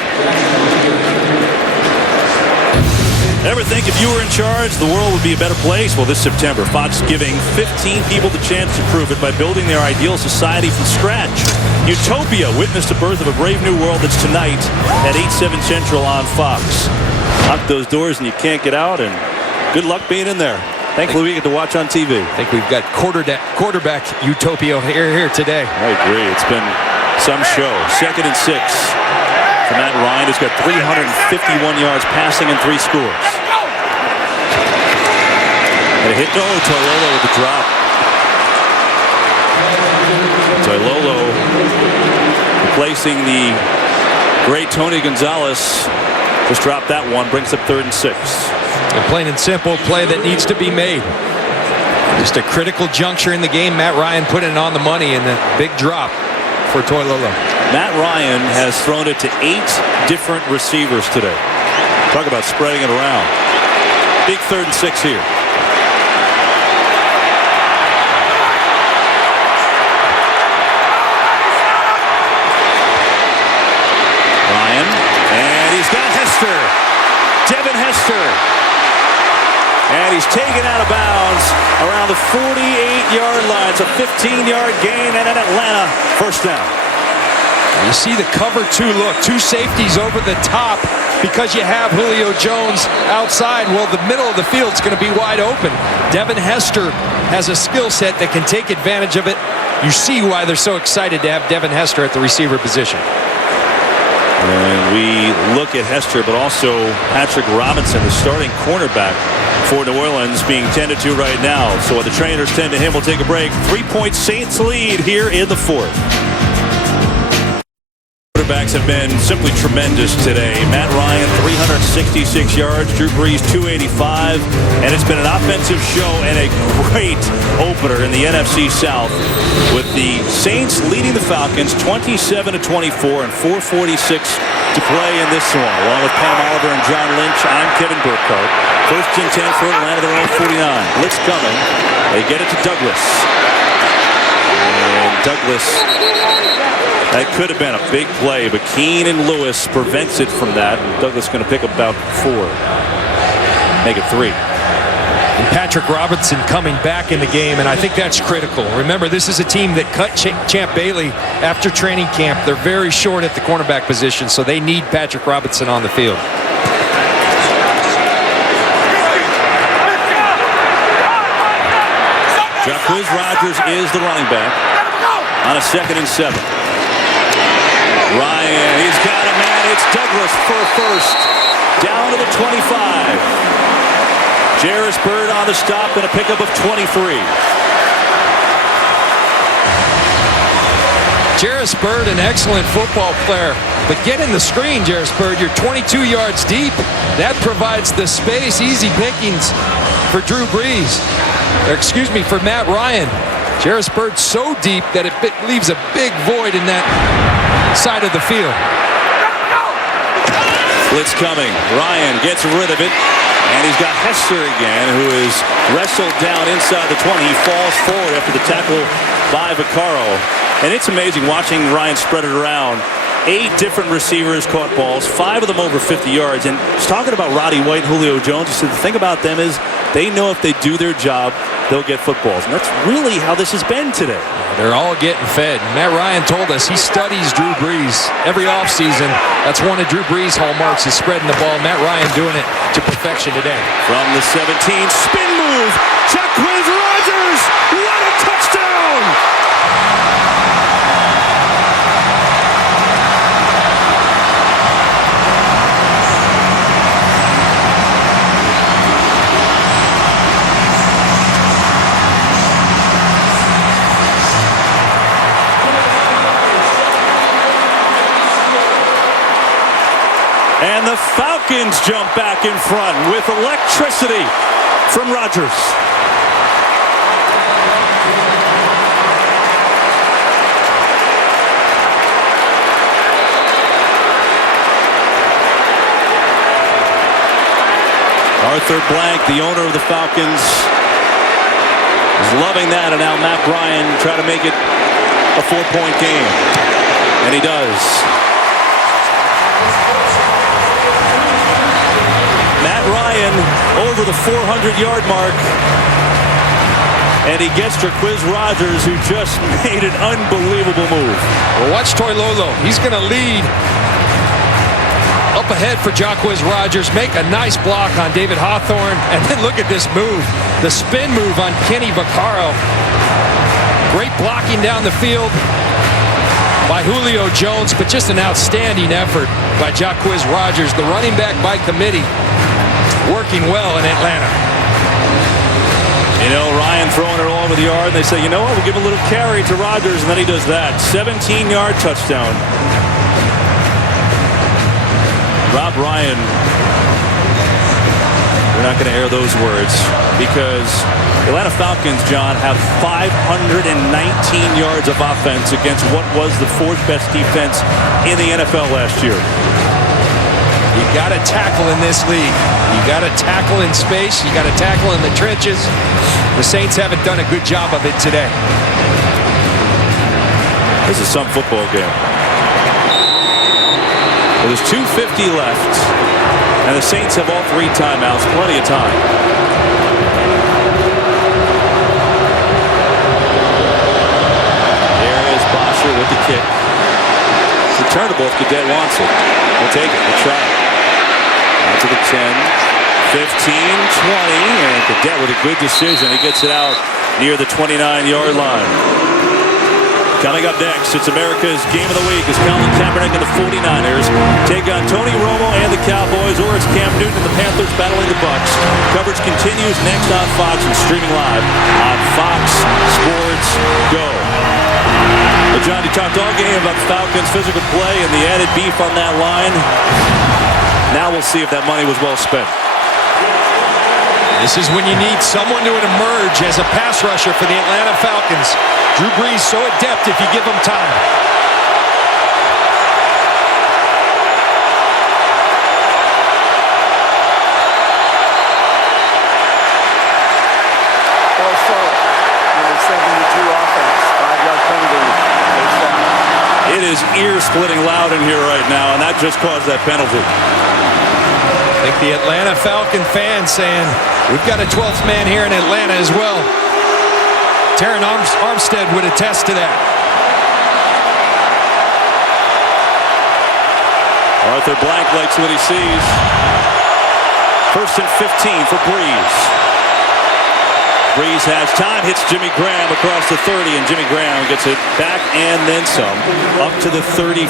Ever think if you were in charge, the world would be a better place? Well, this September, Fox giving 15 people the chance to prove it by building their ideal society from scratch. Utopia witnessed the birth of a brave new world that's tonight at 8/7 Central on Fox. Lock those doors and you can't get out, and good luck being in there. Thankfully, we get to watch on TV. I think we've got quarterback Utopia here today. I agree. It's been some show. 2nd and 6 for Matt Ryan, who's got 351 yards passing and 3 scores. And a hit. Toilolo with the drop. Toilolo replacing the great Tony Gonzalez. Just dropped that one. Brings up 3rd and 6. A plain and simple play that needs to be made. Just a critical juncture in the game. Matt Ryan put it on the money and a big drop for Toilolo. Matt Ryan has thrown it to 8 different receivers today. Talk about spreading it around. Big 3rd and 6 here. Ryan, and he's got Hester. Devin Hester. And he's taken out of bounds around the 48-yard line. It's a 15-yard gain and an Atlanta first down. You see the cover 2 look. 2 safeties over the top because you have Julio Jones outside. Well, the middle of the field's going to be wide open. Devin Hester has a skill set that can take advantage of it. You see why they're so excited to have Devin Hester at the receiver position. And we look at Hester, but also Patrick Robinson, the starting cornerback for New Orleans, being tended to right now. So what the trainers tend to him, we'll take a break. 3-point Saints lead here in the 4th. Quarterbacks have been simply tremendous today. Matt Ryan, 366 yards. Drew Brees, 285. And it's been an offensive show and a great opener in the NFC South, with the Saints leading the Falcons 27-24 and 4:46 to play in this one. Along with Pam Oliver and John Lynch, I'm Kevin Burkhardt. 1st and 10 for Atlanta, their own 49. Blitz coming. They get it to Douglas. And Douglas, that could have been a big play, but Keenan Lewis prevents it from that. And Douglas going to pick up about 4. Make it 3. And Patrick Robinson coming back in the game, and I think that's critical. Remember, this is a team that cut Champ Bailey after training camp. They're very short at the cornerback position, so they need Patrick Robinson on the field. Jacquizz Rodgers is the running back on a 2nd and 7. Ryan, he's got a man. It's Douglas for a first. Down to the 25. Jarris Byrd on the stop and a pickup of 23. Jarris Byrd, an excellent football player, but get in the screen, Jarris Byrd. You're 22 yards deep. That provides the space, easy pickings for Drew Brees. Or excuse me, for Matt Ryan. Jarris Byrd so deep that it leaves a big void in that side of the field. Blitz coming. Ryan gets rid of it. And he's got Hester again, who is wrestled down inside the 20. He falls forward after the tackle by Vaccaro. And it's amazing watching Ryan spread it around. 8 different receivers caught balls, 5 of them over 50 yards. And he's talking about Roddy White and Julio Jones. He said the thing about them is they know if they do their job, they'll get footballs. And that's really how this has been today. They're all getting fed. Matt Ryan told us he studies Drew Brees every offseason. That's one of Drew Brees' hallmarks, is spreading the ball. Matt Ryan doing it to perfection today. From the 17, spin move. Jacquizz Rodgers. What a touchdown! And the Falcons jump back in front with electricity from Rodgers. Arthur Blank, the owner of the Falcons, is loving that, and now Matt Ryan try to make it a 4-point game. And he does. Matt Ryan over the 400-yard mark. And he gets Jacquizz Rodgers, who just made an unbelievable move. Well, watch Toilolo. He's going to lead up ahead for Jacquizz Rodgers. Make a nice block on David Hawthorne. And then look at this move. The spin move on Kenny Vaccaro. Great blocking down the field by Julio Jones, but just an outstanding effort by Jacquizz Rodgers, the running back by committee, working well in Atlanta. You know, Ryan throwing it all over the yard, and they say, you know what, we'll give a little carry to Rodgers, and then he does that. 17-yard touchdown. Rob Ryan, we're not going to air those words, because the Atlanta Falcons, John, have 519 yards of offense against what was the fourth best defense in the NFL last year. You got to tackle in this league. You got to tackle in space. You got to tackle in the trenches. The Saints haven't done a good job of it today. This is some football game. Well, there's 2:50 left, and the Saints have all 3 timeouts. Plenty of time. There is Bosher with the kick. It's returnable if Cadet wants it. We'll take it. We'll try it. Out to the 10, 15, 20, and Cadet with a good decision. He gets it out near the 29-yard line. Coming up next, it's America's Game of the Week as Colin Kaepernick and the 49ers take on Tony Romo and the Cowboys, or it's Cam Newton and the Panthers battling the Bucs. Coverage continues next on Fox and streaming live on Fox Sports Go. But John, you talked all game about the Falcons' physical play and the added beef on that line. Now we'll see if that money was well spent. This is when you need someone to emerge as a pass rusher for the Atlanta Falcons. Drew Brees so adept if you give him time. Also, number 72 offense, 5-yard penalty. It is ear-splitting loud in here right now, and that just caused that penalty. I think the Atlanta Falcon fans saying, we've got a 12th man here in Atlanta as well. Terran Armstead would attest to that. Arthur Blank likes what he sees. 1st and 15 for Brees. Brees has time, hits Jimmy Graham across the 30, and Jimmy Graham gets it back and then some, up to the 34.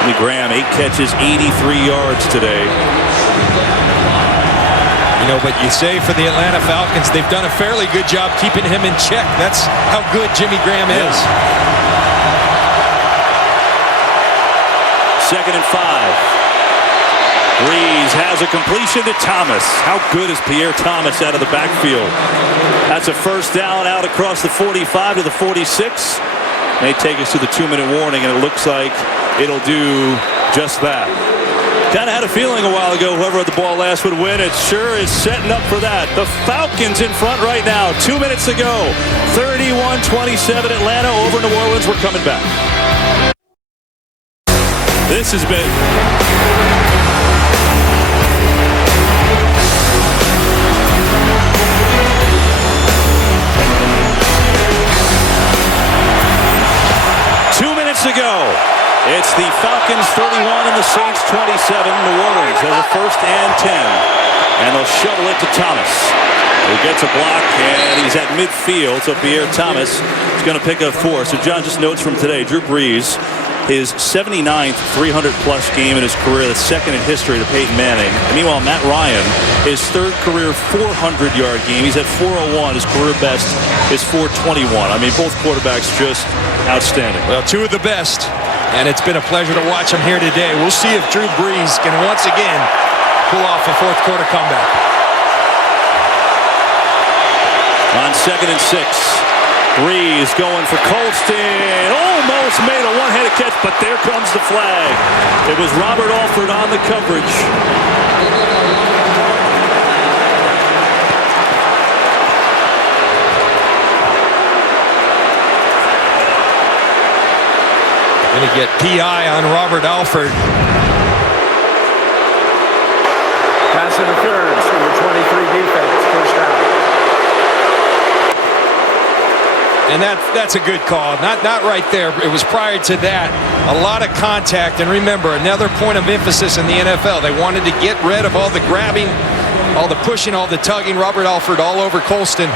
Jimmy Graham, 8 catches, 83 yards today. You know, but you say for the Atlanta Falcons, they've done a fairly good job keeping him in check. That's how good Jimmy Graham is. 2nd and 5. Brees has a completion to Thomas. How good is Pierre Thomas out of the backfield? That's a first down out across the 45 to the 46. May take us to the 2-minute warning, and it looks like it'll do just that. Kind of had a feeling a while ago whoever had the ball last would win. It sure is setting up for that. The Falcons in front right now. 2 minutes to go. 31-27 Atlanta over New Orleans. We're coming back. This has been... to go. It's the Falcons 31 and the Saints 27. New Orleans has a 1st and 10. And they'll shovel it to Thomas, who gets a block, and he's at midfield. So Pierre Thomas is going to pick up 4. So John, just notes from today. Drew Brees, his 79th 300-plus game in his career, the 2nd in history to Peyton Manning. And meanwhile, Matt Ryan, his 3rd career 400-yard game. He's at 401. His career best is 421. I mean, both quarterbacks just outstanding. Well, 2 of the best, and it's been a pleasure to watch them here today. We'll see if Drew Brees can once again pull off a 4th quarter comeback. On 2nd and 6. Brees going for Colston. Almost made a one-handed catch, but there comes the flag. It was Robert Alford on the coverage. Going to get PI on Robert Alford. Pass interference, number 23 defense, 1st down. And that's a good call. Not right there. It was prior to that. A lot of contact. And remember, another point of emphasis in the NFL. They wanted to get rid of all the grabbing, all the pushing, all the tugging. Robert Alford all over Colston.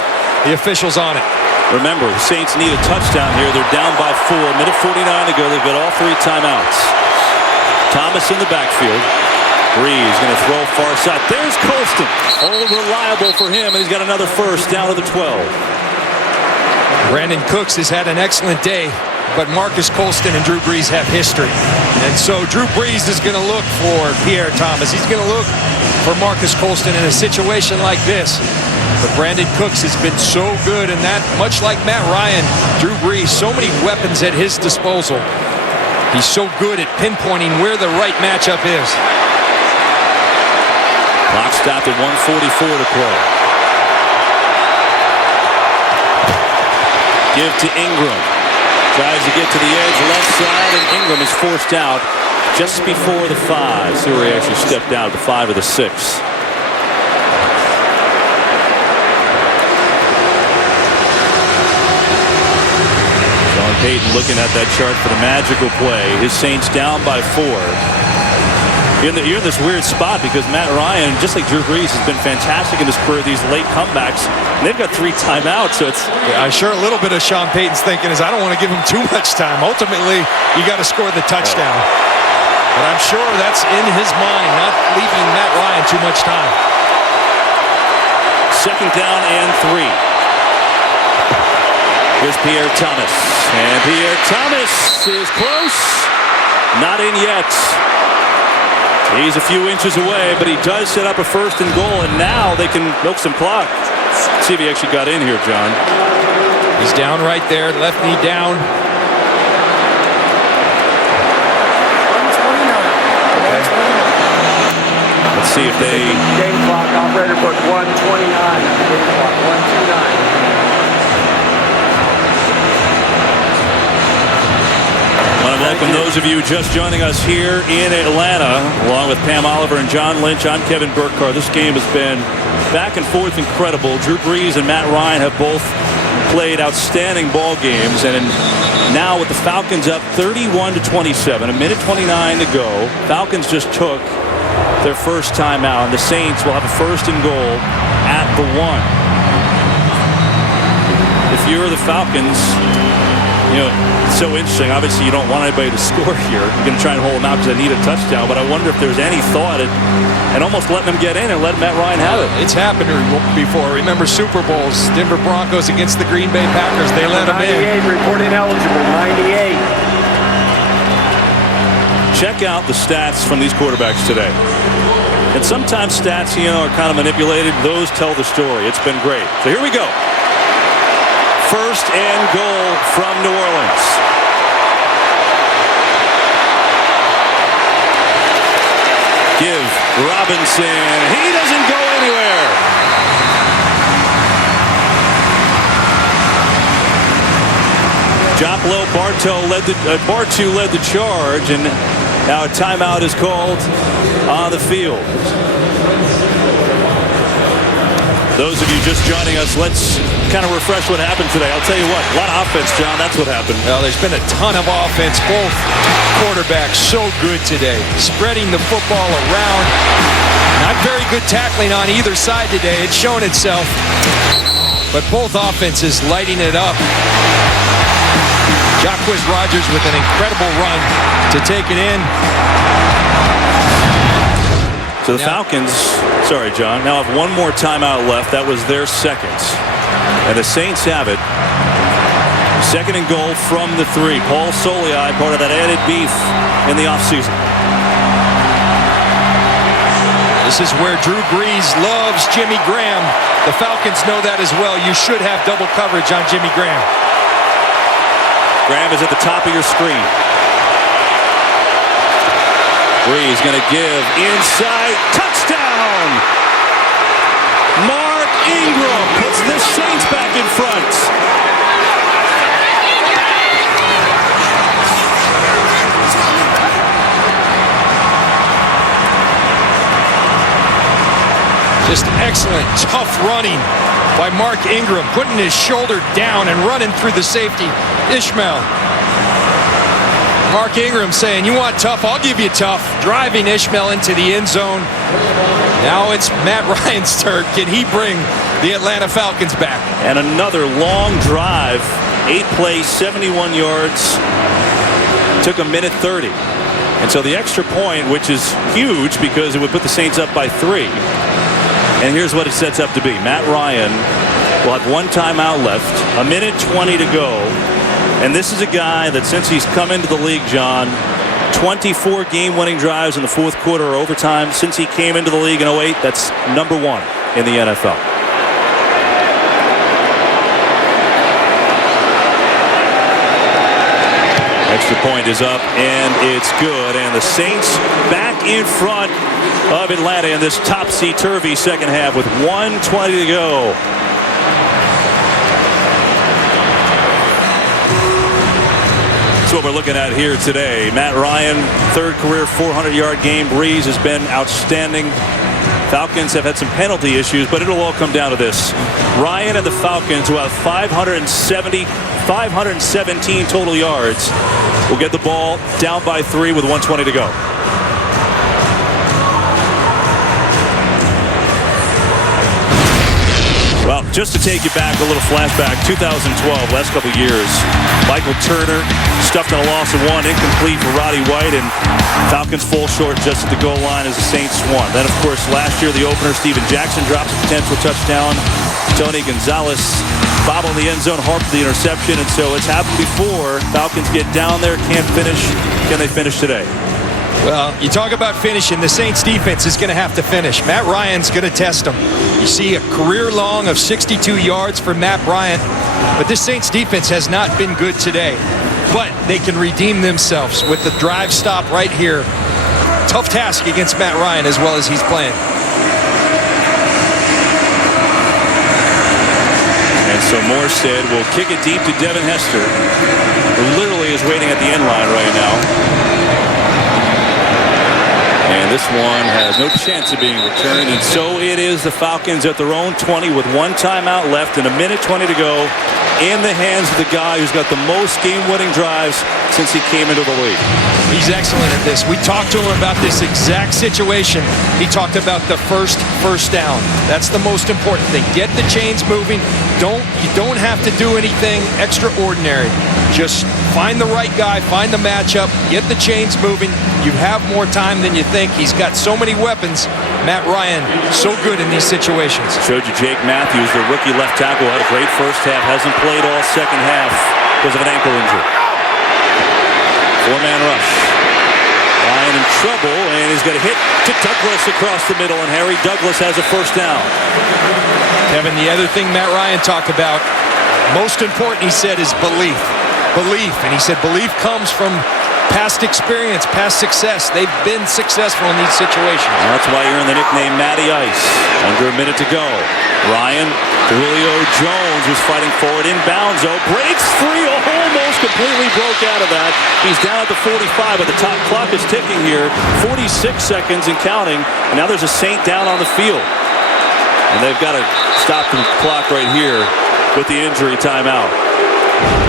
The officials on it. Remember, the Saints need a touchdown here. They're down by 4. Minute 49 to go. They've got all 3 timeouts. Thomas in the backfield. Breeze going to throw far side. There's Colston. All reliable for him, and he's got another first down to the 12. Brandin Cooks has had an excellent day, but Marcus Colston and Drew Brees have history. And so Drew Brees is going to look for Pierre Thomas. He's going to look for Marcus Colston in a situation like this. But Brandin Cooks has been so good, and that, much like Matt Ryan, Drew Brees, so many weapons at his disposal. He's so good at pinpointing where the right matchup is. Clock stopped at 1:44 to play. Give to Ingram. Tries to get to the edge, left side, and Ingram is forced out just before the 5. See where he actually stepped out at the 5 or the 6. Sean Payton looking at that chart for the magical play. His Saints down by 4. You're in this weird spot because Matt Ryan, just like Drew Brees, has been fantastic in his career. These late comebacks, and they've got 3 timeouts, so it's. Yeah, I'm sure a little bit of Sean Payton's thinking is I don't want to give him too much time. Ultimately, you got to score the touchdown. But I'm sure that's in his mind, not leaving Matt Ryan too much time. Second down and 3. Here's Pierre Thomas, and Pierre Thomas is close, not in yet. He's a few inches away, but he does set up a 1st and goal, and now they can milk some clock. Let's see if he actually got in here, John. He's down right there, left knee down. Let's see if they... Game clock, operator put 1:29 on the game clock, 1:29. I want to welcome those of you just joining us here in Atlanta, along with Pam Oliver and John Lynch. I'm Kevin Burkhardt. This game has been back and forth incredible. Drew Brees and Matt Ryan have both played outstanding ball games, and now with the Falcons up 31-27, a minute 29 to go. Falcons just took their first time out, and the Saints will have a 1st and goal at the 1. If you're the Falcons, you know, it's so interesting. Obviously, you don't want anybody to score here. You're going to try and hold them out because they need a touchdown. But I wonder if there's any thought and almost letting them get in and letting Matt Ryan have it. It's happened before. Remember Super Bowls, Denver Broncos against the Green Bay Packers. They let them in. 98 reported eligible, 98. Check out the stats from these quarterbacks today. And sometimes stats, you know, are kind of manipulated. Those tell the story. It's been great. So here we go. 1st and goal from New Orleans. Give Robinson. He doesn't go anywhere. Joplo Bartu led the charge, and now a timeout is called on the field. Those of you just joining us, let's kind of refresh what happened today. I'll tell you what, a lot of offense, John. That's what happened. Well, there's been a ton of offense. Both quarterbacks so good today. Spreading the football around. Not very good tackling on either side today. It's shown itself. But both offenses lighting it up. Jacquizz Rodgers with an incredible run to take it in. So the Falcons, sorry, John, now have one more timeout left. That was their second. And the Saints have it. 2nd and goal from the 3. Paul Solei, part of that added beef in the offseason. This is where Drew Brees loves Jimmy Graham. The Falcons know that as well. You should have double coverage on Jimmy Graham. Graham is at the top of your screen. Brees going to give inside. Touchdown! Mark Ingram puts the Saints back in front. Just excellent, tough running by Mark Ingram, putting his shoulder down and running through the safety, Ishmael. Mark Ingram saying, you want tough, I'll give you tough. Driving Ishmael into the end zone. Now it's Matt Ryan's turn. Can he bring the Atlanta Falcons back? And another long drive, 8 plays, 71 yards. Took a minute 30. And so the extra point, which is huge because it would put the Saints up by 3. And here's what it sets up to be. Matt Ryan will have 1 timeout left, a minute 20 to go. And this is a guy that since he's come into the league, John, 24 game-winning drives in the fourth quarter or overtime. Since he came into the league in 08, that's number 1 in the NFL. Extra point is up, and it's good. And the Saints back in front of Atlanta in this topsy-turvy second half with 1:20 to go. That's what we're looking at here today. Matt Ryan, 3rd career 400-yard game. Breeze has been outstanding. Falcons have had some penalty issues, but it'll all come down to this. Ryan and the Falcons, who have 517 total yards, will get the ball down by 3 with 1:20 to go. Well, just to take you back, a little flashback, 2012, last couple of years, Michael Turner stuffed on a loss of 1, incomplete for Roddy White, and Falcons fall short just at the goal line as the Saints won. Then, of course, last year, the opener, Steven Jackson drops a potential touchdown. Tony Gonzalez bobbled the end zone, harped the interception, and so it's happened before. Falcons get down there, can't finish. Can they finish today? Well, you talk about finishing. The Saints defense is going to have to finish. Matt Ryan's going to test them. You see a career long of 62 yards for Matt Ryan, but this Saints defense has not been good today. But they can redeem themselves with the drive stop right here. Tough task against Matt Ryan as well as he's playing. And so Morstead will kick it deep to Devin Hester, who literally is waiting at the end line right now. And this one has no chance of being returned. And so it is the Falcons at their own 20 with 1 timeout left and a minute 20 to go in the hands of the guy who's got the most game-winning drives since he came into the league. He's excellent at this. We talked to him about this exact situation. He talked about the first down. That's the most important thing. Get the chains moving. You don't have to do anything extraordinary. Just find the right guy, find the matchup, get the chains moving. You have more time than you think. He's got so many weapons. Matt Ryan, so good in these situations. Showed you Jake Matthews, the rookie left tackle, had a great first half, hasn't played all second half because of an ankle injury. 4-man rush. Ryan in trouble, and he's got a hit to Douglas across the middle, and Harry Douglas has a first down. Kevin, the other thing Matt Ryan talked about, most important, he said, is belief. Belief. And he said belief comes from past experience, past success. They've been successful in these situations. Well, that's why you're in the nickname Matty Ice. Under a minute to go. Ryan, Julio Jones was fighting forward inbounds. Breaks free, almost completely broke out of that. He's down at the 45, but the top clock is ticking here. 46 seconds and counting. And now there's a Saint down on the field. And they've got to stop the clock right here with the injury timeout.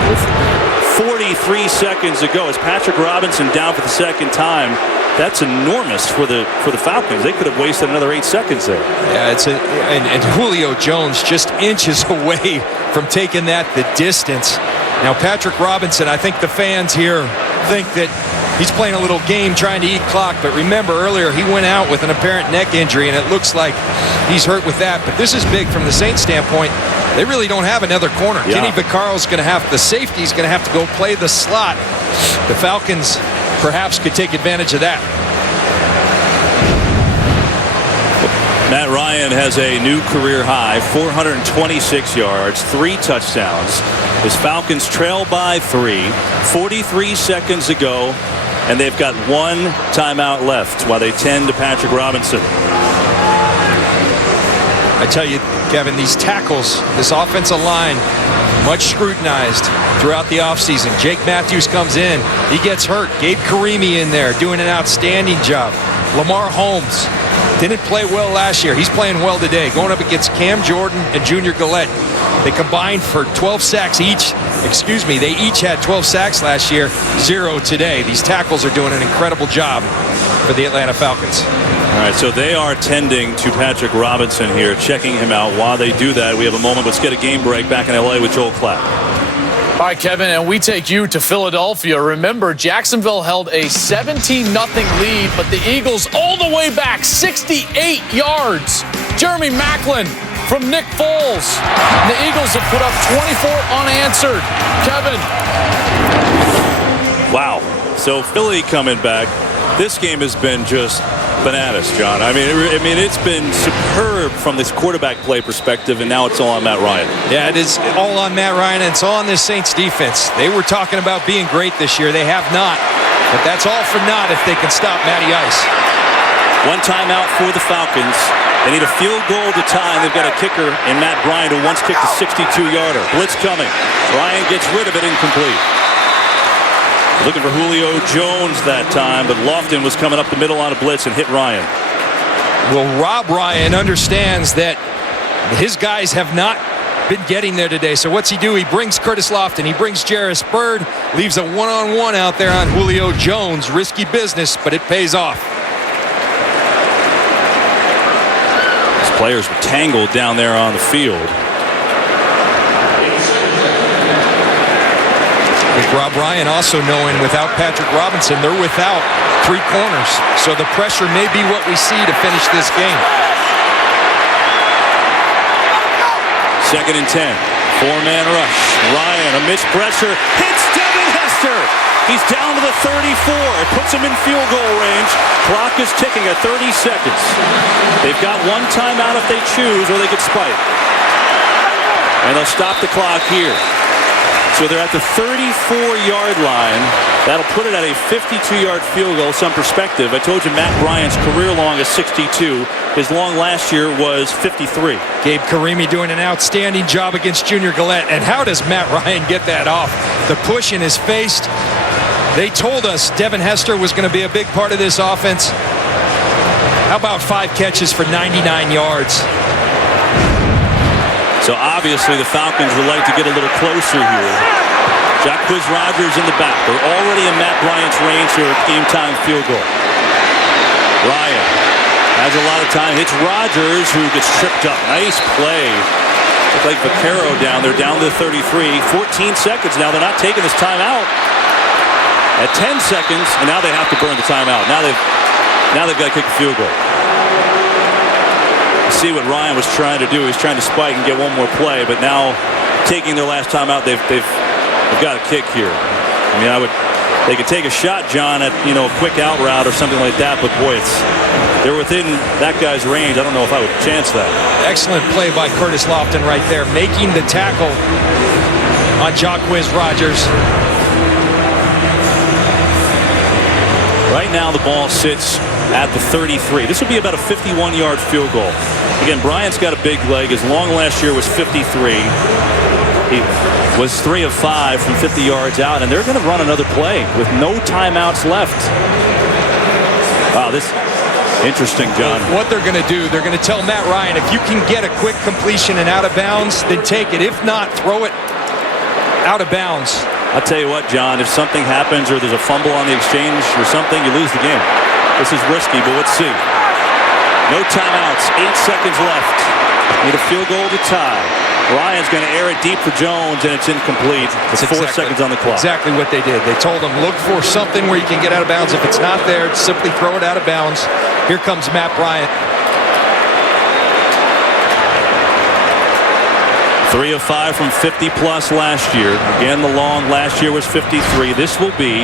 With 43 seconds to go. Is Patrick Robinson down for the second time? That's enormous for the Falcons. They could have wasted another 8 seconds there. Yeah, and Julio Jones just inches away from taking that the distance. Now Patrick Robinson, I think the fans here think that he's playing a little game trying to eat clock, but remember earlier he went out with an apparent neck injury, and it looks like he's hurt with that. But this is big from the Saints standpoint. They really don't have another corner. Yeah. Kenny Vaccaro's going to have, the safety's going to have to go play the slot. The Falcons perhaps could take advantage of that. Matt Ryan has a new career high, 426 yards, 3 touchdowns. His Falcons trail by 3, 43 seconds to go, and they've got 1 timeout left while they tend to Patrick Robinson. I tell you, Kevin, these tackles, this offensive line, much scrutinized throughout the offseason. Jake Matthews comes in. He gets hurt. Gabe Karimi in there doing an outstanding job. Lamar Holmes Didn't play well last year. He's playing well today. Going up against Cam Jordan and Junior Gillette. They combined for 12 sacks each. Excuse me, they each had 12 sacks last year, 0 today. These tackles are doing an incredible job for the Atlanta Falcons. All right, so they are tending to Patrick Robinson here, checking him out. While they do that, we have a moment. Let's get a game break back in L.A. with Joel Klatt. All right, Kevin, and we take you to Philadelphia. Remember, Jacksonville held a 17-0 lead, but the Eagles all the way back, 68 yards. Jeremy Maclin from Nick Foles. And the Eagles have put up 24 unanswered. Kevin. Wow. So Philly coming back. This game has been just bananas, John. I mean, it's been superb from this quarterback play perspective, and now it's all on Matt Ryan. Yeah, it is all on Matt Ryan, and it's all on this Saints defense. They were talking about being great this year. They have not, but that's all for naught if they can stop Matty Ice. One timeout for the Falcons. They need a field goal to tie, and they've got a kicker in Matt Bryant who once kicked a 62-yarder. Blitz coming. Ryan gets rid of it, incomplete. Looking for Julio Jones that time, but Lofton was coming up the middle on a blitz and hit Ryan. Well, Rob Ryan understands that his guys have not been getting there today. So what's he do? He brings Curtis Lofton. He brings Jarris Byrd. Leaves a one-on-one out there on Julio Jones. Risky business, but it pays off. These players were tangled down there on the field. With Rob Ryan also knowing without Patrick Robinson, they're without 3 corners. So the pressure may be what we see to finish this game. 2nd and 10. 4-man rush. Ryan amidst pressure hits Devin Hester. He's down to the 34. It puts him in field goal range. Clock is ticking at 30 seconds. They've got one timeout if they choose, or they could spike. And they'll stop the clock here. So they're at the 34-yard line. That'll put it at a 52-yard field goal. Some perspective. I told you Matt Bryant's career long is 62. His long last year was 53. Gabe Karimi doing an outstanding job against Junior Gillette. And how does Matt Ryan get that off? The push in his face. They told us Devin Hester was going to be a big part of this offense. How about 5 catches for 99 yards? So obviously the Falcons would like to get a little closer here. Jacquizz Rodgers in the back. They're already in Matt Bryant's range for a game-time field goal. Ryan has a lot of time. Hits Rodgers, who gets tripped up. Nice play. Looks like Vaccaro down there, down to the 33. 14 seconds now. They're not taking this timeout. At 10 seconds, and now they have to burn the timeout. Now they've got to kick a field goal. See what Ryan was trying to do. He's trying to spike and get one more play, but now taking their last time out, they've got a kick here. I mean, they could take a shot, John, at a quick out route or something like that, but boy, they're within that guy's range. I don't know if I would chance that. Excellent play by Curtis Lofton right there, making the tackle on Jacquizz Rodgers. Right now the ball sits at the 33. This would be about a 51-yard field goal. Again, Bryant's got a big leg. His long last year was 53. He was 3 of 5 from 50 yards out, and they're going to run another play with no timeouts left. Wow, this interesting, John. What they're going to do, they're going to tell Matt Ryan, if you can get a quick completion and out of bounds, then take it. If not, throw it out of bounds. I'll tell you what, John, if something happens or there's a fumble on the exchange or something, you lose the game. This is risky, but let's see. No timeouts, 8 seconds left. Need a field goal to tie. Ryan's going to air it deep for Jones, and it's incomplete. It's 4 seconds on the clock. Exactly what they did. They told him, look for something where you can get out of bounds. If it's not there, simply throw it out of bounds. Here comes Matt Bryant. 3 of 5 from 50-plus last year. Again, the long last year was 53. This will be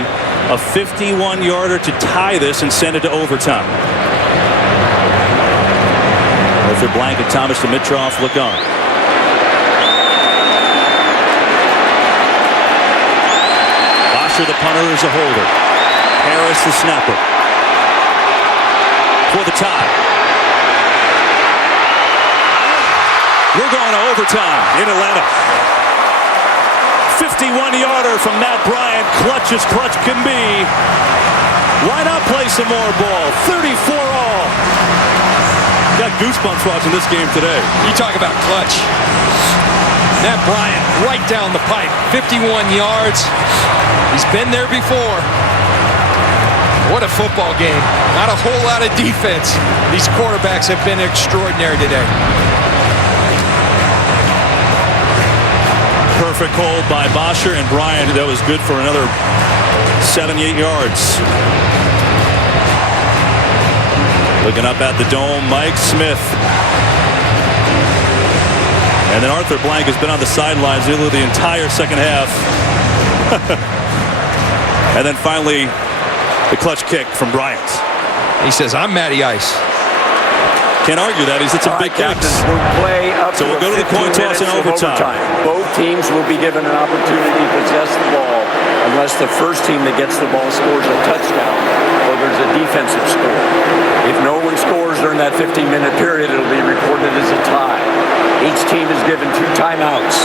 a 51-yarder to tie this and send it to overtime. Arthur Blank and Thomas Dimitroff look on. Bosher, the punter, is a holder. Harris, the snapper. For the tie. We're going to overtime in Atlanta. 51-yarder from Matt Bryant. Clutch as clutch can be. Why not play some more ball? 34 all. Got goosebumps watching this game today. You talk about clutch. Matt Bryant right down the pipe, 51 yards. He's been there before. What a football game. Not a whole lot of defense. These quarterbacks have been extraordinary today. Perfect hold by Bosher and Bryant. That was good for another 78 yards. Looking up at the dome, Mike Smith. And then Arthur Blank has been on the sidelines nearly the entire second half. And then finally, the clutch kick from Bryant. He says, I'm Matty Ice. Can't argue that. He's hit some big kicks. Will play up So we'll go to the coin toss in overtime. Both teams will be given an opportunity to possess the ball unless the first team that gets the ball scores a touchdown or there's a defensive score. If no one scores during that 15-minute period, it'll be reported as a tie. Each team is given 2 timeouts.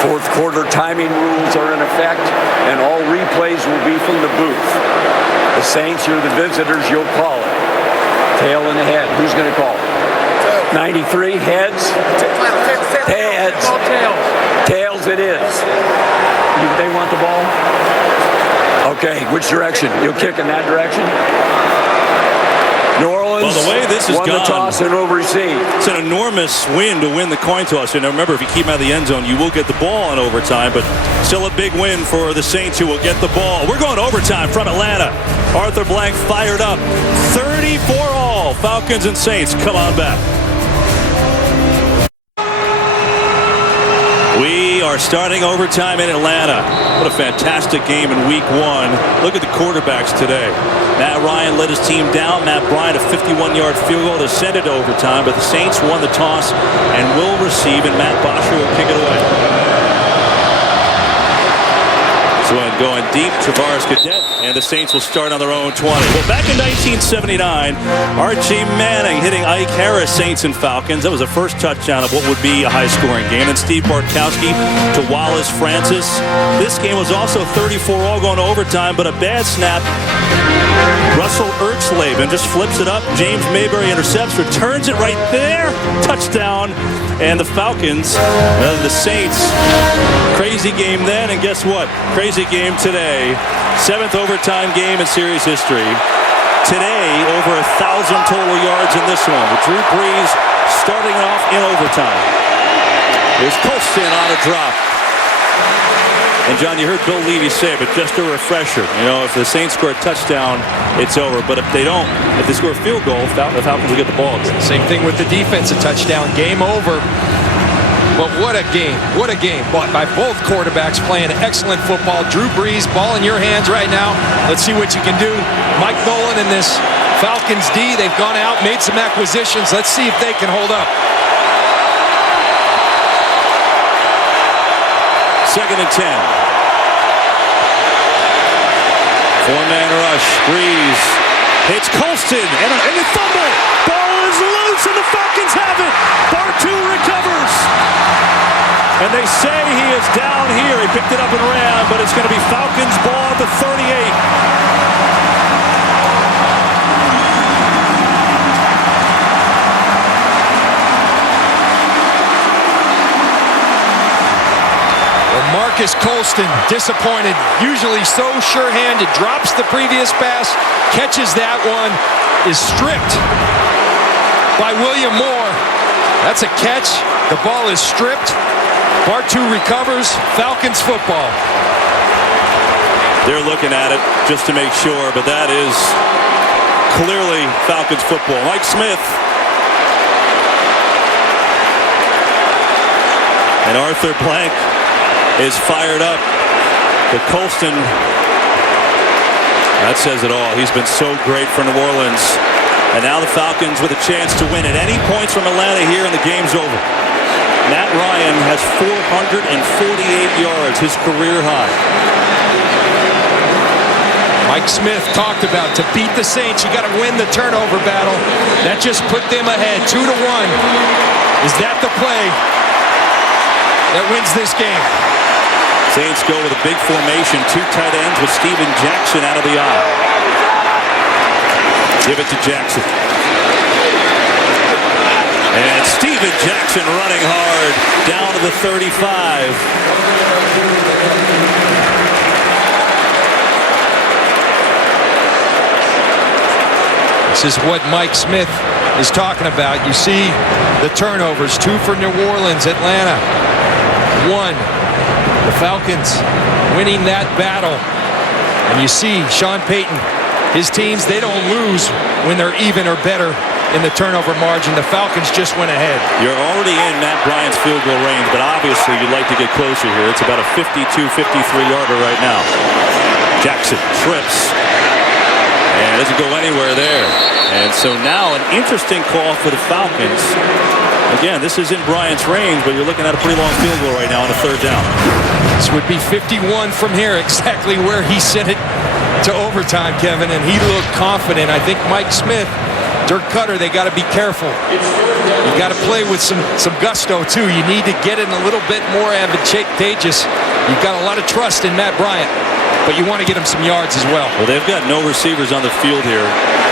Fourth quarter timing rules are in effect, and all replays will be from the booth. The Saints, you're the visitors, you'll call it. Tail and the head. Who's going to call it? 93, heads? Heads. Tails it is. They want the ball? Okay, which direction? You'll kick in that direction? New Orleans Well, the way this has won gone, the toss and will receive. It's an enormous win to win the coin toss. And remember, if you keep him out of the end zone, you will get the ball in overtime. But still a big win for the Saints, who will get the ball. We're going to overtime from Atlanta. Arthur Blank fired up. 34-all. Falcons and Saints. Come on back. We are starting overtime in Atlanta. What a fantastic game in week 1. Look at the quarterbacks today. Matt Ryan led his team down. Matt Bryant, a 51-yard field goal to send it to overtime. But the Saints won the toss and will receive, and Matt Bosher will kick it away. So going deep, Travaris Cadet, and the Saints will start on their own 20. Well, back in 1979, Archie Manning hitting Ike Harris, Saints and Falcons. That was the first touchdown of what would be a high-scoring game. And Steve Bartkowski to Wallace Francis. This game was also 34-all going to overtime, but a bad snap. Russell Ertzleben just flips it up. James Mayberry intercepts, returns it right there. Touchdown. And the Falcons, the Saints, crazy game then, and guess what? Crazy game today. 7th overtime game in series history. Today, over 1,000 total yards in this one, with Drew Brees starting off in overtime. Here's Colston on a drop. And John, you heard Bill Levy say it, but just a refresher. You know, if the Saints score a touchdown, it's over. But if they don't, if they score a field goal, the Falcons will get the ball. Same thing with the defense, a touchdown, game over. But what a game. What a game. By both quarterbacks playing excellent football. Drew Brees, ball in your hands right now. Let's see what you can do. Mike Nolan and this Falcons D, they've gone out, made some acquisitions. Let's see if they can hold up. 2nd and 10. 4-man rush. Brees hits Colston and a fumble. Ball is loose and the Falcons have it. Bartu recovers. And they say he is down here. He picked it up and ran, but it's going to be Falcons ball at the 38. Marcus Colston, disappointed, usually so sure-handed, drops the previous pass, catches that one, is stripped by William Moore. That's a catch. The ball is stripped. Bartu recovers. Falcons football. They're looking at it just to make sure, but that is clearly Falcons football. Mike Smith and Arthur Blank is fired up. But Colston, that says it all. He's been so great for New Orleans. And now the Falcons with a chance to win at any points from Atlanta here, and the game's over. Matt Ryan has 448 yards, his career high. Mike Smith talked about to beat the Saints, you got to win the turnover battle. That just put them ahead 2-1. Is that the play that wins this game? Saints go with a big formation, 2 tight ends with Steven Jackson out of the eye. Give it to Jackson. And Steven Jackson running hard down to the 35. This is what Mike Smith is talking about. You see the turnovers, 2 for New Orleans, Atlanta 1. The Falcons winning that battle. And you see Sean Payton, his teams, they don't lose when they're even or better in the turnover margin. The Falcons just went ahead. You're already in Matt Bryant's field goal range, but obviously you'd like to get closer here. It's about a 52, 53-yarder right now. Jackson trips and doesn't go anywhere there. And so now an interesting call for the Falcons. Again, this is in Bryant's range, but you're looking at a pretty long field goal right now on a 3rd down. This would be 51 from here, exactly where he sent it to overtime, Kevin, and he looked confident. I think Mike Smith, Dirk Cutter, they got to be careful. You got to play with some gusto, too. You need to get it a little bit more advantageous. You've got a lot of trust in Matt Bryant, but you want to get him some yards as well. Well, they've got no receivers on the field here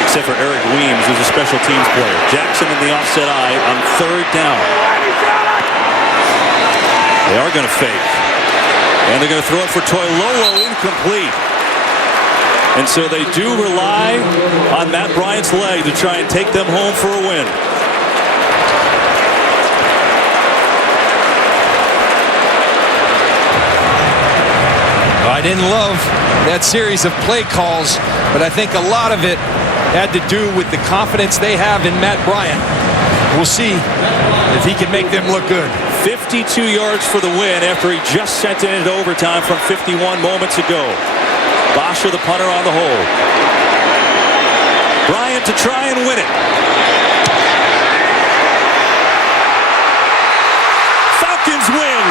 except for Eric Weems, who's a special teams player. Jackson in the offset eye on 3rd down. They are going to fake. And they're going to throw it for Toilolo, incomplete. And so they do rely on Matt Bryant's leg to try and take them home for a win. I didn't love that series of play calls, but I think a lot of it had to do with the confidence they have in Matt Bryant. We'll see if he can make them look good. 52 yards for the win after he just sent it into overtime from 51 moments ago. Basha, the punter, on the hold. Bryant to try and win it. Falcons win.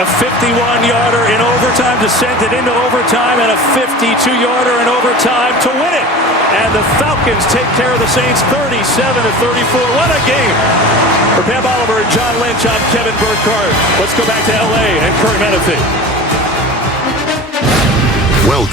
A 51-yarder in overtime to send it into overtime, and a 52-yarder in overtime to win it. And the Falcons take care of the Saints 37-34. What a game. For Pam Oliver and John Lynch, I'm Kevin Burkhardt. Let's go back to L.A. and Kurt Menefee.